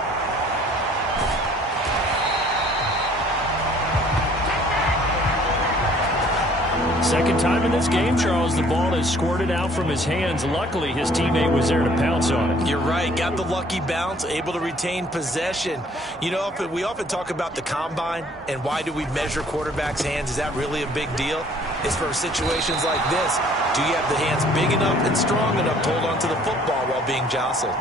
Second time in this game, Charles, the ball has squirted out from his hands. Luckily, his teammate was there to pounce on it. You're right. Got the lucky bounce, able to retain possession. You know, we often talk about the combine and why do we measure quarterbacks' hands. Is that really a big deal? It's for situations like this. Do you have the hands big enough and strong enough to hold on to the football while being jostled?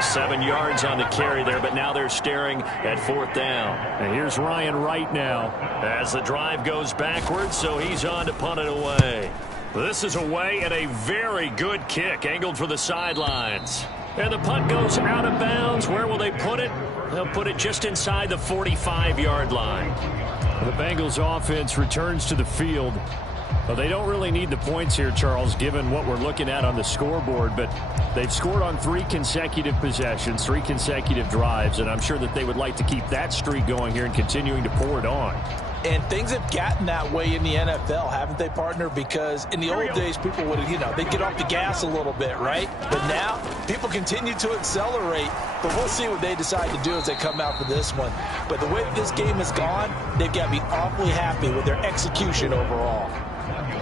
7 yards on the carry there, but now they're staring at 4th down. And here's Ryan Wright now as the drive goes backwards, so he's on to punt it away. This is away and a very good kick angled for the sidelines. And the punt goes out of bounds. Where will they put it? They'll put it just inside the 45-yard line. The Bengals offense returns to the field. Well, they don't really need the points here, Charles, given what we're looking at on the scoreboard, but they've scored on 3 consecutive possessions, 3 consecutive drives, and I'm sure that they would like to keep that streak going here and continuing to pour it on. And things have gotten that way in the NFL, haven't they, partner? Because in the old days, people would, they'd get off the gas a little bit, right? But now, people continue to accelerate. But we'll see what they decide to do as they come out for this one. But the way this game has gone, they've got to be awfully happy with their execution overall.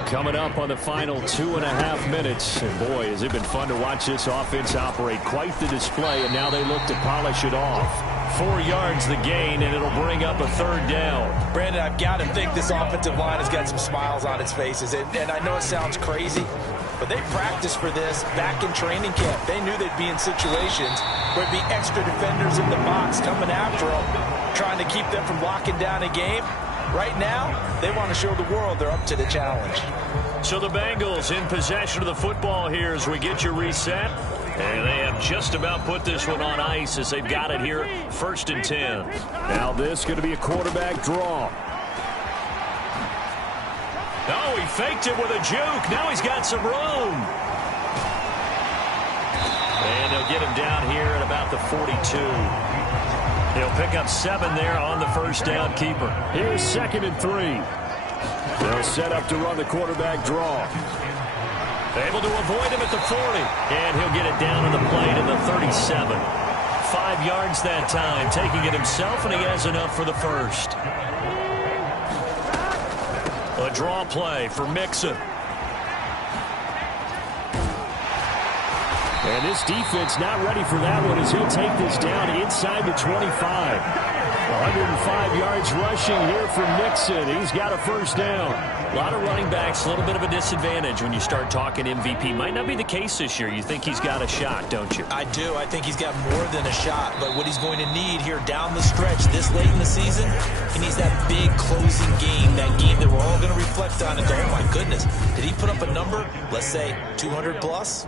Coming up on the final 2.5 minutes. And boy, has it been fun to watch this offense operate. Quite the display, and now they look to polish it off. 4 yards the gain, and it'll bring up a 3rd down. Brandon, I've got to think this offensive line has got some smiles on its faces. And I know it sounds crazy, but they practiced for this back in training camp. They knew they'd be in situations where there'd be extra defenders in the box coming after them, trying to keep them from locking down a game. Right now, they want to show the world they're up to the challenge. So the Bengals in possession of the football here as we get you reset. And they have just about put this one on ice as they've got it here, 1st and 10. Now this is going to be a quarterback draw. Oh, he faked it with a juke. Now he's got some room. And they'll get him down here at about the 42. He'll pick up 7 there on the 1st down keeper. Here's 2nd and 3. They'll set up to run the quarterback draw. Able to avoid him at the 40. And he'll get it down to the plate at the 37. 5 yards that time, taking it himself, and he has enough for the 1st. A draw play for Mixon. And this defense not ready for that one as he'll take this down inside the 25. 105 yards rushing here from Mixon. He's got a 1st down. A lot of running backs, a little bit of a disadvantage when you start talking MVP. Might not be the case this year. You think he's got a shot, don't you? I do. I think he's got more than a shot. But what he's going to need here down the stretch this late in the season, he needs that big closing game, that game that we're all going to reflect on and go, oh, my goodness, did he put up a number, let's say, 200 plus?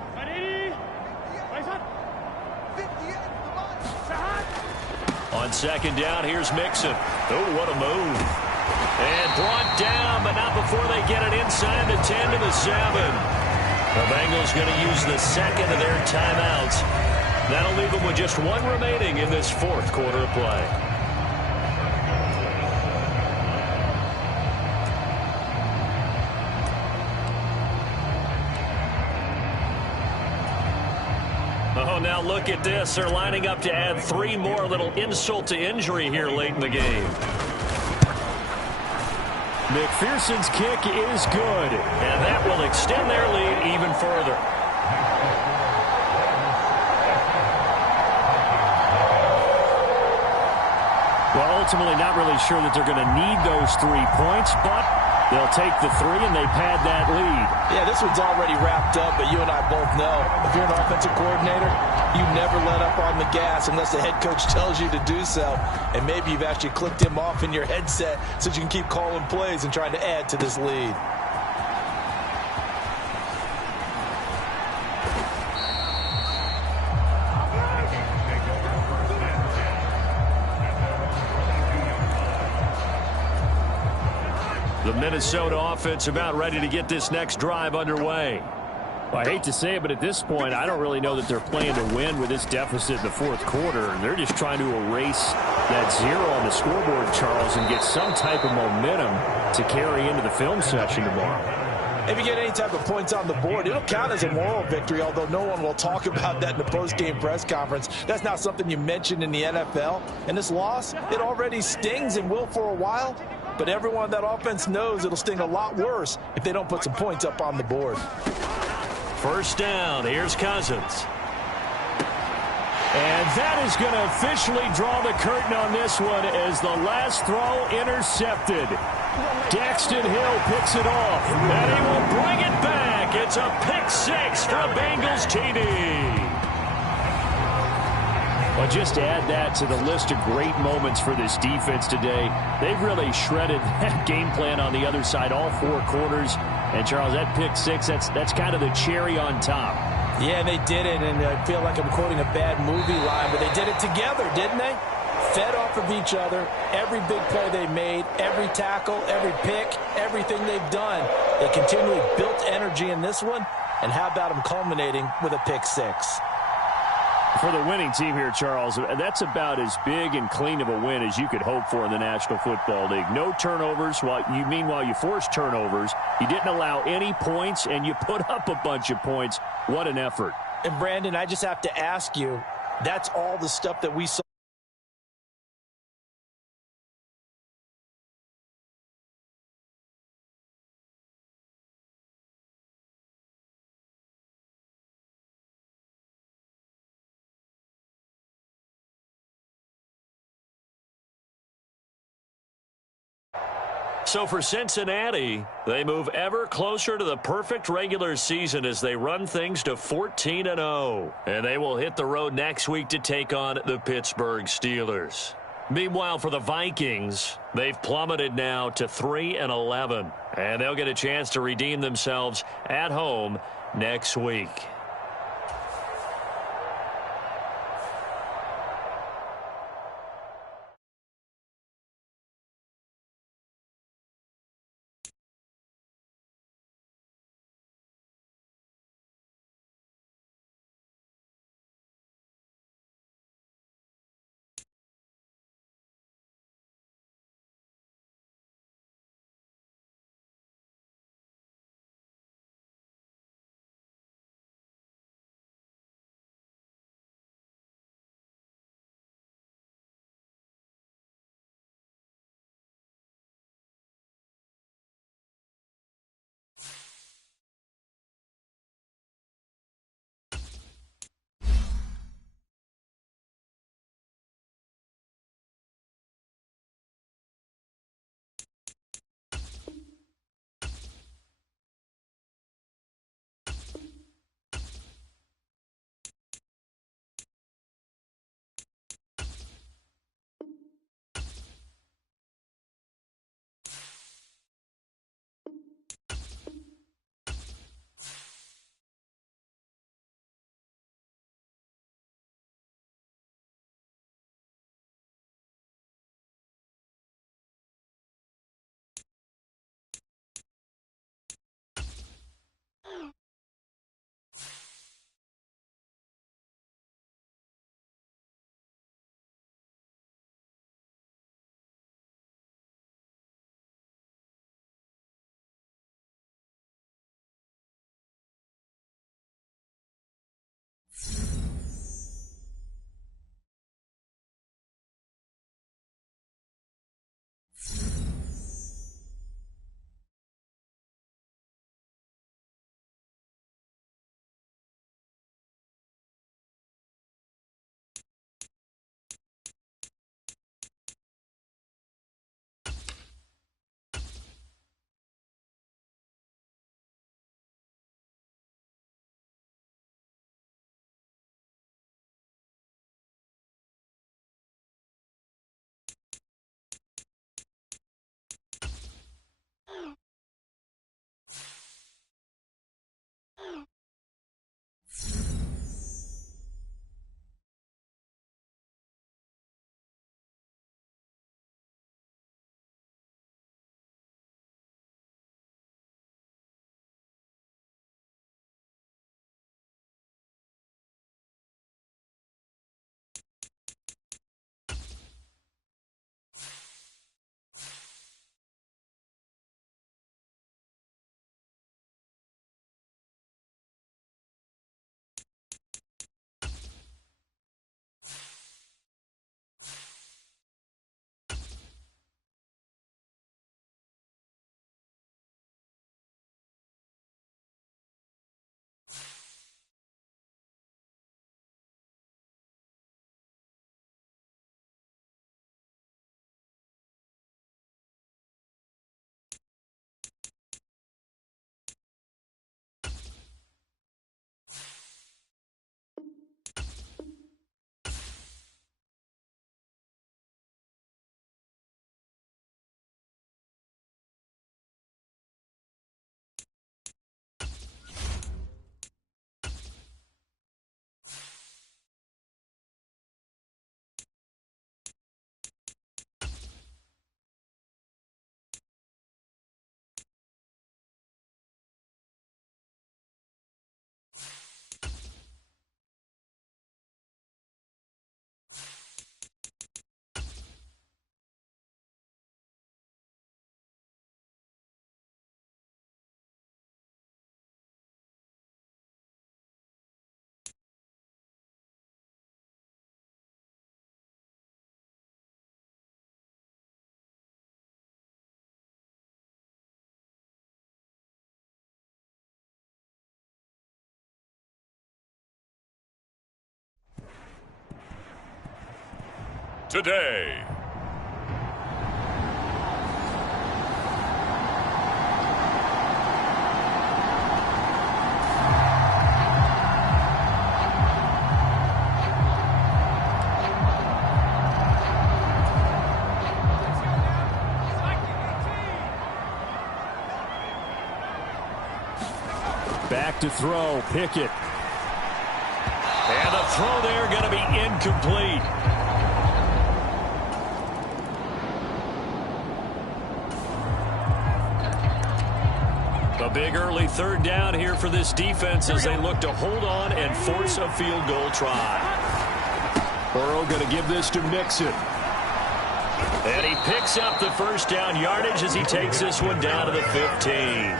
On 2nd down, here's Mixon. Oh, what a move. And brought down, but not before they get it inside the 10 to the 7. The Bengals going to use the 2nd of their timeouts. That'll leave them with just 1 remaining in this 4th quarter of play. Oh, now look at this. They're lining up to add 3 more. Little insult to injury here late in the game. McPherson's kick is good, and that will extend their lead even further. Well, ultimately not really sure that they're going to need those 3 points, but they'll take the 3 and they pad that lead. Yeah, this one's already wrapped up, but you and I both know if you're an offensive coordinator, you never let up on the gas unless the head coach tells you to do so. And maybe you've actually clicked him off in your headset so you can keep calling plays and trying to add to this lead. The Minnesota offense about ready to get this next drive underway. I hate to say it, but at this point, I don't really know that they're playing to win with this deficit in the fourth quarter. They're just trying to erase that 0 on the scoreboard, Charles, and get some type of momentum to carry into the film session tomorrow. If you get any type of points on the board, it'll count as a moral victory, although no one will talk about that in the post-game press conference. That's not something you mention in the NFL. And this loss, it already stings and will for a while. But everyone on that offense knows it'll sting a lot worse if they don't put some points up on the board. First down, here's Cousins. And that is going to officially draw the curtain on this one as the last throw intercepted. Daxton Hill picks it off, and he will bring it back. It's a pick 6 for a Bengals TD. Well, just add that to the list of great moments for this defense today. They've really shredded that game plan on the other side all 4 quarters. And, Charles, that pick 6, that's kind of the cherry on top. Yeah, they did it, and I feel like I'm quoting a bad movie line, but they did it together, didn't they? Fed off of each other, every big play they made, every tackle, every pick, everything they've done. They continually built energy in this one, and how about them culminating with a pick 6? For the winning team here, Charles, that's about as big and clean of a win as you could hope for in the National Football League. No turnovers. Meanwhile, you forced turnovers. You didn't allow any points, and you put up a bunch of points. What an effort. And, Brandon, I just have to ask you, that's all the stuff that we saw So for Cincinnati, they move ever closer to the perfect regular season as they run things to 14-0. And they will hit the road next week to take on the Pittsburgh Steelers. Meanwhile, for the Vikings, they've plummeted now to 3-11. And they'll get a chance to redeem themselves at home next week. today. Back to throw, Pickett. And the throw there going to be incomplete. A big early third down here for this defense as they look to hold on and force a field goal try. Burrow going to give this to Mixon. And he picks up the first down yardage as he takes this one down to the 15.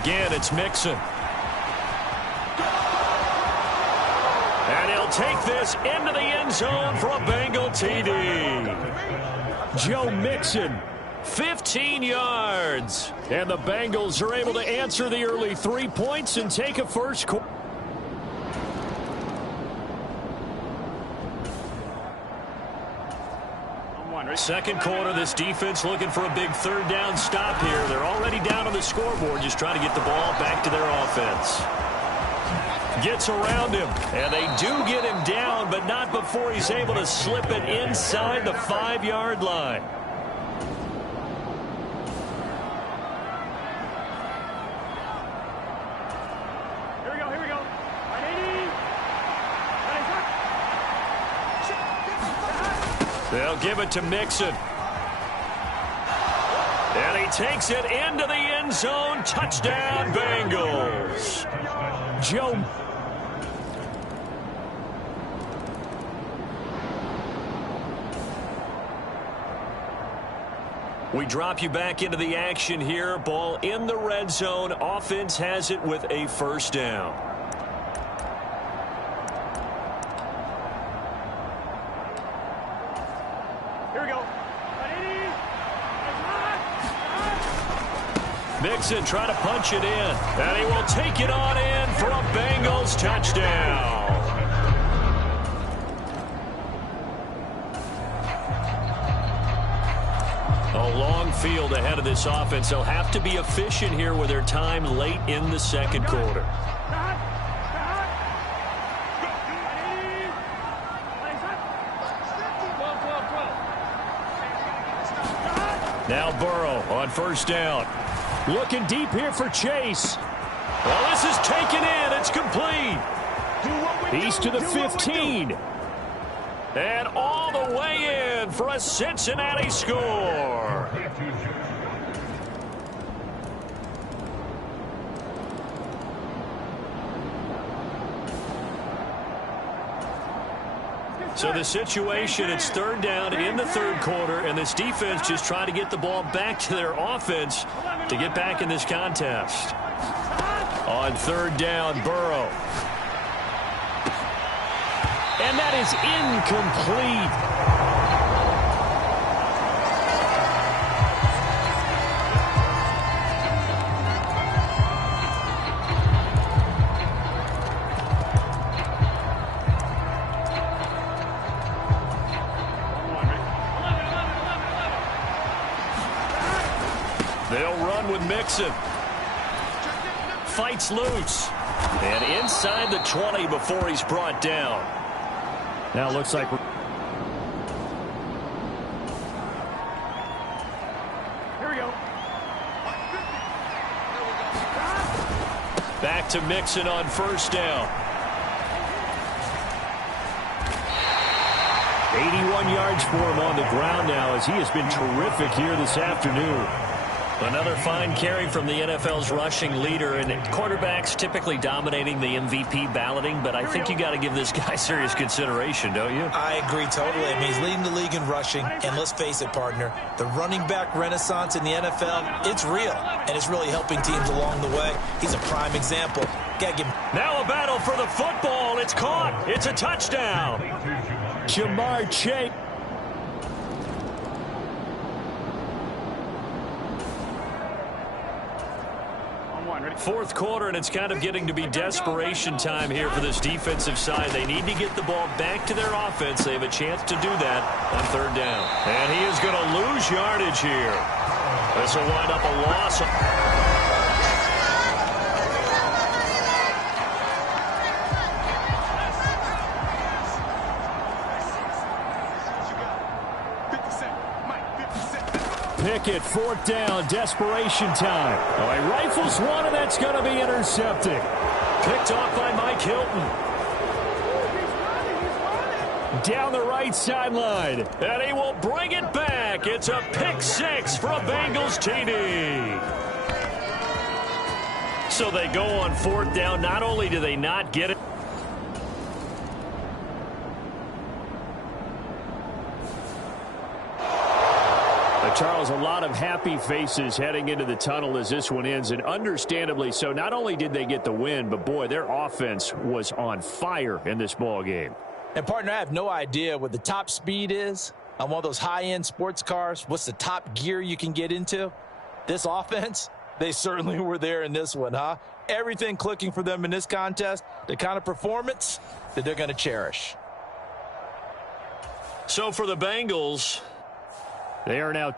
Again, it's Mixon. And he'll take this into the end zone for a Bengal TD. Joe Mixon, 15 yards. And the Bengals are able to answer the early 3 points and take a first quarter. Second quarter, this defense looking for a big third down stop here. They're already down on the scoreboard, just trying to get the ball back to their offense. Gets around him, and they do get him down, but not before he's able to slip it inside the 5-yard line. Here we go. 180. They'll give it to Mixon. And he takes it into the end zone. Touchdown, Bengals. Joe. We drop you back into the action here. Ball in the red zone. Offense has it with a first down. Here we go. 180. Mixon trying to punch it in. And he will take it on in for a Bengals touchdown. A long field ahead of this offense. They'll have to be efficient here with their time late in the second quarter. Now Burrow on first down. Looking deep here for Chase. Well, this is taken in. It's complete. He's to the 15. And all the way in for a Cincinnati score. So the situation, it's third down in the third quarter, and this defense just trying to get the ball back to their offense to get back in this contest. On third down, Burrow. And that is incomplete. They'll run with Mixon. Fights loose. And inside the 20 before he's brought down. Now it looks like Here we go. back to Mixon on first down. 81 yards for him on the ground now as he has been terrific here this afternoon. Another fine carry from the NFL's rushing leader, and quarterbacks typically dominating the MVP balloting, but I think you got to give this guy serious consideration, don't you? I agree totally. I mean, he's leading the league in rushing, and let's face it, partner, the running back renaissance in the NFL, it's real, and it's really helping teams along the way. He's a prime example. Now a battle for the football. It's caught. It's a touchdown. Jamar Chase. Fourth quarter, and it's kind of getting to be desperation time here for this defensive side. They need to get the ball back to their offense. They have a chance to do that on third down. And he is going to lose yardage here. This will wind up a loss. Pickett, fourth down, desperation time. Oh, he rifles one, and that's going to be intercepted. Picked off by Mike Hilton. Down the right sideline. And he will bring it back. It's a pick six for a Bengals TD. So they go on fourth down. Not only do they not get it, Charles, a lot of happy faces heading into the tunnel as this one ends, and understandably so. Not only did they get the win, but, boy, their offense was on fire in this ball game. And, partner, I have no idea what the top speed is on one of those high-end sports cars. What's the top gear you can get into? This offense, they certainly were there in this one, huh? Everything clicking for them in this contest, the kind of performance that they're going to cherish. So for the Bengals, they are now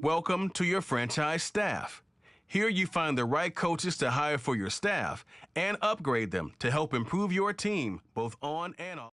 Welcome to your franchise staff. Here you find the right coaches to hire for your staff and upgrade them to help improve your team both on and off.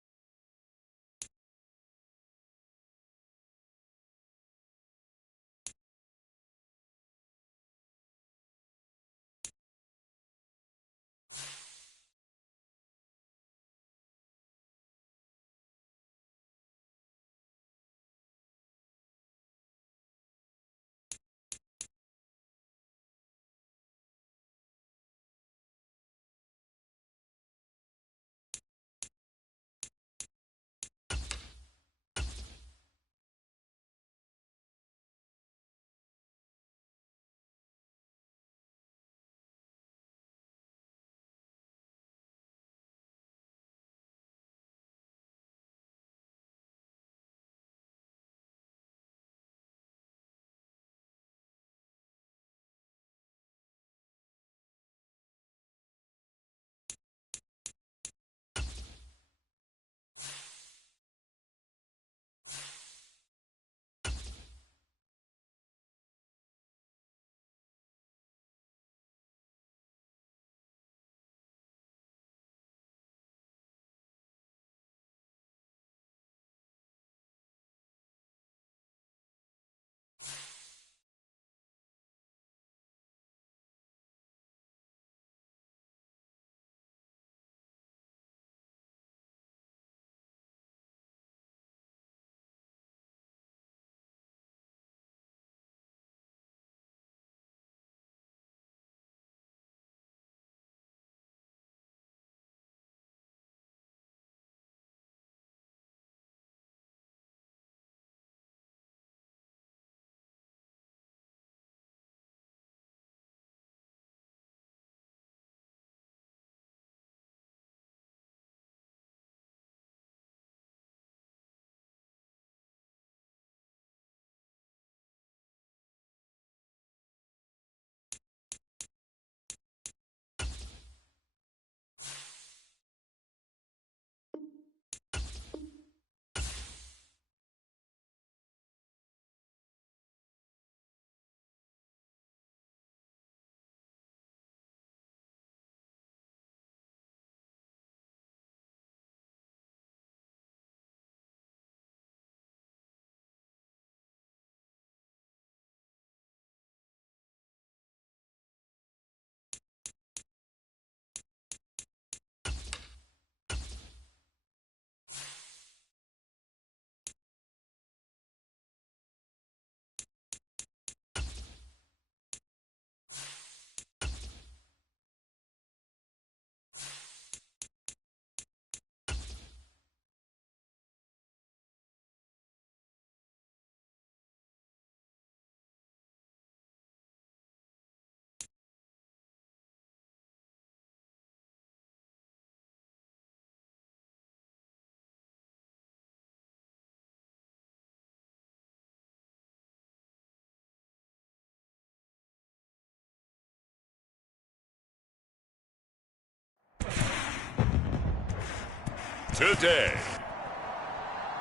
today.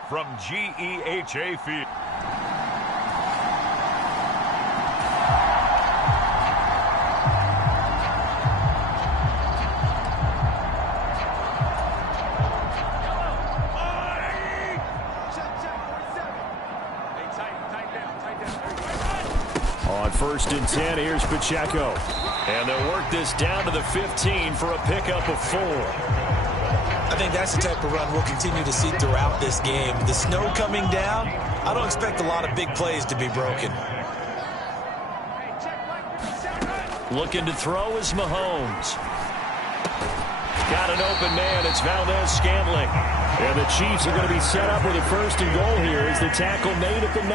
From GEHA Field. On 1st and 10, here's Pacheco. And they'll work this down to the 15 for a pickup of 4. I think that's the type of run we'll continue to see throughout this game. The snow coming down, I don't expect a lot of big plays to be broken. Looking to throw is Mahomes. Got an open man. It's Valdez-Scantling. And the Chiefs are going to be set up with a 1st and goal here as the tackle made at the 9.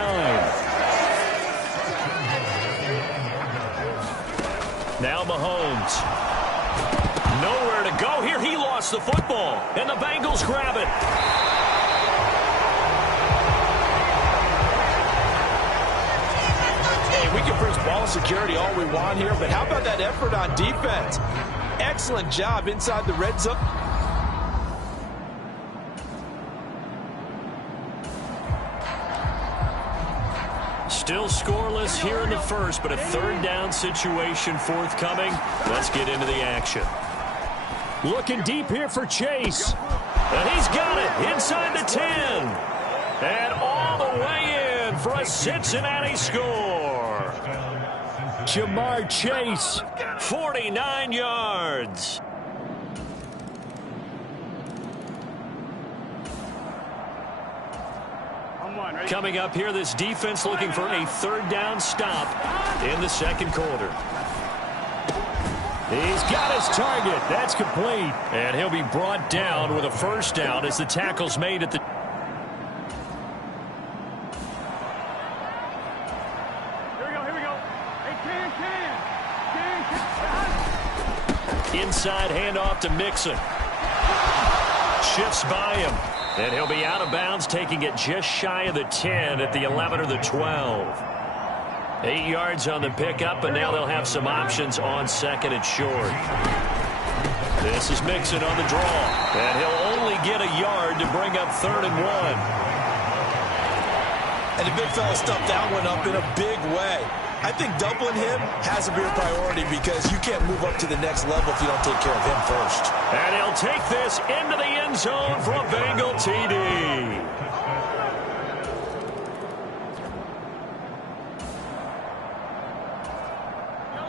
Now Mahomes. Nowhere to go here. He lost the football. And the Bengals grab it. Hey, we can preach ball security all we want here, but how about that effort on defense? Excellent job inside the red zone. Still scoreless here in the 1st, but a 3rd down situation forthcoming. Let's get into the action. Looking deep here for Chase. And he's got it inside the 10. And all the way in for a Cincinnati score. Jamar Chase, 49 yards. Coming up here, this defense looking for a 3rd down stop in the 2nd quarter. He's got his target. That's complete. And he'll be brought down with a 1st down as the tackle's made at the... Here we go. Hey, Ken. Inside handoff to Mixon. Shifts by him. And he'll be out of bounds, taking it just shy of the 10 at the 11 or the 12. 8 yards on the pickup, and now they'll have some options on 2nd and short. This is Mixon on the draw. And he'll only get a yard to bring up 3rd and 1. And the big fella stuffed that one up in a big way. I think doubling him has to be a priority because you can't move up to the next level if you don't take care of him first. And he'll take this into the end zone for a Bengal TD.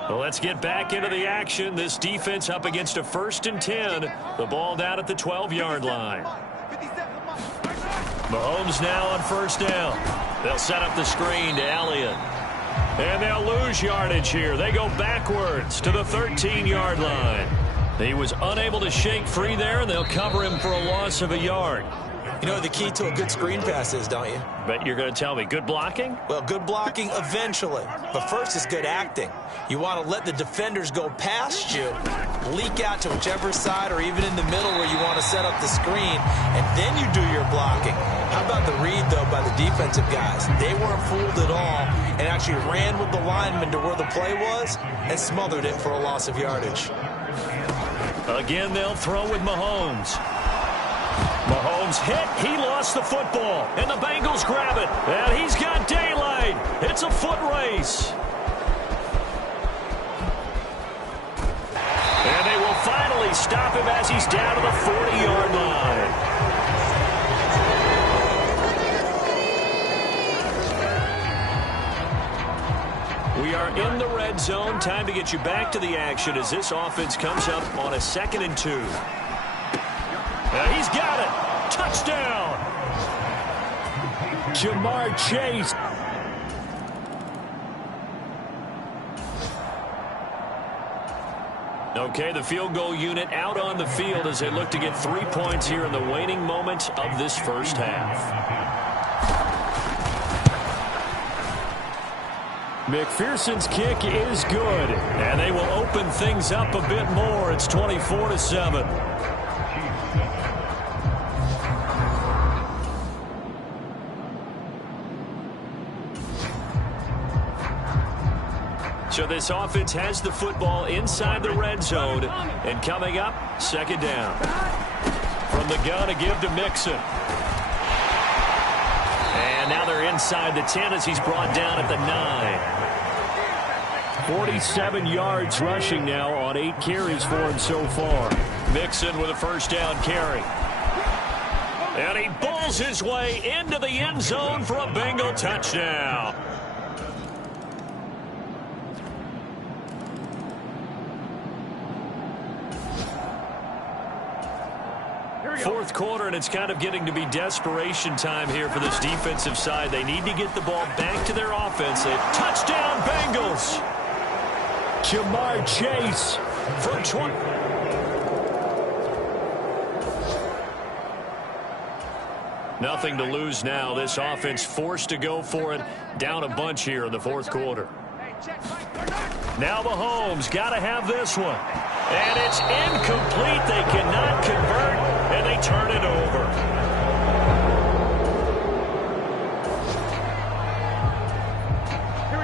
Well, let's get back into the action. This defense up against a 1st and 10. The ball down at the 12-yard line. Mahomes now on 1st down. They'll set up the screen to Elliott. And they'll lose yardage here. They go backwards to the 13-yard line. He was unable to shake free there, and they'll cover him for a loss of a yard. You know what the key to a good screen pass is, don't you? Bet you're going to tell me good blocking? Well, good blocking eventually. But first is good acting. You want to let the defenders go past you, leak out to whichever side or even in the middle where you want to set up the screen, and then you do your blocking. How about the read, though, by the defensive guys? They weren't fooled at all and actually ran with the lineman to where the play was and smothered it for a loss of yardage. Again, they'll throw with Mahomes. Mahomes hit. He lost the football. And the Bengals grab it. And he's got daylight. It's a foot race. And they will finally stop him as he's down to the 40-yard line. We are in the red zone. Time to get you back to the action as this offense comes up on a 2nd and 2. He's got it. Touchdown. Jamar Chase. Okay, the field goal unit out on the field as they look to get 3 points here in the waning moments of this 1st half. McPherson's kick is good, and they will open things up a bit more. It's 24-7. So this offense has the football inside the red zone, and coming up, 2nd down. From the gun to give to Mixon. And now they're inside the 10 as he's brought down at the 9. 47 yards rushing now on 8 carries for him so far. Mixon with a first down carry. And he bulls his way into the end zone for a Bengal touchdown. Fourth quarter, and it's kind of getting to be desperation time here for this defensive side. They need to get the ball back to their offense. Touchdown, Bengals! Jamar Chase for 20. Nothing to lose now. This offense forced to go for it. Down a bunch here in the fourth quarter. Now Mahomes got to have this one. And it's incomplete. They cannot convert, and they turn it over.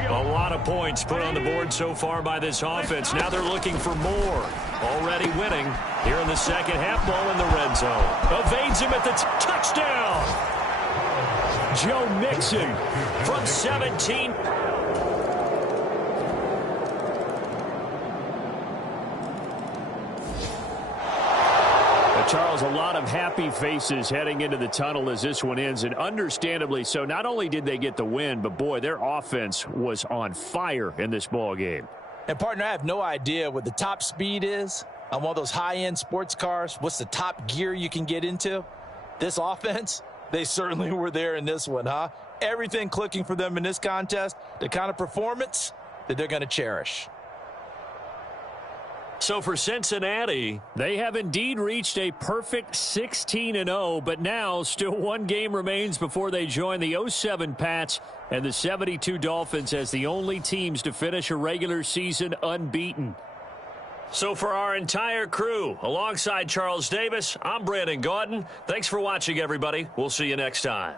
A lot of points put on the board so far by this offense. Now they're looking for more. Already winning here in the second half. Ball in the red zone. Evades him at the touchdown. Joe Mixon from 17. Charles, a lot of happy faces heading into the tunnel as this one ends, and understandably so. Not only did they get the win, but, boy, their offense was on fire in this ball game. And, partner, I have no idea what the top speed is on one of those high-end sports cars. What's the top gear you can get into? This offense, they certainly were there in this one, huh? Everything clicking for them in this contest, the kind of performance that they're going to cherish. So for Cincinnati, they have indeed reached a perfect 16-0, but now still one game remains before they join the 07 Pats and the 72 Dolphins as the only teams to finish a regular season unbeaten. So for our entire crew, alongside Charles Davis, I'm Brandon Gaudin. Thanks for watching, everybody. We'll see you next time.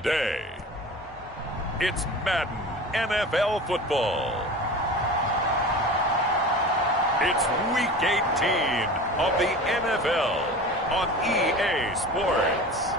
Today, it's Madden NFL football. It's Week 18 of the NFL on EA Sports.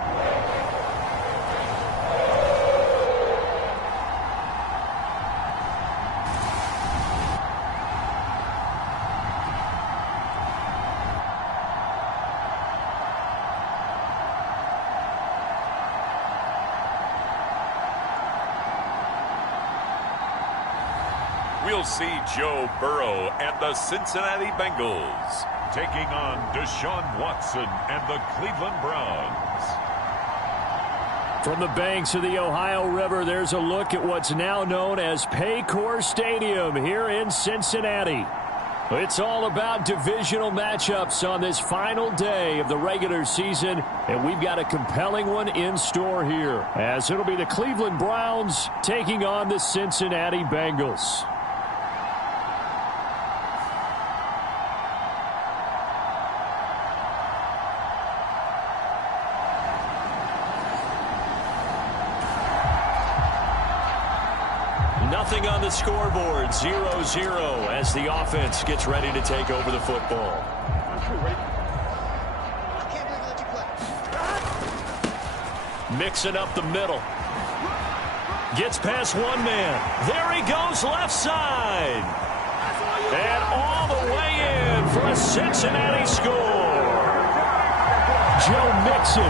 We'll see Joe Burrow and the Cincinnati Bengals taking on Deshaun Watson and the Cleveland Browns. From the banks of the Ohio River, there's a look at what's now known as Paycor Stadium here in Cincinnati. It's all about divisional matchups on this final day of the regular season, and we've got a compelling one in store here, as it'll be the Cleveland Browns taking on the Cincinnati Bengals. Nothing on the scoreboard, 0-0 as the offense gets ready to take over the football. Mixing up the middle. Gets past one man. There he goes, left side. And all the way in for a Cincinnati score. Joe Mixon,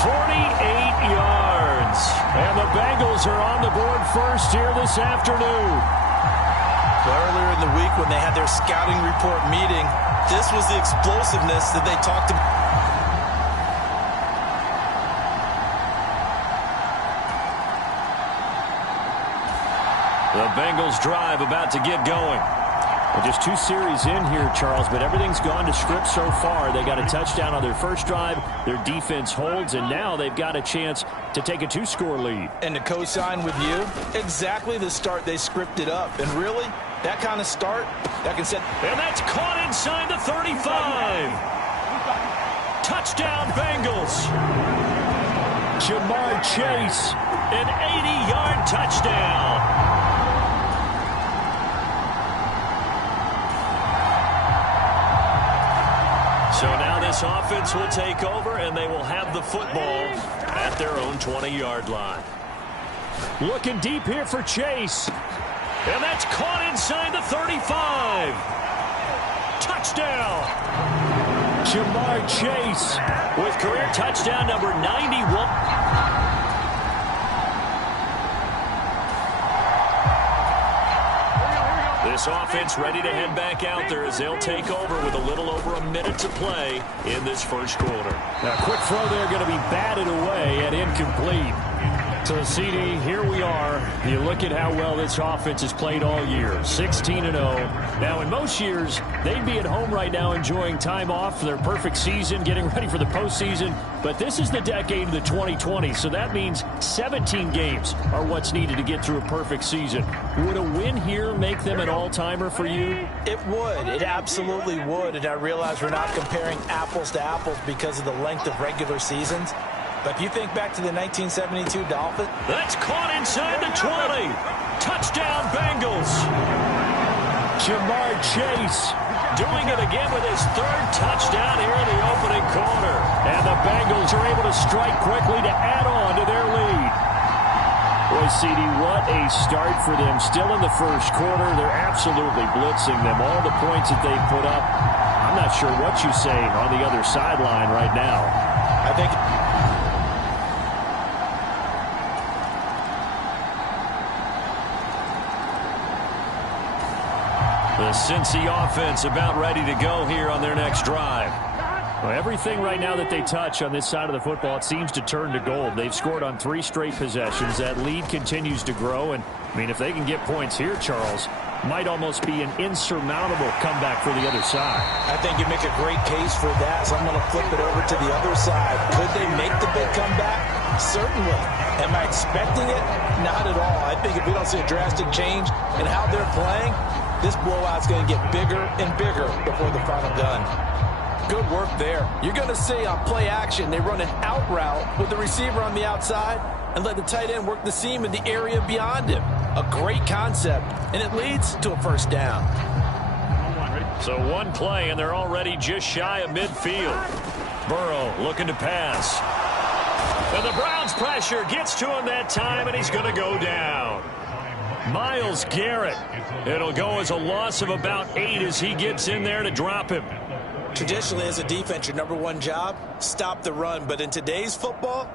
48 yards. And the Bengals are on the board first here this afternoon. Earlier in the week when they had their scouting report meeting, this was the explosiveness that they talked about. The Bengals drive about to get going. Well, just 2 series in here, Charles, but everything's gone to script so far. They got a touchdown on their first drive. Their defense holds, and now they've got a chance to take a 2-score lead. And to co-sign with you, exactly the start they scripted up. And really, that kind of start, that can set. And that's caught inside the 35. Touchdown, Bengals. Jamar Chase, an 80-yard touchdown. So now this offense will take over, and they will have the football at their own 20-yard line. Looking deep here for Chase. And that's caught inside the 35. Touchdown. Jamar Chase with career touchdown number 91. This offense ready to head back out there as they'll take over with a little over a minute to play in this first quarter. Now, quick throw there going to be batted away and incomplete. So, CD, here we are. You look at how well this offense has played all year, 16-0. Now, in most years, they'd be at home right now enjoying time off for their perfect season, getting ready for the postseason. But this is the decade of the 2020s, so that means 17 games are what's needed to get through a perfect season. Would a win here make them an all-timer for you? It would. It absolutely would. And I realize we're not comparing apples to apples because of the length of regular seasons. But if you think back to the 1972 Dolphins. That's caught inside the 20. Touchdown, Bengals. Jamar Chase doing it again with his 3rd touchdown here in the opening quarter. And the Bengals are able to strike quickly to add on to their lead. Boy, CD, what a start for them. Still in the first quarter. They're absolutely blitzing them. All the points that they've put up, I'm not sure what you say on the other sideline right now. I think the Cincy offense about ready to go here on their next drive. Well, everything right now that they touch on this side of the football, it seems to turn to gold. They've scored on 3 straight possessions. That lead continues to grow. And, I mean, if they can get points here, Charles, might almost be an insurmountable comeback for the other side. I think you make a great case for that, so I'm going to flip it over to the other side. Could they make the big comeback? Certainly. Am I expecting it? Not at all. I think if we don't see a drastic change in how they're playing, this blowout's going to get bigger and bigger before the final gun. Good work there. You're going to see on play action, they run an out route with the receiver on the outside and let the tight end work the seam in the area beyond him. A great concept, and it leads to a first down. So one play, and they're already just shy of midfield. Burrow looking to pass. And the Browns' pressure gets to him that time, and he's going to go down. Myles Garrett. It'll go as a loss of about 8 as he gets in there to drop him. Traditionally, as a defense, your number one job, stop the run. But in today's football,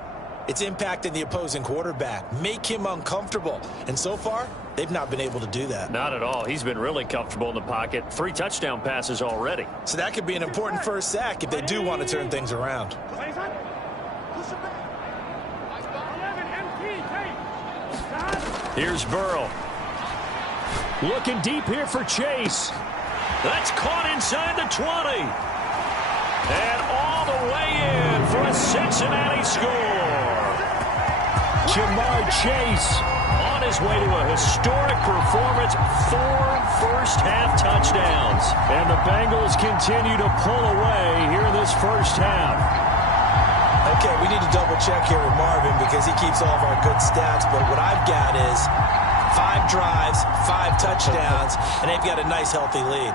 it's impacting the opposing quarterback. Make him uncomfortable. And so far, they've not been able to do that. Not at all. He's been really comfortable in the pocket. 3 touchdown passes already. So that could be an important first sack if they do want to turn things around. Here's Burrow. Looking deep here for Chase. That's caught inside the 20. And all the way in for a Cincinnati score. Jamar Chase on his way to a historic performance. 4 first-half touchdowns. And the Bengals continue to pull away here in this first half. Okay, we need to double-check here with Marvin because he keeps all of our good stats. But what I've got is 5 drives, 5 touchdowns, and they've got a nice, healthy lead.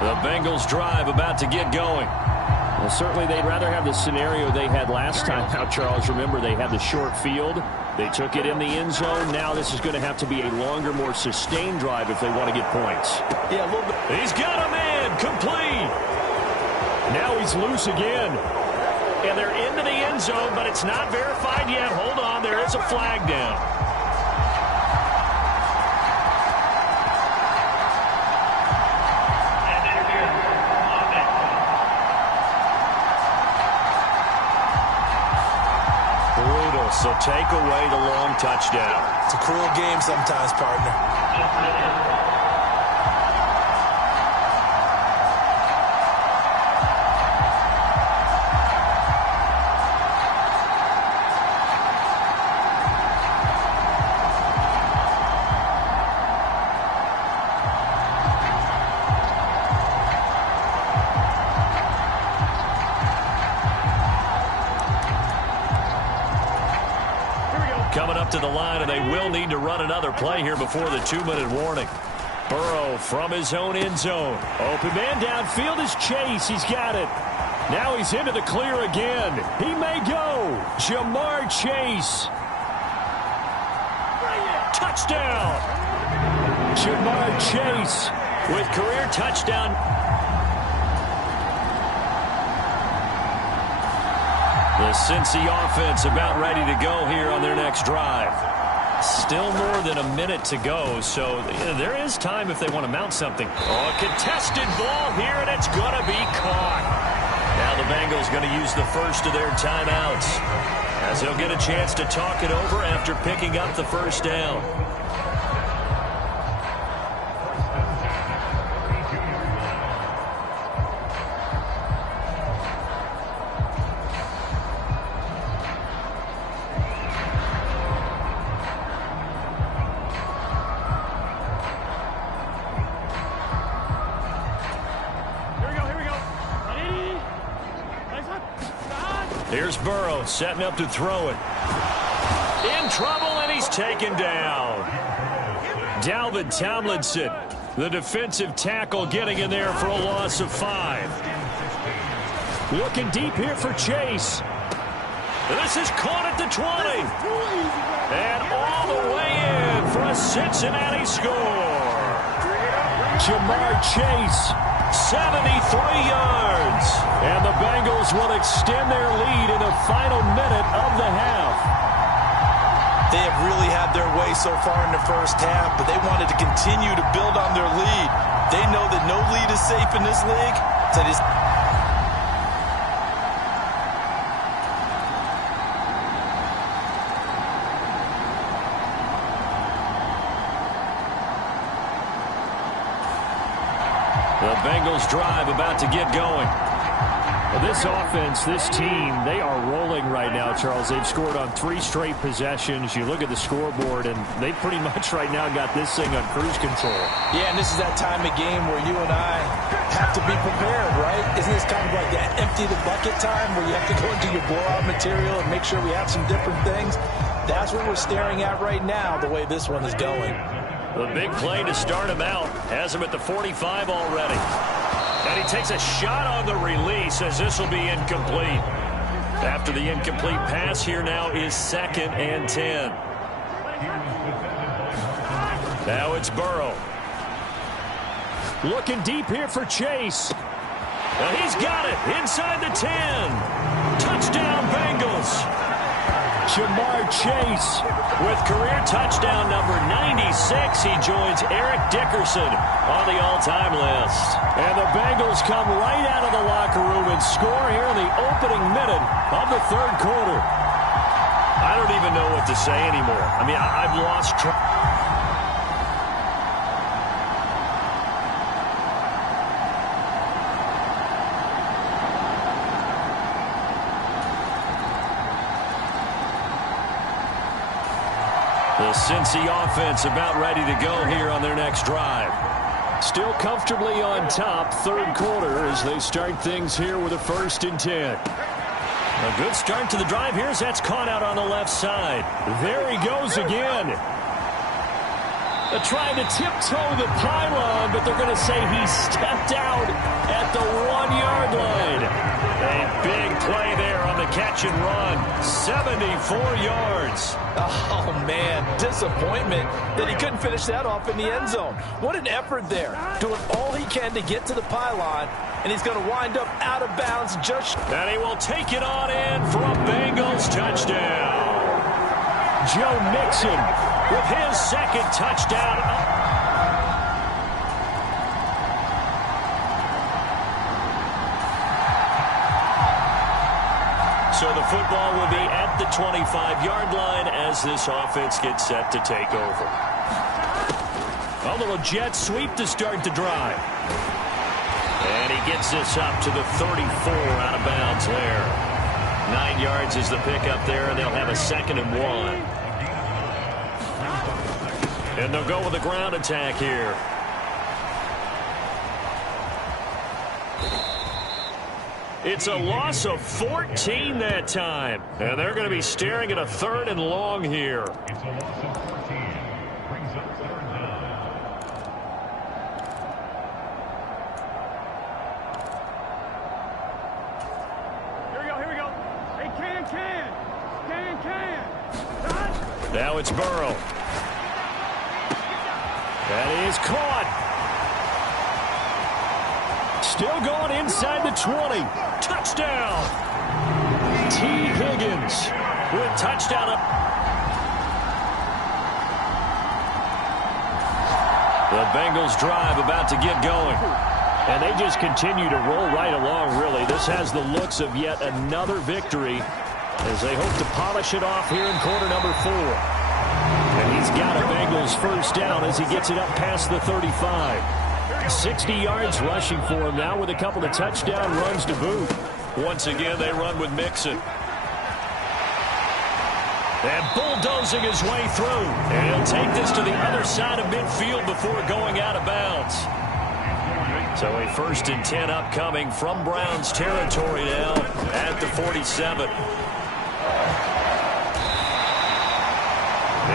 The Bengals drive about to get going. Well, certainly they'd rather have the scenario they had last time. Now, Charles, remember they had the short field. They took it in the end zone. Now this is going to have to be a longer, more sustained drive if they want to get points. Yeah, a little bit. He's got him in. Complete. Now he's loose again. And they're into the end zone, but it's not verified yet. Hold on. There is a flag down. So take away the long touchdown. It's a cruel game sometimes, partner. Coming up to the line, and they will need to run another play here before the 2-minute warning. Burrow from his own end zone. Open man downfield is Chase. He's got it. Now he's into the clear again. He may go. Jamar Chase. Touchdown! Jamar Chase with career touchdown. The Cincy offense about ready to go here on their next drive. Still more than a minute to go, so there is time if they want to mount something. Oh, a contested ball here, and it's going to be caught. Now the Bengals going to use the first of their timeouts, as they'll get a chance to talk it over after picking up the first down. Here's Burrow setting up to throw it. In trouble, and he's taken down. Dalvin Tomlinson, the defensive tackle, getting in there for a loss of 5. Looking deep here for Chase. This is caught at the 20. And all the way in for a Cincinnati score. Jamar Chase. 73 yards. And the Bengals will extend their lead in the final minute of the half. They have really had their way so far in the first half, but they wanted to continue to build on their lead. They know that no lead is safe in this league, so it is. The Bengals drive about to get going. Well, this offense, this team, they are rolling right now, Charles. They've scored on 3 straight possessions. You look at the scoreboard, and they pretty much right now got this thing on cruise control. Yeah, and this is that time of game where you and I have to be prepared, right? Isn't this kind of like that empty the bucket time where you have to go into your blowout material and make sure we have some different things? That's what we're staring at right now, the way this one is going. The big play to start him out. Has him at the 45 already. And he takes a shot on the release as this will be incomplete. After the incomplete pass, here now is 2nd and 10. Now it's Burrow. Looking deep here for Chase. And he's got it inside the 10. Touchdown, Bengals. Jamar Chase with career touchdown number 96. He joins Eric Dickerson on the all-time list. And the Bengals come right out of the locker room and score here in the opening minute of the 3rd quarter. I don't even know what to say anymore. I mean, I've lost track. The Cincy offense about ready to go here on their next drive. Still comfortably on top, 3rd quarter as they start things here with a 1st and 10. A good start to the drive here as that's caught out on the left side. There he goes again. They're trying to tiptoe the pylon, but they're going to say he stepped out at the 1-yard line. A big play there on the catch and run. 74 yards. Oh, man, disappointment that he couldn't finish that off in the end zone. What an effort there. Doing all he can to get to the pylon, and he's going to wind up out of bounds just... And he will take it on in for a Bengals touchdown. Joe Mixon with his 2nd touchdown. So the football will be at the 25-yard line as this offense gets set to take over. A little jet sweep to start the drive. And he gets this up to the 34 out of bounds there. 9 yards is the pickup there, and they'll have a 2nd and 1. And they'll go with a ground attack here. It's a loss of 14 that time. And they're going to be staring at a 3rd and long here. It's a loss of 14. Brings up 3rd down. Here we go. Hey, can. Now it's Burrow. That is caught. Still going inside the 20. Touchdown. T. Higgins with touchdown. The Bengals drive about to get going. And they just continue to roll right along, really. This has the looks of yet another victory as they hope to polish it off here in quarter number 4. And he's got a Bengals 1st down as he gets it up past the 35. 60 yards rushing for him now with a couple of touchdown runs to boot. Once again, they run with Mixon. And bulldozing his way through. And he'll take this to the other side of midfield before going out of bounds. So a 1st and 10 upcoming from Browns territory now at the 47.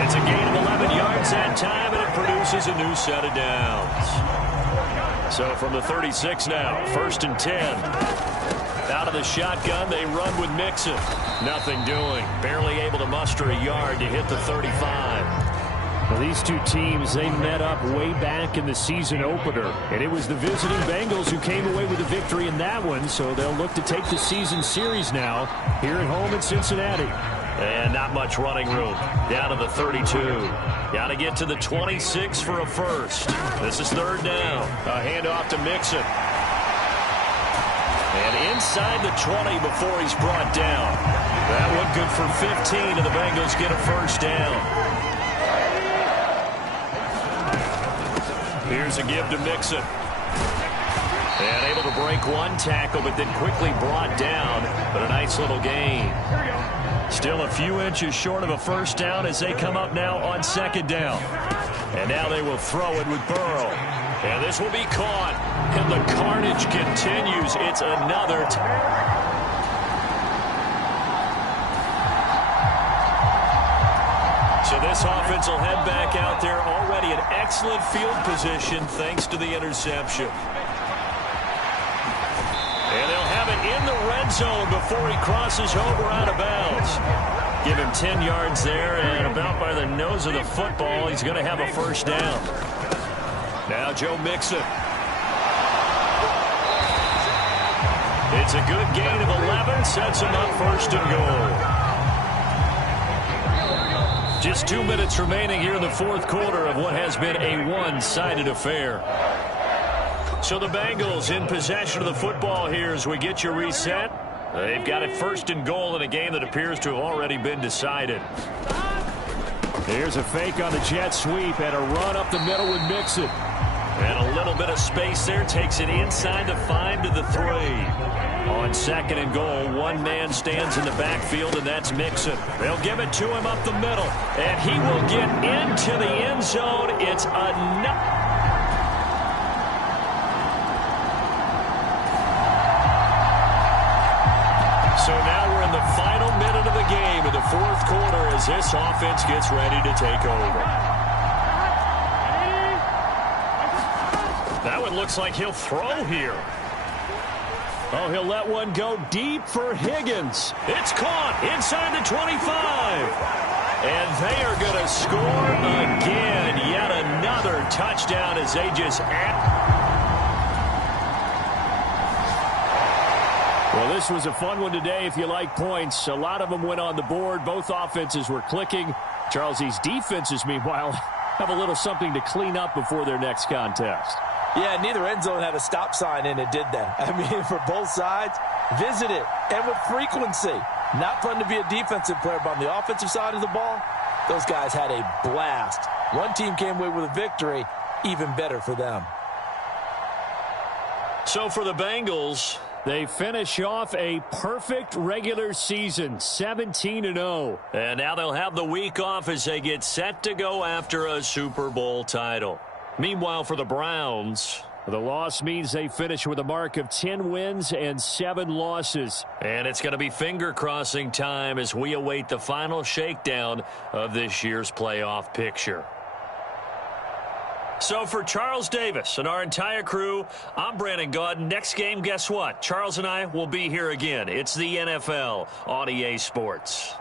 It's a gain of 11 yards that time, and it produces a new set of downs. So from the 36 now, 1st and 10. Out of the shotgun, they run with Mixon. Nothing doing. Barely able to muster a yard to hit the 35. Well, these two teams, they met up way back in the season opener. And it was the visiting Bengals who came away with a victory in that one. So they'll look to take the season series now here at home in Cincinnati. And not much running room. Down to the 32. Got to get to the 26 for a 1st. This is 3rd down. A handoff to Mixon. And inside the 20 before he's brought down. That one good for 15, and the Bengals get a 1st down. Here's a give to Mixon. And able to break one tackle, but then quickly brought down. But a nice little gain. Still a few inches short of a first down as they come up now on second down. And now they will throw it with Burrow. And this will be caught. And the carnage continues. It's another. So this offense will head back out there, already in excellent field position thanks to the interception. And they'll have it in the red zone before he crosses over out of bounds. Give him 10 yards there, and about by the nose of the football, he's going to have a first down. Now Joe Mixon. It's a good gain of 11, sets him up first and goal. Just 2 minutes remaining here in the fourth quarter of what has been a one-sided affair. So the Bengals in possession of the football here as we get you reset. They've got it first and goal in a game that appears to have already been decided. Here's a fake on the jet sweep and a run up the middle with Mixon. And a little bit of space there, takes it inside the 5 to the 3. On second and goal, one man stands in the backfield, and that's Mixon. They'll give it to him up the middle, and he will get into the end zone. It's enough. So now we're in the final minute of the game in the fourth quarter as this offense gets ready to take over. That one looks like he'll throw here. Oh, he'll let one go deep for Higgins. It's caught inside the 25. And they are going to score again. Yet another touchdown as they just Well, this was a fun one today if you like points. A lot of them went on the board. Both offenses were clicking. Charles, these defenses, meanwhile, have a little something to clean up before their next contest. Yeah, neither end zone had a stop sign in it, did they? I mean, for both sides, visit it, and with frequency. Not fun to be a defensive player, but on the offensive side of the ball, those guys had a blast. One team came away with a victory, even better for them. So for the Bengals, they finish off a perfect regular season, 17-0. And now they'll have the week off as they get set to go after a Super Bowl title. Meanwhile, for the Browns, the loss means they finish with a mark of 10 wins and 7 losses. And it's going to be finger-crossing time as we await the final shakedown of this year's playoff picture. So for Charles Davis and our entire crew, I'm Brandon Gaudin. Next game, guess what? Charles and I will be here again. It's the NFL on EA Sports.